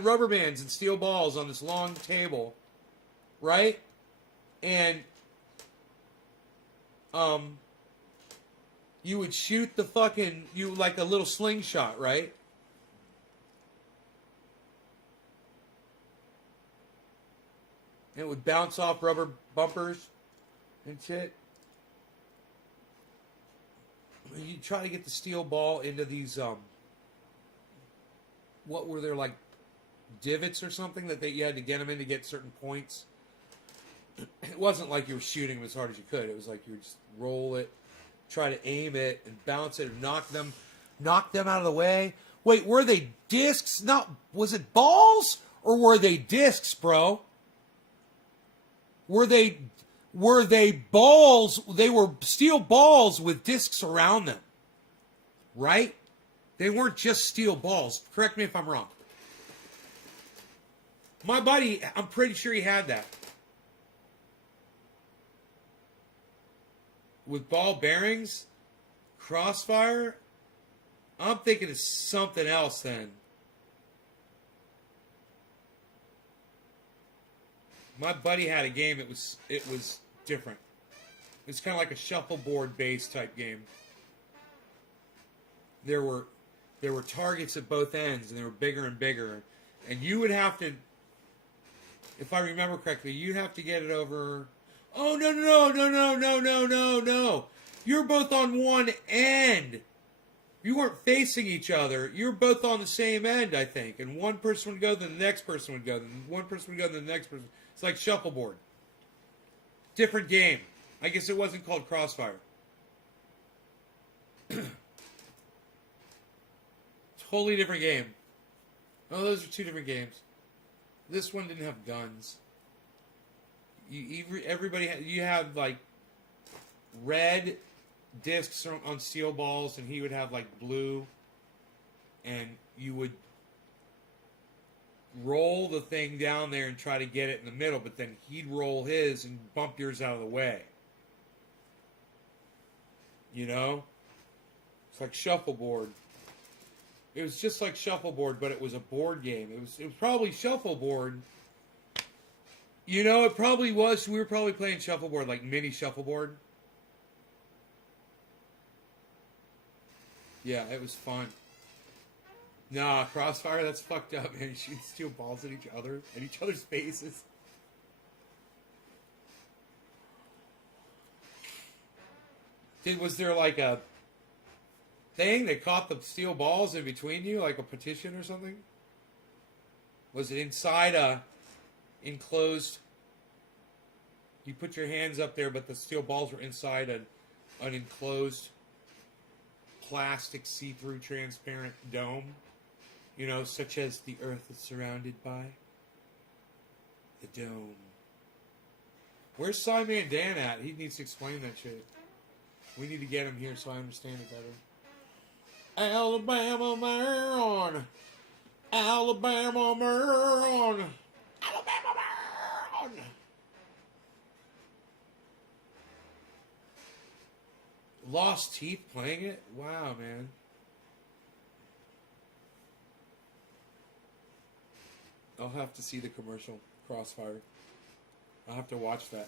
rubber bands and steel balls on this long table. Right? And you would shoot the fucking, like a little slingshot, right? And it would bounce off rubber bumpers and shit. You try to get the steel ball into these, what were there, like divots or something that you had to get them in to get certain points. It wasn't like you were shooting them as hard as you could. It was like you would just roll it, try to aim it, and bounce it, and knock them out of the way. Wait, were they discs? Was it balls or were they discs, bro? Were they balls? They were steel balls with discs around them, right? They weren't just steel balls. Correct me if I'm wrong. My buddy, I'm pretty sure he had that. With ball bearings, Crossfire, I'm thinking it's something else then. My buddy had a game. It was different. It's kind of like a shuffleboard based type game. There were targets at both ends, and they were bigger and bigger. And you would have to, if I remember correctly, you'd have to get it over. Oh no! You're both on one end. You weren't facing each other. You were both on the same end, I think. And one person would go, then the next person would go, then one person would go, then the next person. It's like shuffleboard. Different game. I guess it wasn't called Crossfire. Totally different game. Oh, those are two different games. This one didn't have guns. Everybody you had like red discs on steel balls, and he would have like blue, and you would roll the thing down there and try to get it in the middle, but then he'd roll his and bump yours out of the way. You know? It's like shuffleboard. It was just like shuffleboard, but it was a board game. It was probably shuffleboard. You know, it probably was. We were probably playing shuffleboard, like mini shuffleboard. Yeah, it was fun. Nah, Crossfire, that's fucked up, man. You shoot steel balls at each other's faces. Was there like a thing that caught the steel balls in between you, like a partition or something? Was it inside a enclosed? You put your hands up there, but the steel balls were inside an enclosed plastic see-through transparent dome, you know, such as the Earth is surrounded by the dome. Where's Simon Dan at? He needs to explain that shit. We need to get him here so I understand it better. Alabama man, Alabama man, Alabama man. Lost Teeth playing it? Wow, man. I'll have to see the commercial, Crossfire. I'll have to watch that.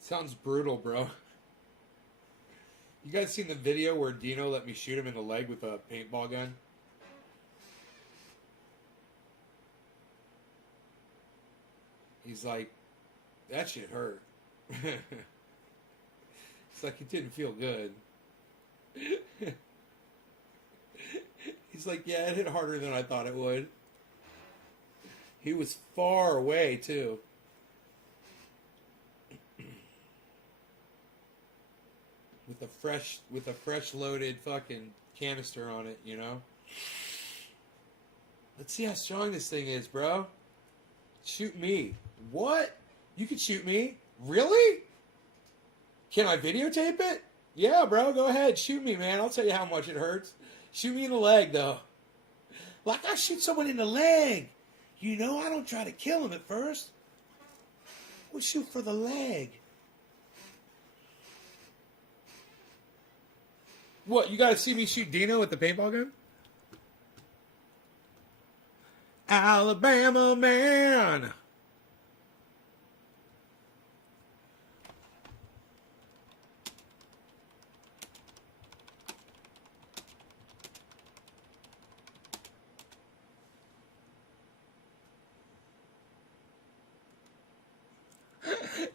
Sounds brutal, bro. You guys seen the video where Dino let me shoot him in the leg with a paintball gun? He's like, that shit hurt. It's like, it didn't feel good. He's like, yeah, it hit harder than I thought it would. He was far away, too. With a fresh loaded fucking canister on it, you know? Let's see how strong this thing is, bro. Shoot me. What? You can shoot me? Really? Can I videotape it? Yeah, bro, go ahead. Shoot me, man. I'll tell you how much it hurts. Shoot me in the leg, though. Like I shoot someone in the leg. You know, I don't try to kill him at first. We'll shoot for the leg. What, you gotta see me shoot Dino with the paintball gun? Alabama man!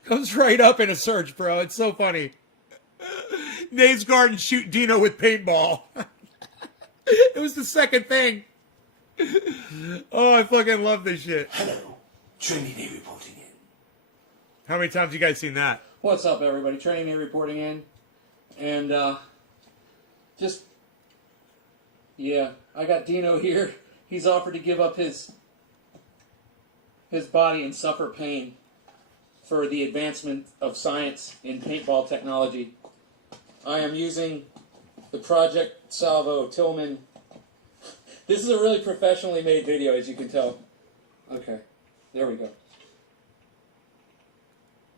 Comes right up in a search, bro. It's so funny. Nate's Garden shoot Dino with paintball. It was the second thing. Oh, I fucking love this shit. Hello, Training Day reporting in. How many times you guys seen that? What's up, everybody? Training Day reporting in. And, I got Dino here. He's offered to give up his body and suffer pain for the advancement of science in paintball technology. I am using the Project Salvo Tillman. This is a really professionally made video, as you can tell. Okay, there we go.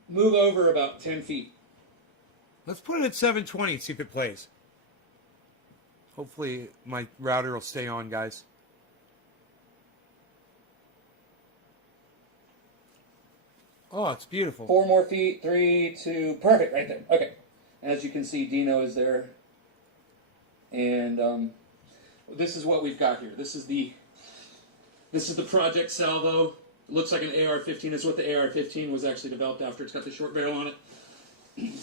move over about 10 feet. Let's put it at 720 and see if it plays. Hopefully my router will stay on, guys. Oh, it's beautiful. 4 more feet, 3, 2, perfect, right there. Okay. As you can see, Dino is there. And this is what we've got here. This is the Project Salvo. It looks like an AR-15. It's what the AR-15 was actually developed after. It's got the short barrel on it.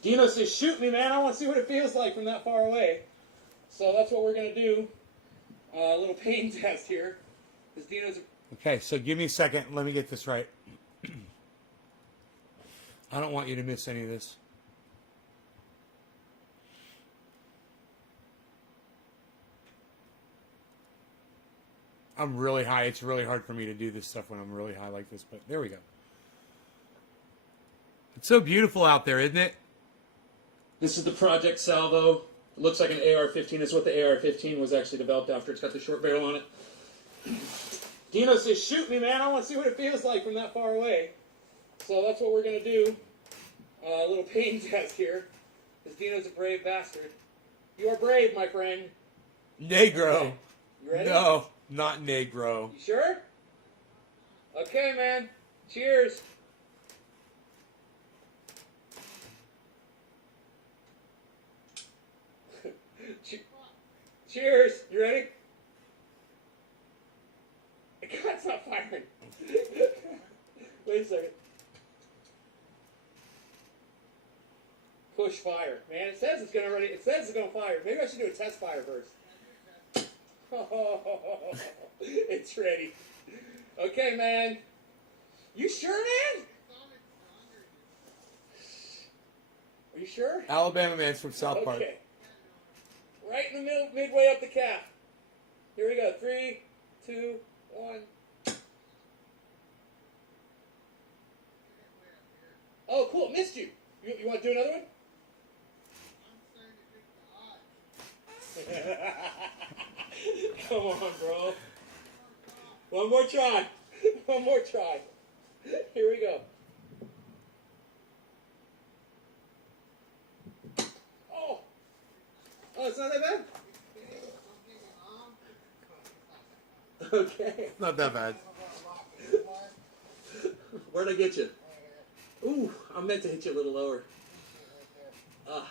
Dino says, shoot me, man. I want to see what it feels like from that far away. So that's what we're going to do. A little pain test here. Because Dino's... Okay, so give me a second. Let me get this right. I don't want you to miss any of this. I'm really high. It's really hard for me to do this stuff when I'm really high like this, but there we go. It's so beautiful out there, isn't it? This is the Project Salvo. It looks like an AR-15. It's what the AR-15 was actually developed after. It's got the short barrel on it. Dino says, shoot me, man. I want to see what it feels like from that far away. So that's what we're going to do. A little pain test here. Because Dino's a brave bastard. You are brave, my friend. Negro. Okay. You ready? No, not Negro. You sure? Okay, man. Cheers. Cheers. You ready? God, it's not firing. Wait a second. Push fire. Man, it says it's gonna ready. It says it's gonna fire. Maybe I should do a test fire first. Oh, it's ready. Okay, man. You sure, man? Are you sure? Alabama man's from South Park. Okay. Right in the middle, midway up the calf. Here we go. 3, 2, 1. Oh, cool. Missed you. You want to do another one? Come on, bro. One more try. One more try. Here we go. Oh. Oh, it's not that bad? Okay. Not that bad. Where'd I get you? Ooh, I meant to hit you a little lower. Ah.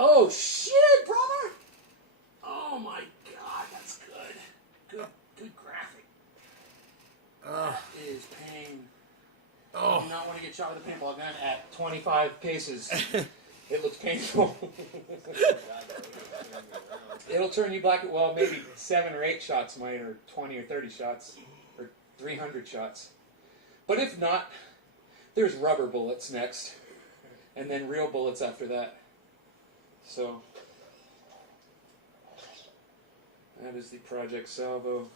Oh shit, brother! Oh my god, that's good. Good graphic. That is pain. I do not want to get shot with a paintball gun at 25 paces. It looks painful. It'll turn you black. Well, maybe 7 or 8 shots might, or 20 or 30 shots, or 300 shots. But if not, there's rubber bullets next, and then real bullets after that. So, that is the Project Salvo.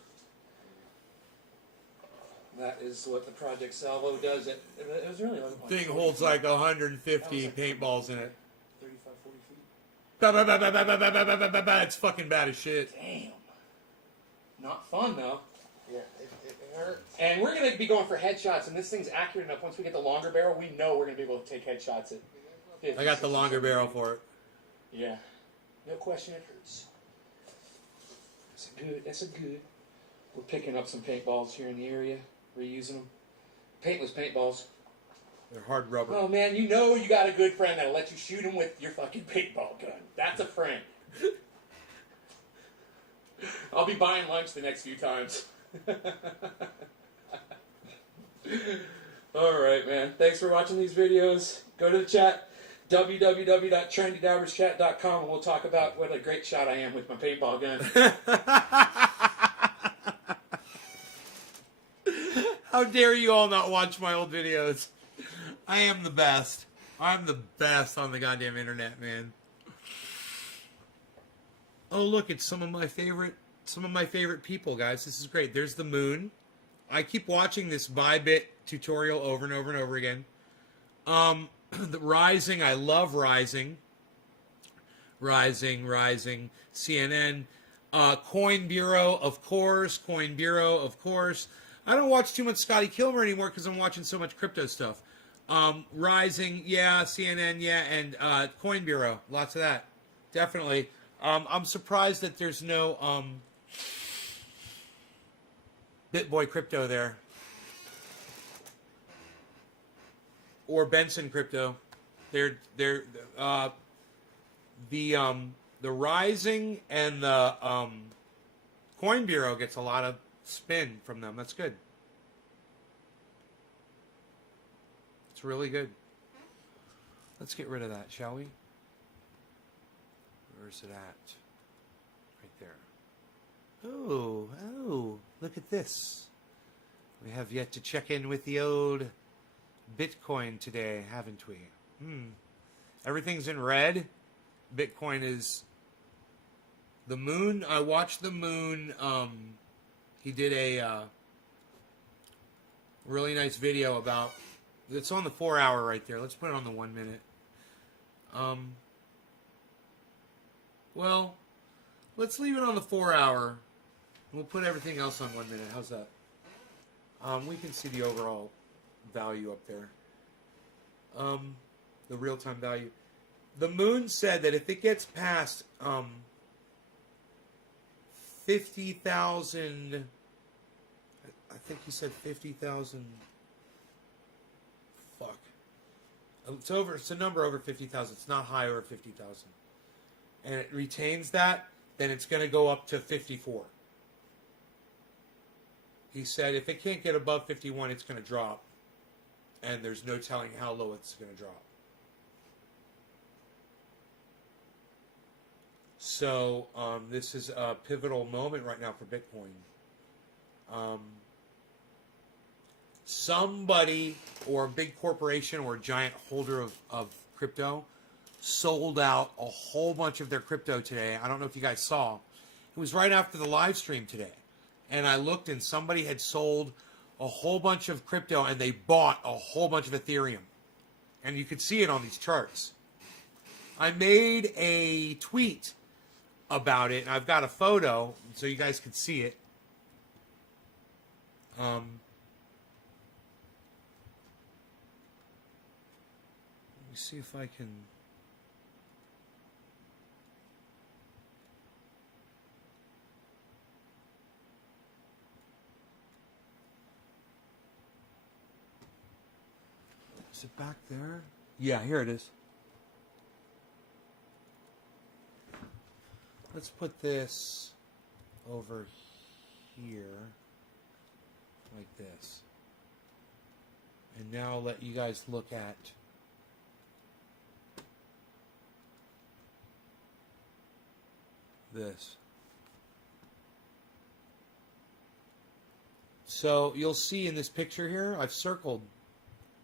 That is what the Project Salvo does. It was really like Thing holds like 150 paintballs in it. 35, 40 feet. It's fucking bad as shit. Damn. Not fun, though. Yeah, it hurts. And we're going to be going for headshots, and this thing's accurate enough. Once we get the longer barrel, we know we're going to be able to take headshots at 50, I got the longer barrel for it. Yeah. No question it hurts. That's a good. We're picking up some paintballs here in the area. Reusing them. Paintless paintballs. They're hard rubber. Oh, man, you know you got a good friend that'll let you shoot him with your fucking paintball gun. That's a friend. I'll be buying lunch the next few times. Alright, man. Thanks for watching these videos. Go to the chat, www.trendydabberschat.com, and we'll talk about what a great shot I am with my paintball gun. How dare you all not watch my old videos? I am the best. I'm the best on the goddamn internet, man. Oh, look, it's some of my favorite people, guys. This is great. There's the moon. I keep watching this Bybit tutorial over and over and over again. The Rising, I love Rising. Rising, CNN. Coin Bureau, of course. Coin Bureau, of course. I don't watch too much Scotty Kilmer anymore because I'm watching so much crypto stuff. Rising, yeah. CNN, yeah. And Coin Bureau, lots of that. Definitely. I'm surprised that there's no BitBoy Crypto there. Or Benson Crypto. They're the Rising and the Coin Bureau gets a lot of spin from them. That's good. It's really good. Let's get rid of that, shall we? Where's it at? Right there. Oh, look at this. We have yet to check in with the old Bitcoin today, haven't we? Everything's in red. Bitcoin is the moon. I watched the moon. He did a really nice video about. It's on the 4 hour right there. Let's put it on the 1 minute. Well, let's leave it on the 4 hour. We'll put everything else on 1 minute. How's that? We can see the overall value up there. The real-time value. The moon said that if it gets past 50,000, I think he said 50,000. Fuck. It's a number over 50,000. It's not high over 50,000. And it retains that, then it's going to go up to 54. He said if it can't get above 51, it's going to drop. And there's no telling how low it's going to drop. So this is a pivotal moment right now for Bitcoin. Somebody or a big corporation or a giant holder of crypto sold out a whole bunch of their crypto today. I don't know if you guys saw. It was right after the live stream today. And I looked and somebody had sold a whole bunch of crypto and they bought a whole bunch of Ethereum. And you could see it on these charts. I made a tweet about it, and I've got a photo so you guys could see it. Let me see if I can. Is it back there? Yeah, here it is. Let's put this over here, like this. And now I'll let you guys look at this. So you'll see in this picture here, I've circled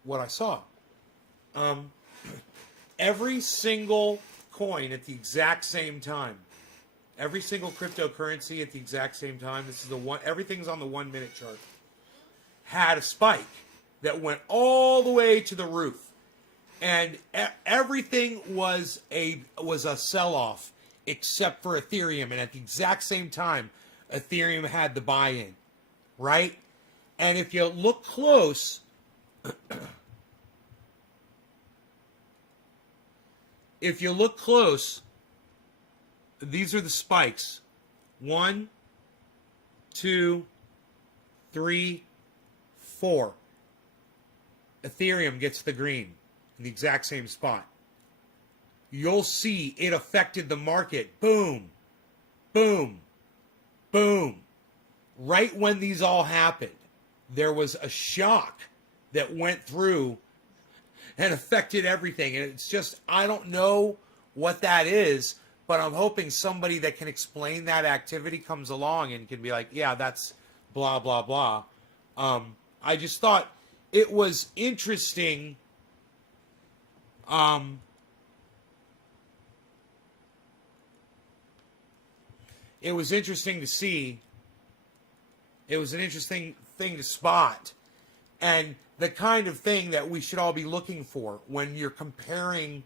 what I saw. Every single coin at the exact same time. Every single cryptocurrency at the exact same time. This is the one. Everything's on the 1 minute chart. Had a spike that went all the way to the roof, and everything was a sell-off except for Ethereum. And at the exact same time, Ethereum had the buy-in, right? And if you look close, these are the spikes. 1, 2, 3, 4. Ethereum gets the green in the exact same spot. You'll see it affected the market. Boom, boom, boom. Right when these all happened, there was a shock that went through and affected everything. And it's just, I don't know what that is, but I'm hoping somebody that can explain that activity comes along and can be like, yeah, that's blah, blah, blah. I just thought it was interesting. It was interesting to see. It was an interesting thing to spot. And the kind of thing that we should all be looking for when you're comparing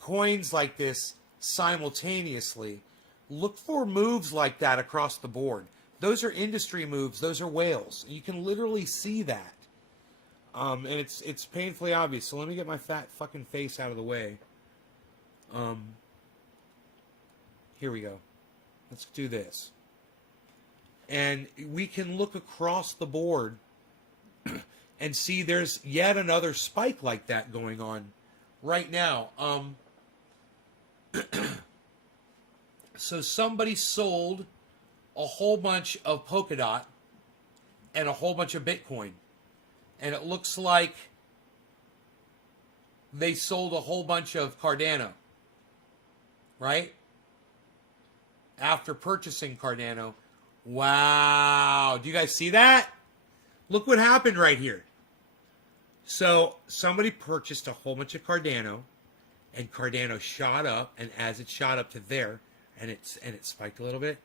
coins like this simultaneously. Look for moves like that across the board. Those are industry moves. Those are whales. You can literally see that. And it's painfully obvious. So let me get my fat fucking face out of the way. Here we go. Let's do this. And we can look across the board and see there's yet another spike like that going on right now. So somebody sold a whole bunch of Polkadot and a whole bunch of Bitcoin. And it looks like they sold a whole bunch of Cardano. Right? After purchasing Cardano. Wow. Do you guys see that? Look what happened right here. So somebody purchased a whole bunch of Cardano, and Cardano shot up, and as it shot up to there, and it spiked a little bit,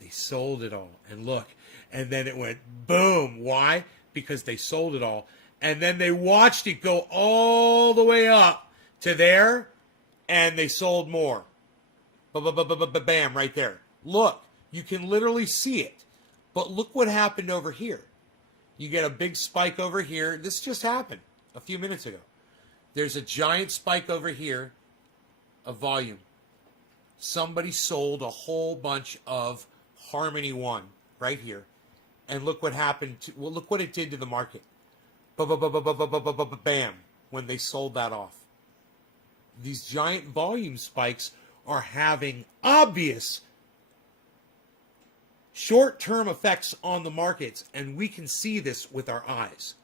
they sold it all. And look, and then it went boom. Why? Because they sold it all. And then they watched it go all the way up to there, and they sold more. Bam, right there. Look, you can literally see it. But look what happened over here. You get a big spike over here. This just happened a few minutes ago. There's a giant spike over here of volume. Somebody sold a whole bunch of Harmony One right here. And look what happened. Well, look what it did to the market. Bam, when they sold that off. These giant volume spikes are having obvious short-term effects on the markets, and we can see this with our eyes.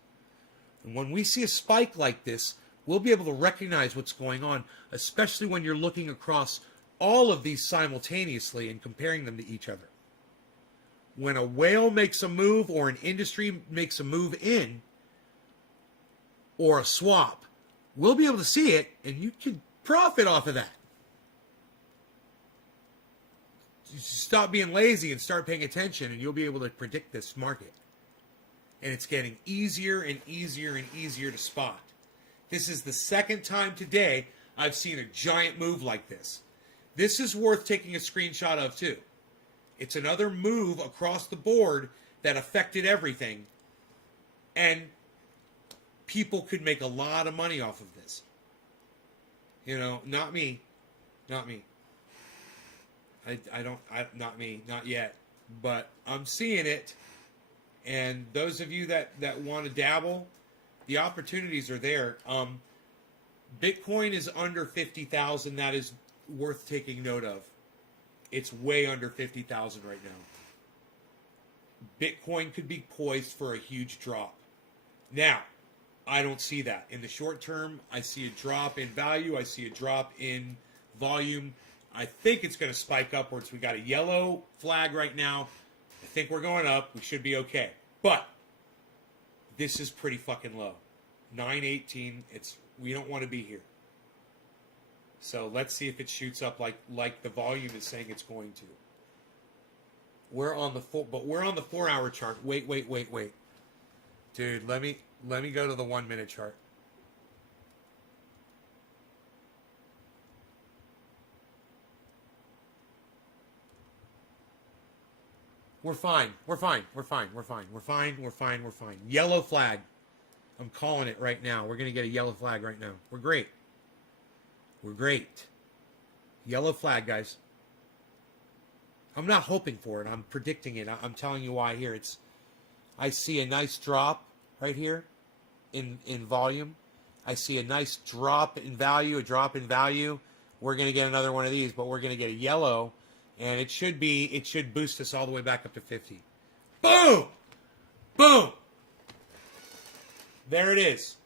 And when we see a spike like this, we'll be able to recognize what's going on, especially when you're looking across all of these simultaneously and comparing them to each other. When a whale makes a move or an industry makes a move in, or a swap, we'll be able to see it, and you can profit off of that. Stop being lazy and start paying attention, and you'll be able to predict this market. And it's getting easier and easier and easier to spot. This is the second time today I've seen a giant move like this. This is worth taking a screenshot of too. It's another move across the board that affected everything. And people could make a lot of money off of this. You know, not me. Not me. Not me, not yet. But I'm seeing it. And those of you that want to dabble, the opportunities are there. Bitcoin is under 50,000. That is worth taking note of. It's way under 50,000 right now. Bitcoin could be poised for a huge drop. Now, I don't see that. In the short term, I see a drop in value. I see a drop in volume. I think it's going to spike upwards. We got a yellow flag right now. I think we're going up. We should be okay. But this is pretty fucking low. 918. We don't want to be here. So let's see if it shoots up like the volume is saying it's going to. We're on the 4-hour chart. Wait. Dude, let me go to the 1 minute chart. We're fine. Yellow flag. I'm calling it right now. We're going to get a yellow flag right now. We're great. Yellow flag, guys. I'm not hoping for it. I'm predicting it. I'm telling you why here. I see a nice drop right here in volume. I see a nice drop in value, We're going to get another one of these, but we're going to get a yellow, and it should boost us all the way back up to 50. Boom! Boom! There it is.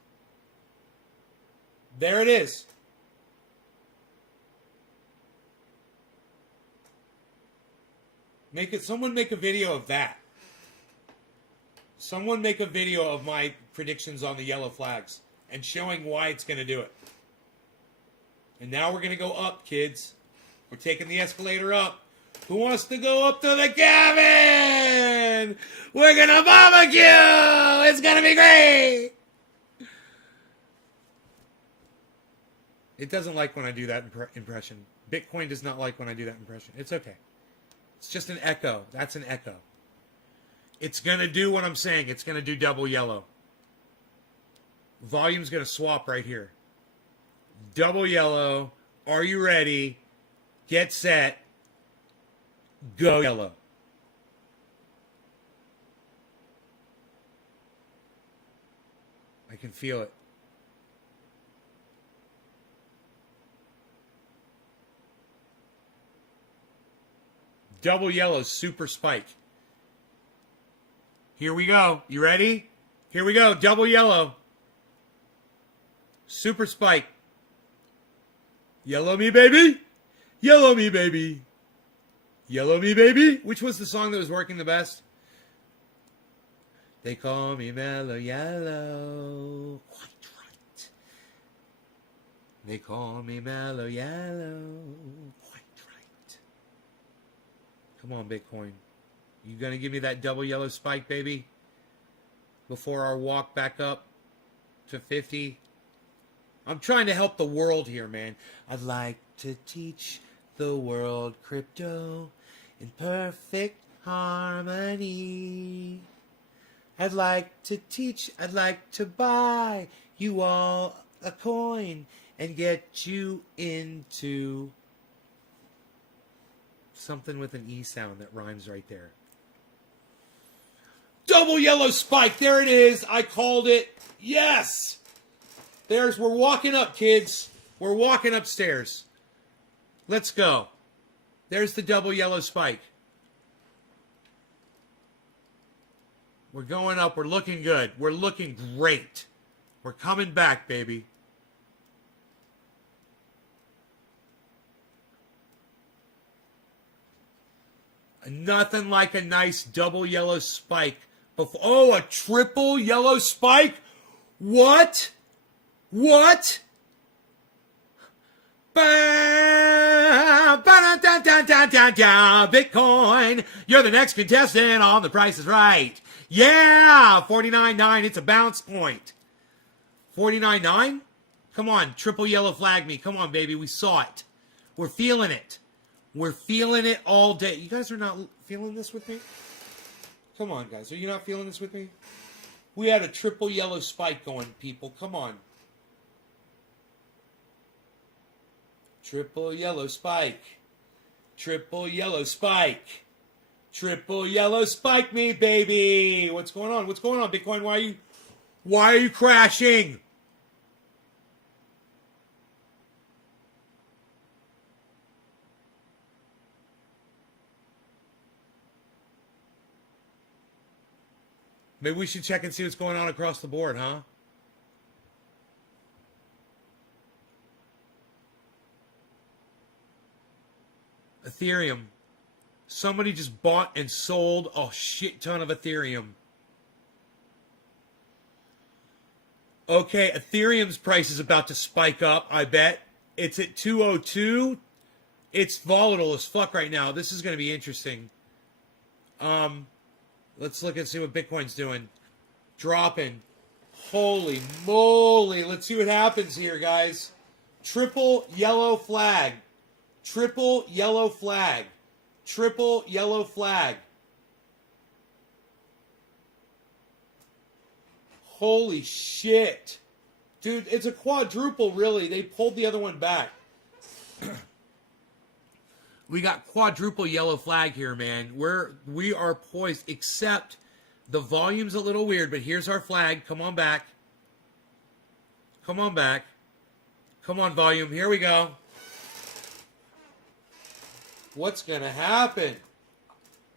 Someone make a video of that. Someone make a video of my predictions on the yellow flags and showing why it's going to do it. And now we're going to go up, kids. We're taking the escalator up. Who wants to go up to the cabin? We're going to barbecue! It's going to be great! It doesn't like when I do that impression. Bitcoin does not like when I do that impression. It's okay. It's just an echo. That's an echo. It's going to do what I'm saying. It's going to do double yellow. Volume's going to swap right here. Double yellow. Are you ready? Get set. Go yellow. I can feel it. Double yellow, super spike. Here we go. You ready? Here we go. Double yellow. Super spike. Yellow me, baby. Yellow me, baby. Yellow me, baby. Which was the song that was working the best? They call me Mellow Yellow. Quite right. They call me Mellow Yellow. Quite right. Come on, Bitcoin. You gonna give me that double yellow spike, baby? Before our walk back up to 50? I'm trying to help the world here, man. I'd like to teach the world crypto in perfect harmony. I'd like to teach, I'd like to buy you all a coin and get you into something with an E sound that rhymes right there. Double yellow spike. There it is. I called it. Yes. We're walking up, kids. We're walking upstairs. Let's go. There's the double yellow spike. We're going up. We're looking good. We're looking great. We're coming back, baby. Nothing like a nice double yellow spike. Oh, a triple yellow spike? What? What? Bitcoin, you're the next contestant on The Price is Right. Yeah, 49.9. It's a bounce point. 49.9? Come on, triple yellow flag me. Come on, baby. We saw it. We're feeling it. We're feeling it all day. You guys are not feeling this with me? Come on, guys. Are you not feeling this with me? We had a triple yellow spike going, people. Come on. Triple yellow spike. Triple yellow spike. Triple yellow spike me, baby. What's going on? What's going on, Bitcoin? Why are you crashing? Maybe we should check and see what's going on across the board, huh? Ethereum. Somebody just bought and sold a shit ton of Ethereum. Okay, Ethereum's price is about to spike up, I bet. It's at 202. It's volatile as fuck right now. This is going to be interesting. Let's look and see what Bitcoin's doing. Dropping. Holy moly. Let's see what happens here, guys. Triple yellow flag. Triple yellow flag. Triple yellow flag. Holy shit. Dude, it's a quadruple, really. They pulled the other one back. We got quadruple yellow flag here, man. We are poised, except the volume's a little weird, but here's our flag. Come on back. Come on back. Come on, volume. Here we go. What's going to happen?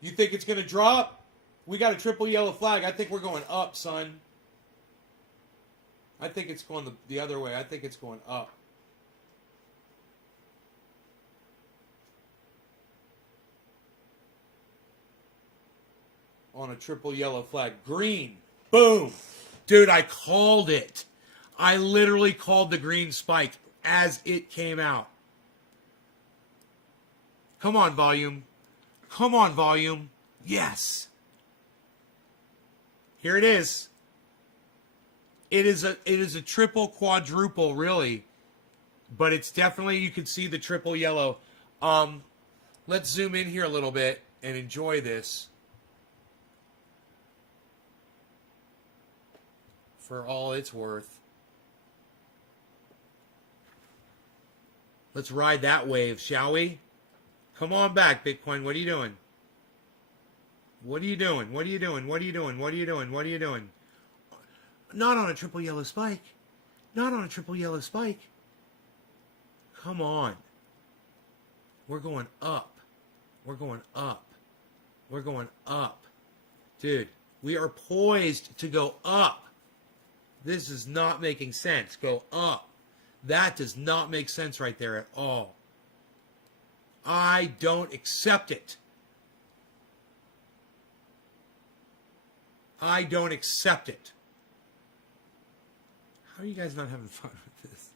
You think it's going to drop? We got a triple yellow flag. I think we're going up, son. I think it's going the other way. I think it's going up. On a triple yellow flag. Green. Boom. Dude, I called it. I literally called the green spike as it came out. Come on, volume. Come on, volume. Yes. Here it is. It is a triple quadruple, really. but it's definitely, you can see the triple yellow. Let's zoom in here a little bit and enjoy this for all it's worth. Let's ride that wave, shall we? Come on back, Bitcoin. What are you doing? What are you doing? What are you doing? What are you doing? What are you doing? What are you doing? Not on a triple yellow spike. Not on a triple yellow spike. Come on. We're going up. We're going up. We're going up. Dude, we are poised to go up. This is not making sense. Go up. That does not make sense right there at all. I don't accept it. I don't accept it. How are you guys not having fun with this?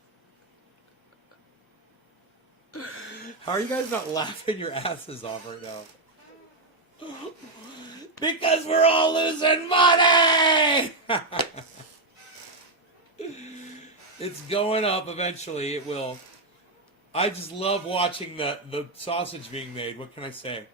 How are you guys not laughing your asses off right now? Because we're all losing money! It's going up eventually. It will. I just love watching the sausage being made. What can I say?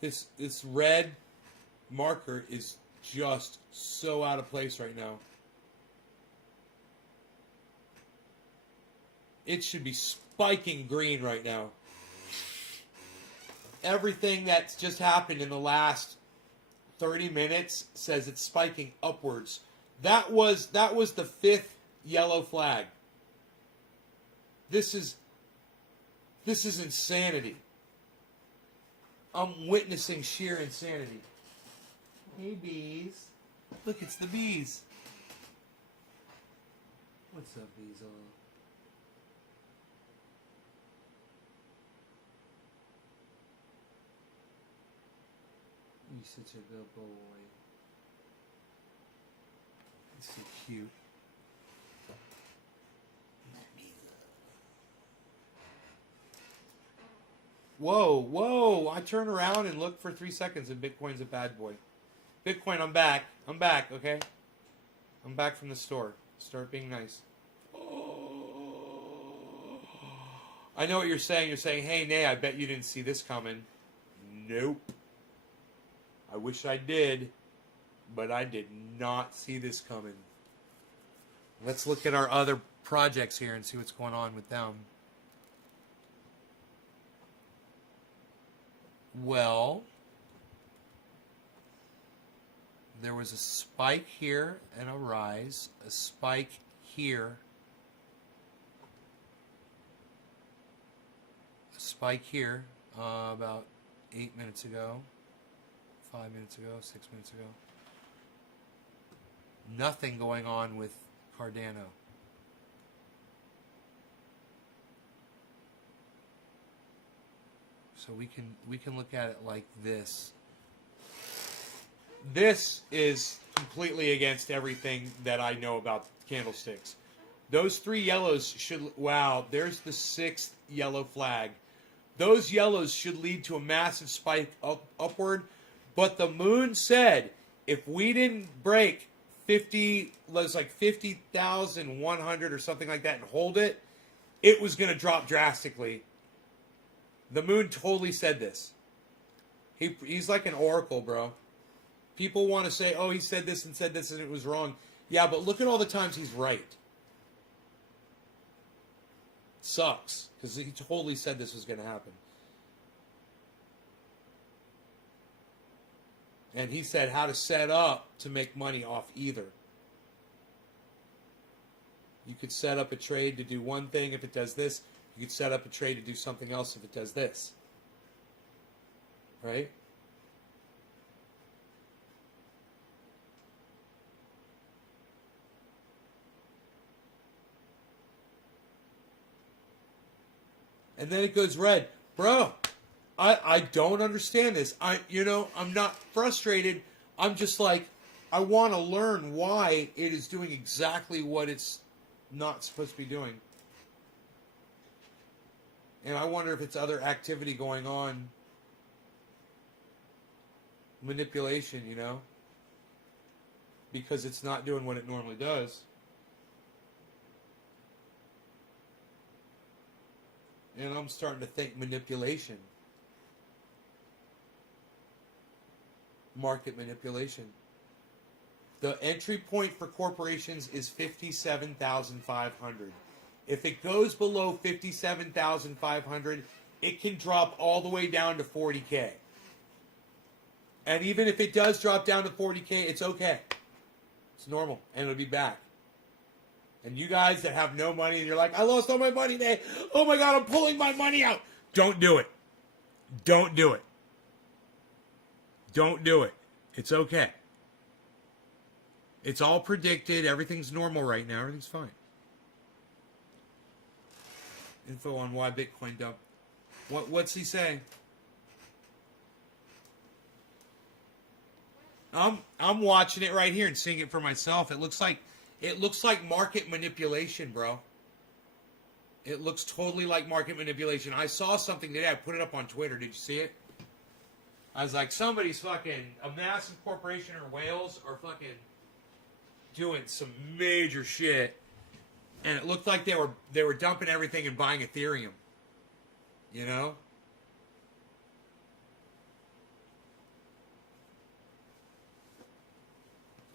This red marker is just so out of place right now. It should be spiking green right now. Everything that's just happened in the last 30 minutes says it's spiking upwards. That was the 5th yellow flag. This is insanity. I'm witnessing sheer insanity. Hey, bees. Look, it's the bees. What's up, Beezle? You're such a good boy. It's so cute. Whoa, whoa. I turn around and look for 3 seconds and Bitcoin's a bad boy. Bitcoin, I'm back. I'm back, okay? I'm back from the store. Start being nice. Oh. I know what you're saying. You're saying, hey, Nay, I bet you didn't see this coming. Nope. I wish I did, but I did not see this coming. Let's look at our other projects here and see what's going on with them. Well, there was a spike here and a rise, a spike here, a spike here about 8 minutes ago, 5 minutes ago, 6 minutes ago. Nothing going on with Cardano. So we can look at it like this. This is completely against everything that I know about candlesticks. Those 3 yellows should, wow, there's the 6th yellow flag. Those yellows should lead to a massive spike upward. But the moon said if we didn't break 50, it was like 50,100 or something like that and hold it, it was going to drop drastically. The moon totally said this. He's like an oracle, bro. People want to say, oh, he said this and it was wrong. Yeah, but look at all the times he's right. Sucks, because he totally said this was going to happen. And he said how to set up to make money off either. You could set up a trade to do one thing if it does this. You could set up a trade to do something else if it does this. Right? And then it goes red. Bro, I don't understand this. I'm not frustrated. I'm just like, I want to learn why it is doing exactly what it's not supposed to be doing. And I wonder if it's other activity going on manipulation, you know, because it's not doing what it normally does. And I'm starting to think manipulation. Market manipulation. The entry point for corporations is 57,500. If it goes below 57,500, it can drop all the way down to 40K. And even if it does drop down to 40K, it's okay. It's normal, and it'll be back. And you guys that have no money and you're like, I lost all my money today. Oh my God, I'm pulling my money out. Don't do it. Don't do it. Don't do it. It's okay. It's all predicted. Everything's normal right now. Everything's fine. Info on why Bitcoin dumped. What's he saying? I'm watching it right here and seeing it for myself. It looks like market manipulation, bro. It looks totally like market manipulation. I saw something today. I put it up on Twitter. Did you see it? I was like, somebody's fucking, a massive corporation or whales are fucking doing some major shit. And it looked like they were dumping everything and buying Ethereum. You know?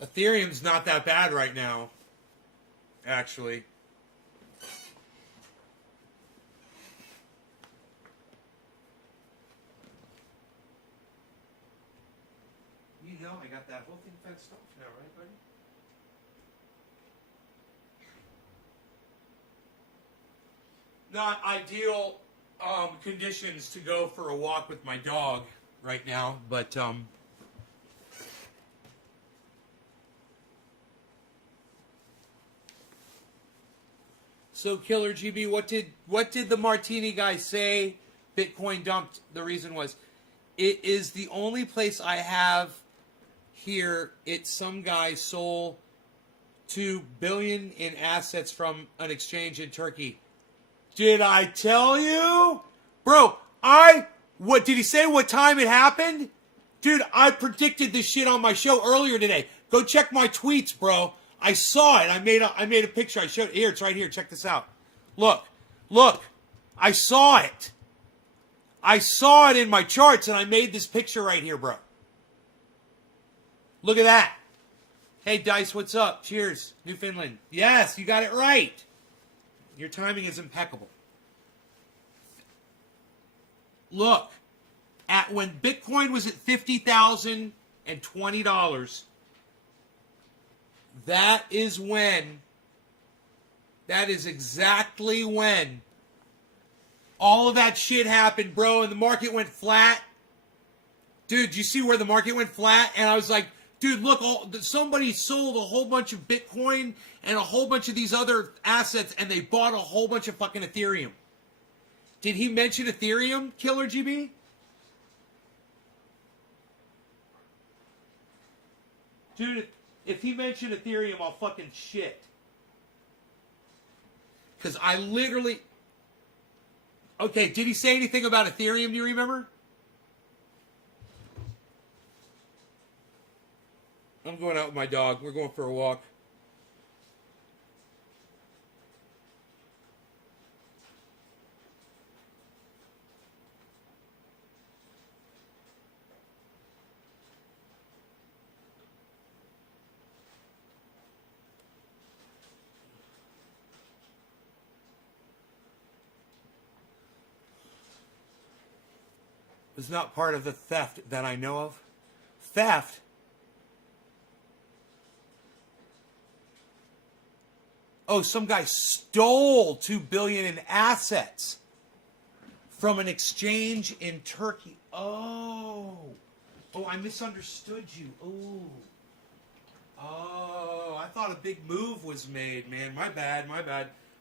Ethereum's not that bad right now, actually. You know I got that whole thing fenced off now, right, buddy? Not ideal conditions to go for a walk with my dog right now, but so Killer GB, what did the Martini guy say? Bitcoin dumped. The reason was, it is the only place I have here. It's some guy sold $2 billion in assets from an exchange in Turkey. Did I tell you? Bro, what did he say what time it happened? Dude, I predicted this shit on my show earlier today. Go check my tweets, bro. I saw it. I made a picture. I showed here. It's right here. Check this out. Look. I saw it. I saw it in my charts, and I made this picture right here, bro. Look at that. Hey, Dice, what's up? Cheers, Newfoundland. Yes, you got it right. Your timing is impeccable. Look, when Bitcoin was at $50,020, that is exactly when all of that shit happened, bro, and the market went flat. Dude, you see where the market went flat? And I was like, dude, look, somebody sold a whole bunch of Bitcoin and a whole bunch of these other assets, and they bought a whole bunch of fucking Ethereum. Did he mention Ethereum, Killer GB? Dude, if he mentioned Ethereum, I'll fucking shit. Because I literally... Okay, did he say anything about Ethereum, do you remember? I'm going out with my dog. We're going for a walk. It's not part of the theft that I know of. Theft? Oh, some guy stole $2 billion in assets from an exchange in Turkey. Oh, I misunderstood you. Oh, I thought a big move was made, man. My bad.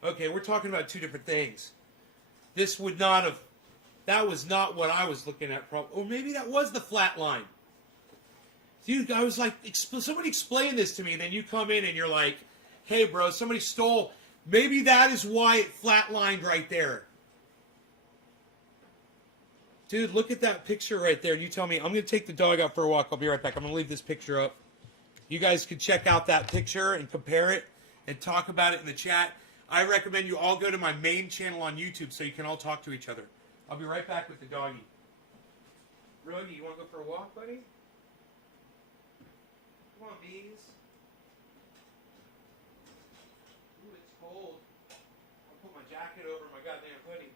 Okay, we're talking about two different things. This would not have... That was not what I was looking at. Or maybe that was the flat line. Dude, I was like, somebody explain this to me. And then you come in and you're like, hey, bro, somebody stole. Maybe that is why it flatlined right there. Dude, look at that picture right there. And you tell me, I'm going to take the dog out for a walk. I'll be right back. I'm going to leave this picture up. You guys can check out that picture and compare it and talk about it in the chat. I recommend you all go to my main channel on YouTube so you can all talk to each other. I'll be right back with the doggy. Rogie, you want to go for a walk, buddy? Come on, bees. Ooh, it's cold. I'll put my jacket over my goddamn hoodie.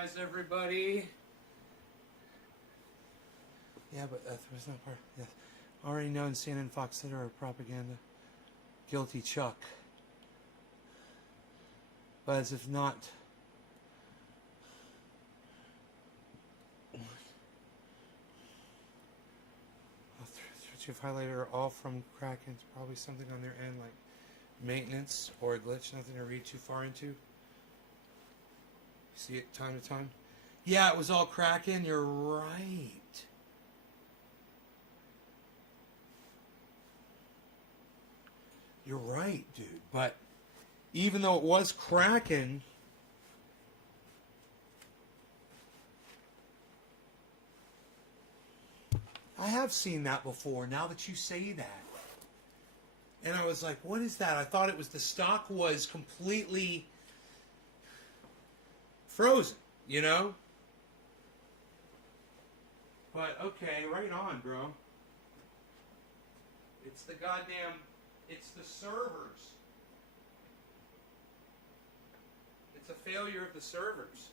guys, everybody. Yeah, but there was no part. Yeah. Already known CNN and Fox Center are propaganda. Guilty Chuck. But as if not. What you've highlighted are all from Kraken. It's probably something on their end like maintenance or a glitch. Nothing to read too far into. See it time to time. Yeah, it was all Kraken. You're right. You're right, dude. But even though it was Kraken, I have seen that before, now that you say that. And I was like, what is that? I thought it was the stock was completely frozen, you know? But, okay, right on, bro. It's the goddamn... It's the servers. It's a failure of the servers.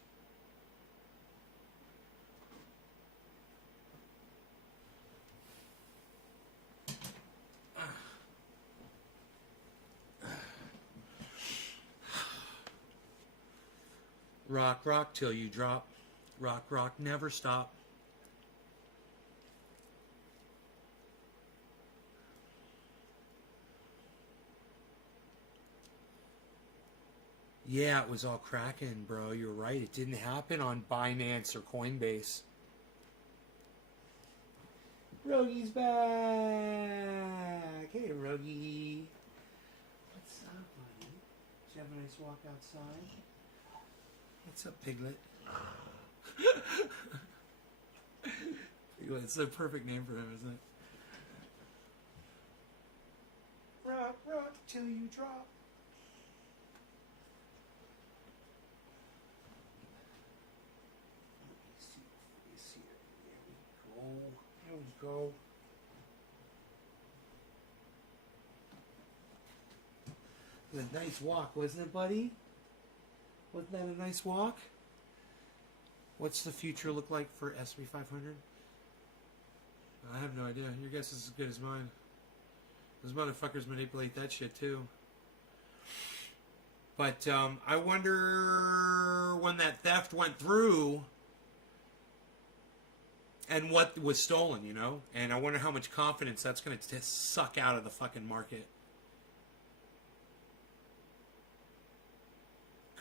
Rock, rock till you drop. Rock, rock, never stop. Yeah, it was all Kraken, bro. You're right. It didn't happen on Binance or Coinbase. Rogy's back. Hey, Rogy. What's up, buddy? Did you have a nice walk outside? What's up, Piglet? Piglet, it's the perfect name for him, isn't it? Rock, rock till you drop. There we go. It was a nice walk, wasn't it, buddy? Wasn't that a nice walk? What's the future look like for SP 500? I have no idea. Your guess is as good as mine. Those motherfuckers manipulate that shit too. But I wonder when that theft went through and what was stolen, you know? And I wonder how much confidence that's going to suck out of the fucking market.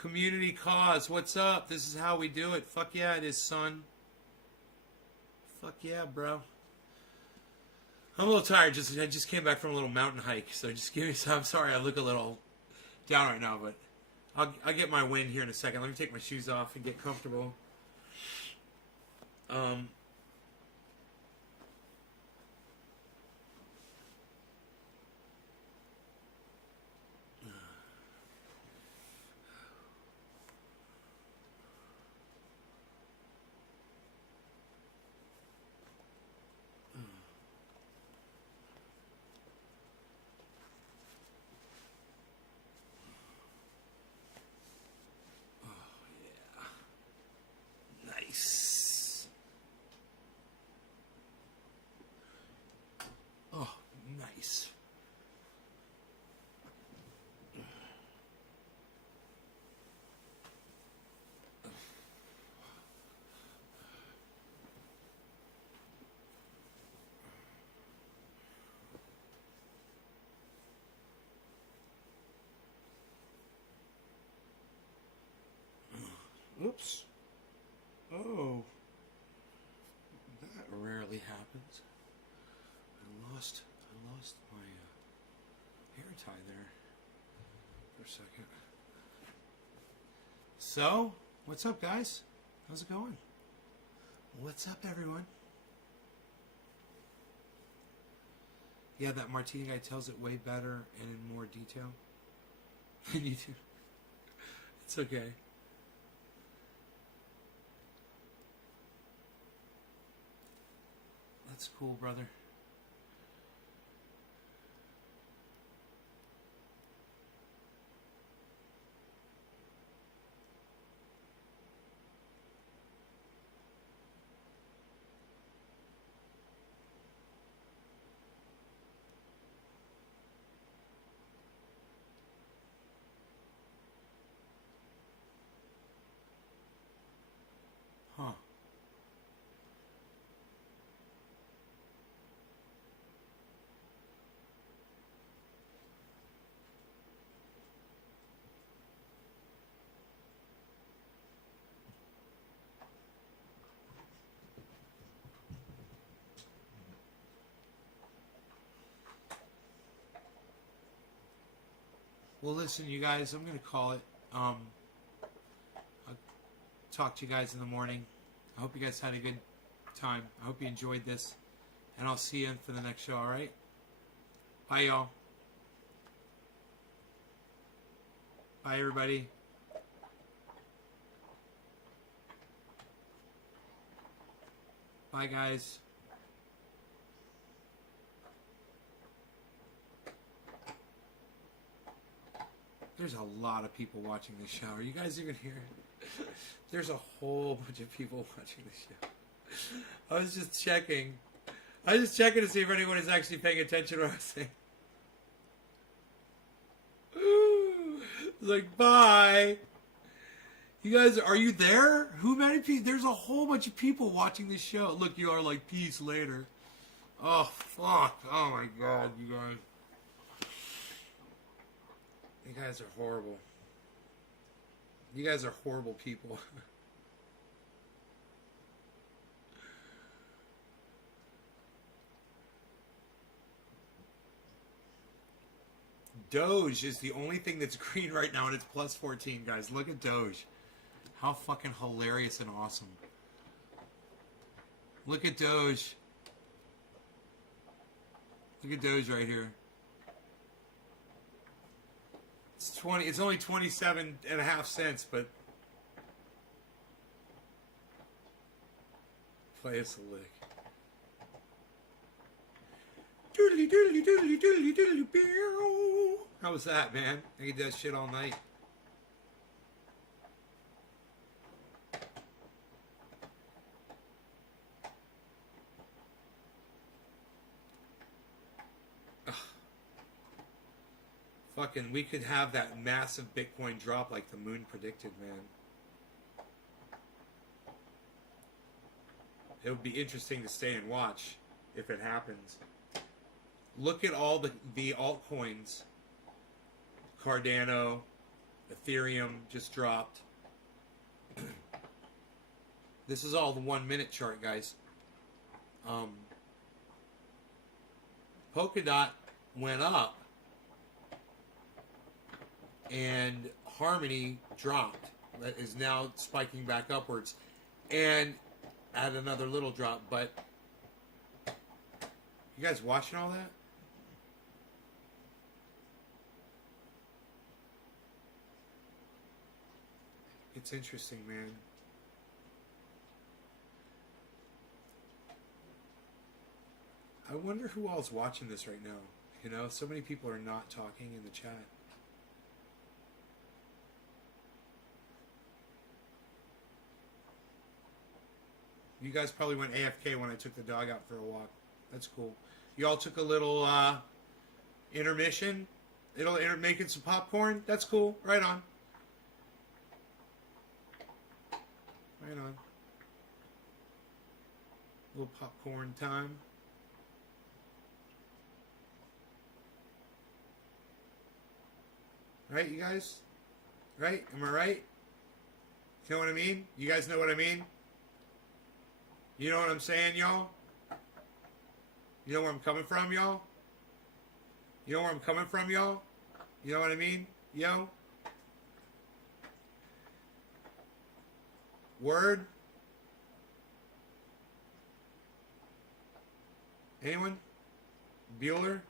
Community cause, what's up? This is how we do it. Fuck yeah, it is, son. Fuck yeah, bro. I'm a little tired. I just came back from a little mountain hike, so just give me some. I'm sorry, I look a little down right now, but I'll get my win here in a second. Let me take my shoes off and get comfortable. Nice. Oh, nice. Oops. Oh. That rarely happens. I lost my hair tie there for a second. So, what's up, guys? How's it going? What's up, everyone? Yeah, that Martini guy tells it way better and in more detail than you do. It's okay. That's cool, brother. Well, listen, you guys, I'm going to call it. I'll talk to you guys in the morning. I hope you guys had a good time. I hope you enjoyed this. And I'll see you for the next show, all right? Bye, y'all. Bye, everybody. Bye, guys. There's a lot of people watching this show. Are you guys even here? There's a whole bunch of people watching this show. I was just checking. I was just checking to see if anyone is actually paying attention to what I was saying. Like, bye. You guys, are you there? Who many people? There's a whole bunch of people watching this show. Look, you are like, peace later. Oh, fuck. Oh, my God, you guys. You guys are horrible. You guys are horrible people. Doge is the only thing that's green right now, and it's plus 14, guys. Look at Doge. How fucking hilarious and awesome. Look at Doge. Look at Doge right here. It's only 27.5 cents, but play us a lick. Doodly doodly doodly doodly doodly beer. How was that, man? I could do that shit all night. Fucking, we could have that massive Bitcoin drop like the moon predicted, man. It would be interesting to stay and watch if it happens. Look at all the altcoins. Cardano, Ethereum just dropped. This is all the 1 minute chart, guys. Polkadot went up. And Harmony dropped. That is now spiking back upwards. And had another little drop. But you guys watching all that? It's interesting, man. I wonder who all's watching this right now. You know, so many people are not talking in the chat. You guys probably went AFK when I took the dog out for a walk. That's cool. You all took a little intermission. Making some popcorn. That's cool. Right on. Right on. A little popcorn time. Right, you guys? Right? Am I right? You know what I mean? You guys know what I mean? You know what I'm saying, y'all? You know where I'm coming from, y'all? You know where I'm coming from, y'all? You know what I mean? Yo? Word? Anyone? Bueller?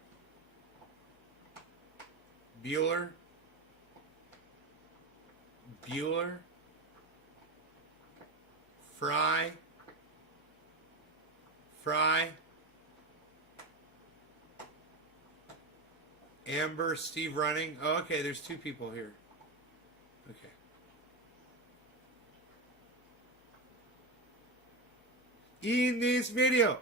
Bueller? Bueller? Fry? Fry, Amber, Steve running. Oh, okay, there's two people here. Okay. In this video,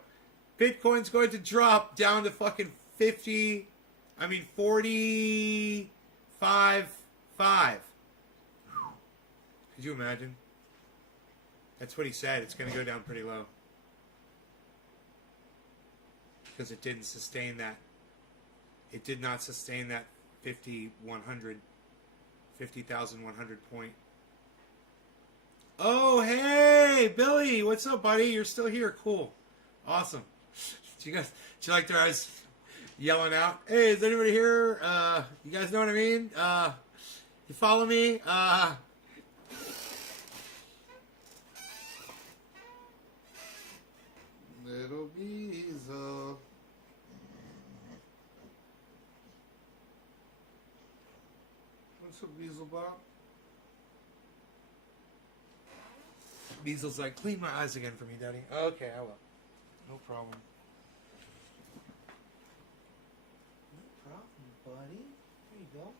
Bitcoin's going to drop down to fucking 45.5. Could you imagine? That's what he said. It's going to go down pretty low. Because it didn't sustain that. It did not sustain that 50,100 point. Oh, hey, Billy, what's up, buddy? You're still here. Cool. Awesome. Did you like their eyes? yelling out, "Hey, is anybody here? You guys know what I mean? You follow me? Little Beezel. What's up, Beezel Bob? Beezel's like, clean my eyes again for me, Daddy. Okay, I will. No problem. No problem, buddy. There you go.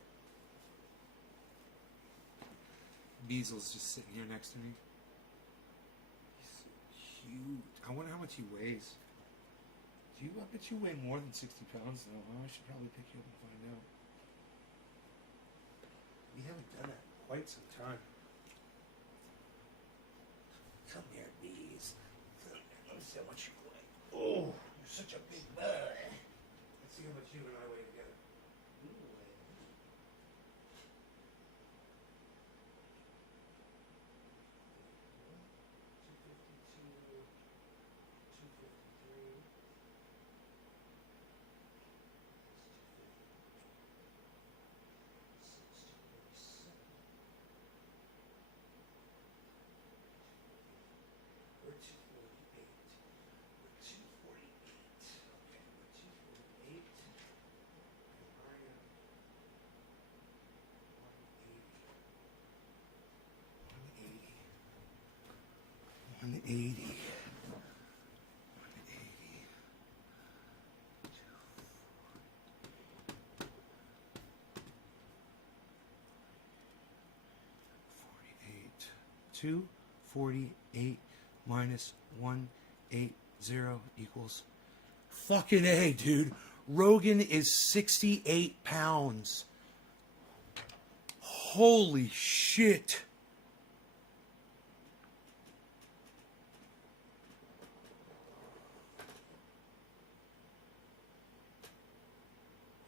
Beezel's just sitting here next to me. He's so cute. I wonder how much he weighs. I bet you weigh more than 60 pounds, though. Huh? I should probably pick you up and find out. We haven't done that in quite some time. Come here, bees. Let me see how much you weigh. Oh, you're such a big boy. Let's see how much you and I weigh together. You weigh. One eighty. Two 48 minus 180 equals fucking A, dude. Rogan is 68 pounds. Holy shit.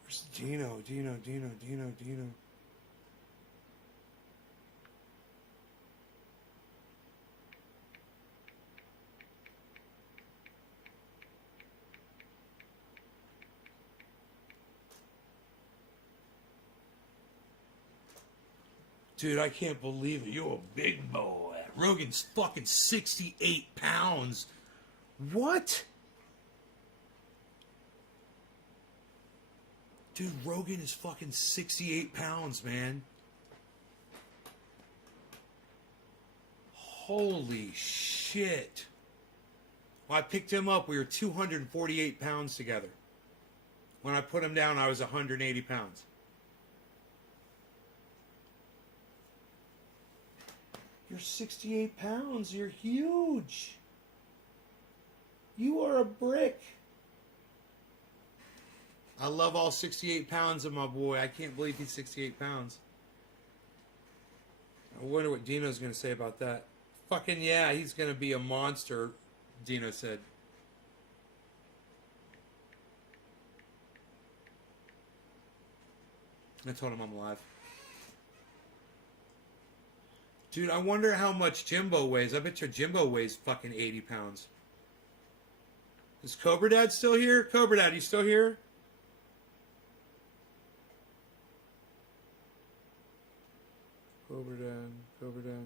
Where's Dino? Dude, I can't believe it. You're a big boy. Rogan's fucking 68 pounds. What? Dude, Rogan is fucking 68 pounds, man. Holy shit. When I picked him up, we were 248 pounds together. When I put him down, I was 180 pounds. You're 68 pounds. You're huge. You are a brick. I love all 68 pounds of my boy. I can't believe he's 68 pounds. I wonder what Dino's going to say about that. Fucking yeah, he's going to be a monster, Dino said. I told him I'm alive. Dude, I wonder how much Jimbo weighs. I bet you Jimbo weighs fucking 80 pounds. Is Cobra Dad still here? Cobra Dad, you still here? Cobra Dad, Cobra Dad.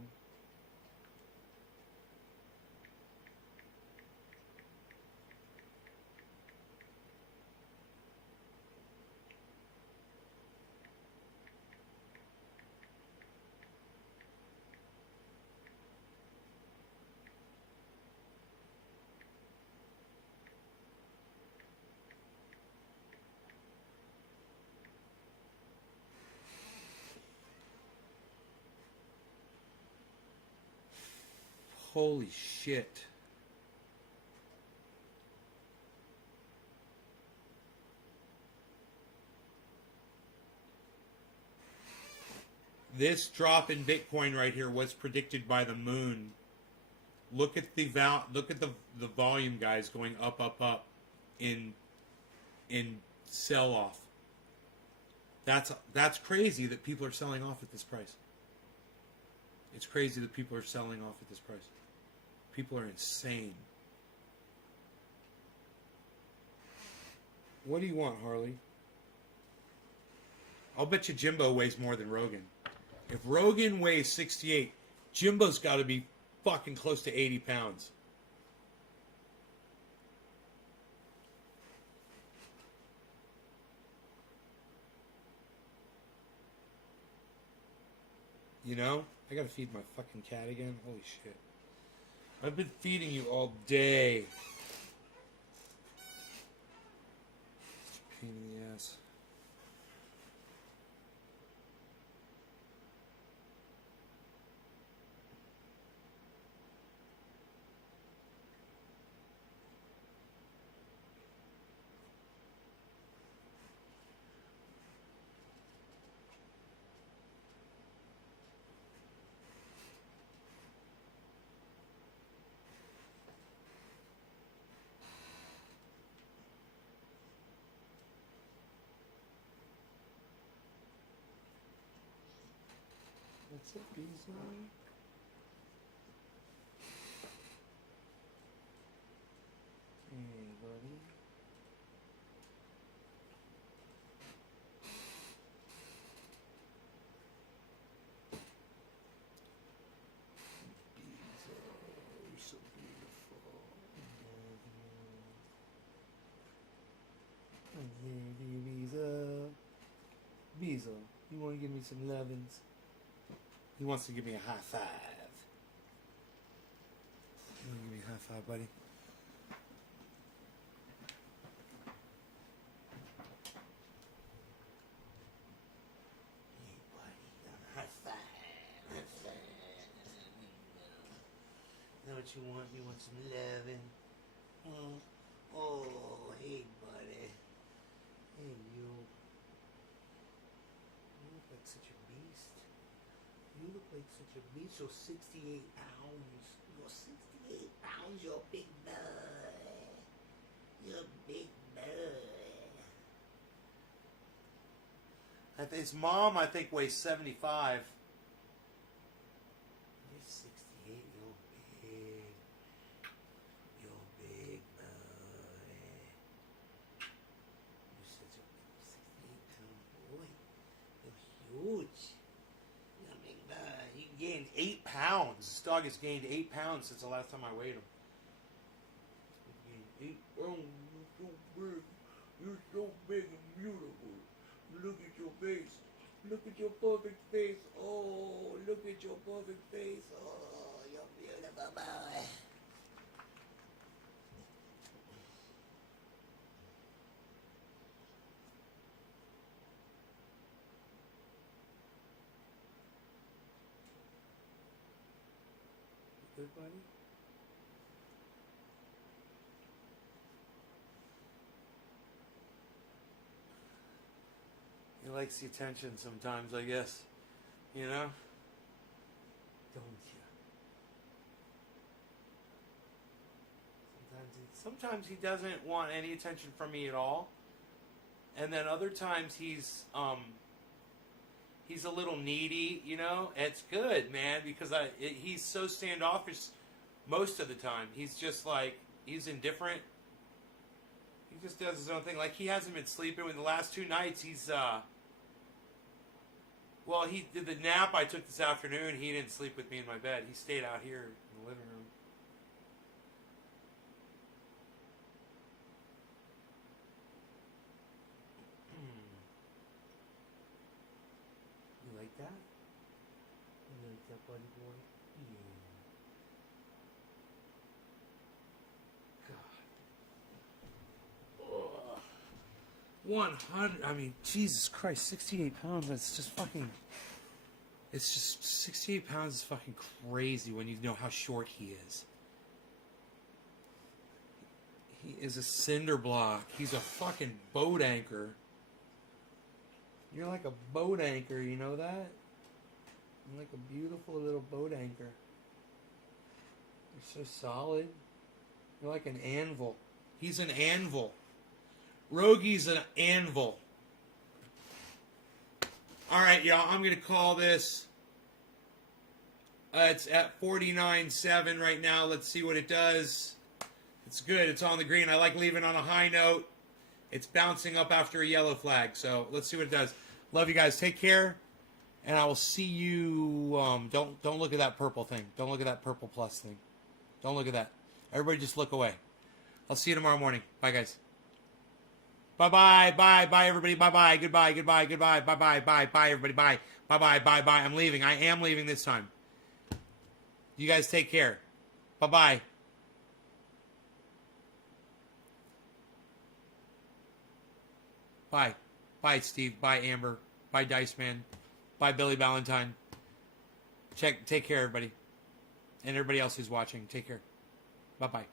Holy shit. This drop in Bitcoin right here was predicted by the moon. Look at the volume, guys, going up in sell off. That's crazy that people are selling off at this price. It's crazy that people are selling off at this price. People are insane. What do you want, Harley? I'll bet you Jimbo weighs more than Rogan. If Rogan weighs 68, Jimbo's got to be fucking close to 80 pounds. You know? I gotta feed my fucking cat again. Holy shit. I've been feeding you all day. Pain in the ass. What's up, Beasley? Hey, buddy. Beasley, you're so beautiful. Beasley. Beasley, you want to give me some lovins? He wants to give me a high five. You want to give me a high five, buddy? Hey, buddy. High five. High five. Know what you want? You want some loving? Oh, hey, buddy. Hey, you. You look like such a beast. You look like such a beast. You're 68 pounds. You're 68 pounds. You're a big boy. You're a big boy. His mom, I think, weighs 75. You're 68. You're big. You're a big boy. You're such a 68-pound boy. You're huge. He gained 8 pounds. This dog has gained 8 pounds since the last time I weighed him. He gained 8 pounds. You're so big. You're so big and beautiful. Look at your face. Look at your perfect face. Oh, look at your perfect face. Oh, you're beautiful boy. Good, buddy? He likes the attention sometimes, I guess. You know? Don't you? Sometimes he doesn't want any attention from me at all. And then other times he's a little needy, you know. It's good, man, because he's so standoffish most of the time. He's just like, he's indifferent. He just does his own thing. Like, he hasn't been sleeping. In the last 2 nights, he's, well, he did the nap I took this afternoon. He didn't sleep with me in my bed. He stayed out here in the living room. You like that? You like that, buddy boy? Yeah. God. 100, I mean, Jesus Christ, 68 pounds, that's just fucking, it's just, 68 pounds is fucking crazy when you know how short he is. He is a cinder block. He's a fucking boat anchor. You're like a boat anchor, you know that? You're like a beautiful little boat anchor. You're so solid. You're like an anvil. He's an anvil. Rogie's an anvil. Alright, y'all, I'm going to call this. It's at 49.7 right now. Let's see what it does. It's good. It's on the green. I like leaving on a high note. It's bouncing up after a yellow flag. So let's see what it does. Love you guys. Take care. And I will see you. Don't look at that purple thing. Don't look at that purple plus thing. Don't look at that. Everybody just look away. I'll see you tomorrow morning. Bye, guys. Bye-bye. Bye. Bye, everybody. Bye-bye. Goodbye. Goodbye. Goodbye. Bye-bye. Bye. Bye, everybody. Bye. Bye-bye. Bye-bye. I'm leaving. I am leaving this time. You guys take care. Bye-bye. Bye. Bye, Steve. Bye, Amber. Bye, Dice Man. Bye, Billy Valentine. Take care, everybody. And everybody else who's watching. Take care. Bye-bye.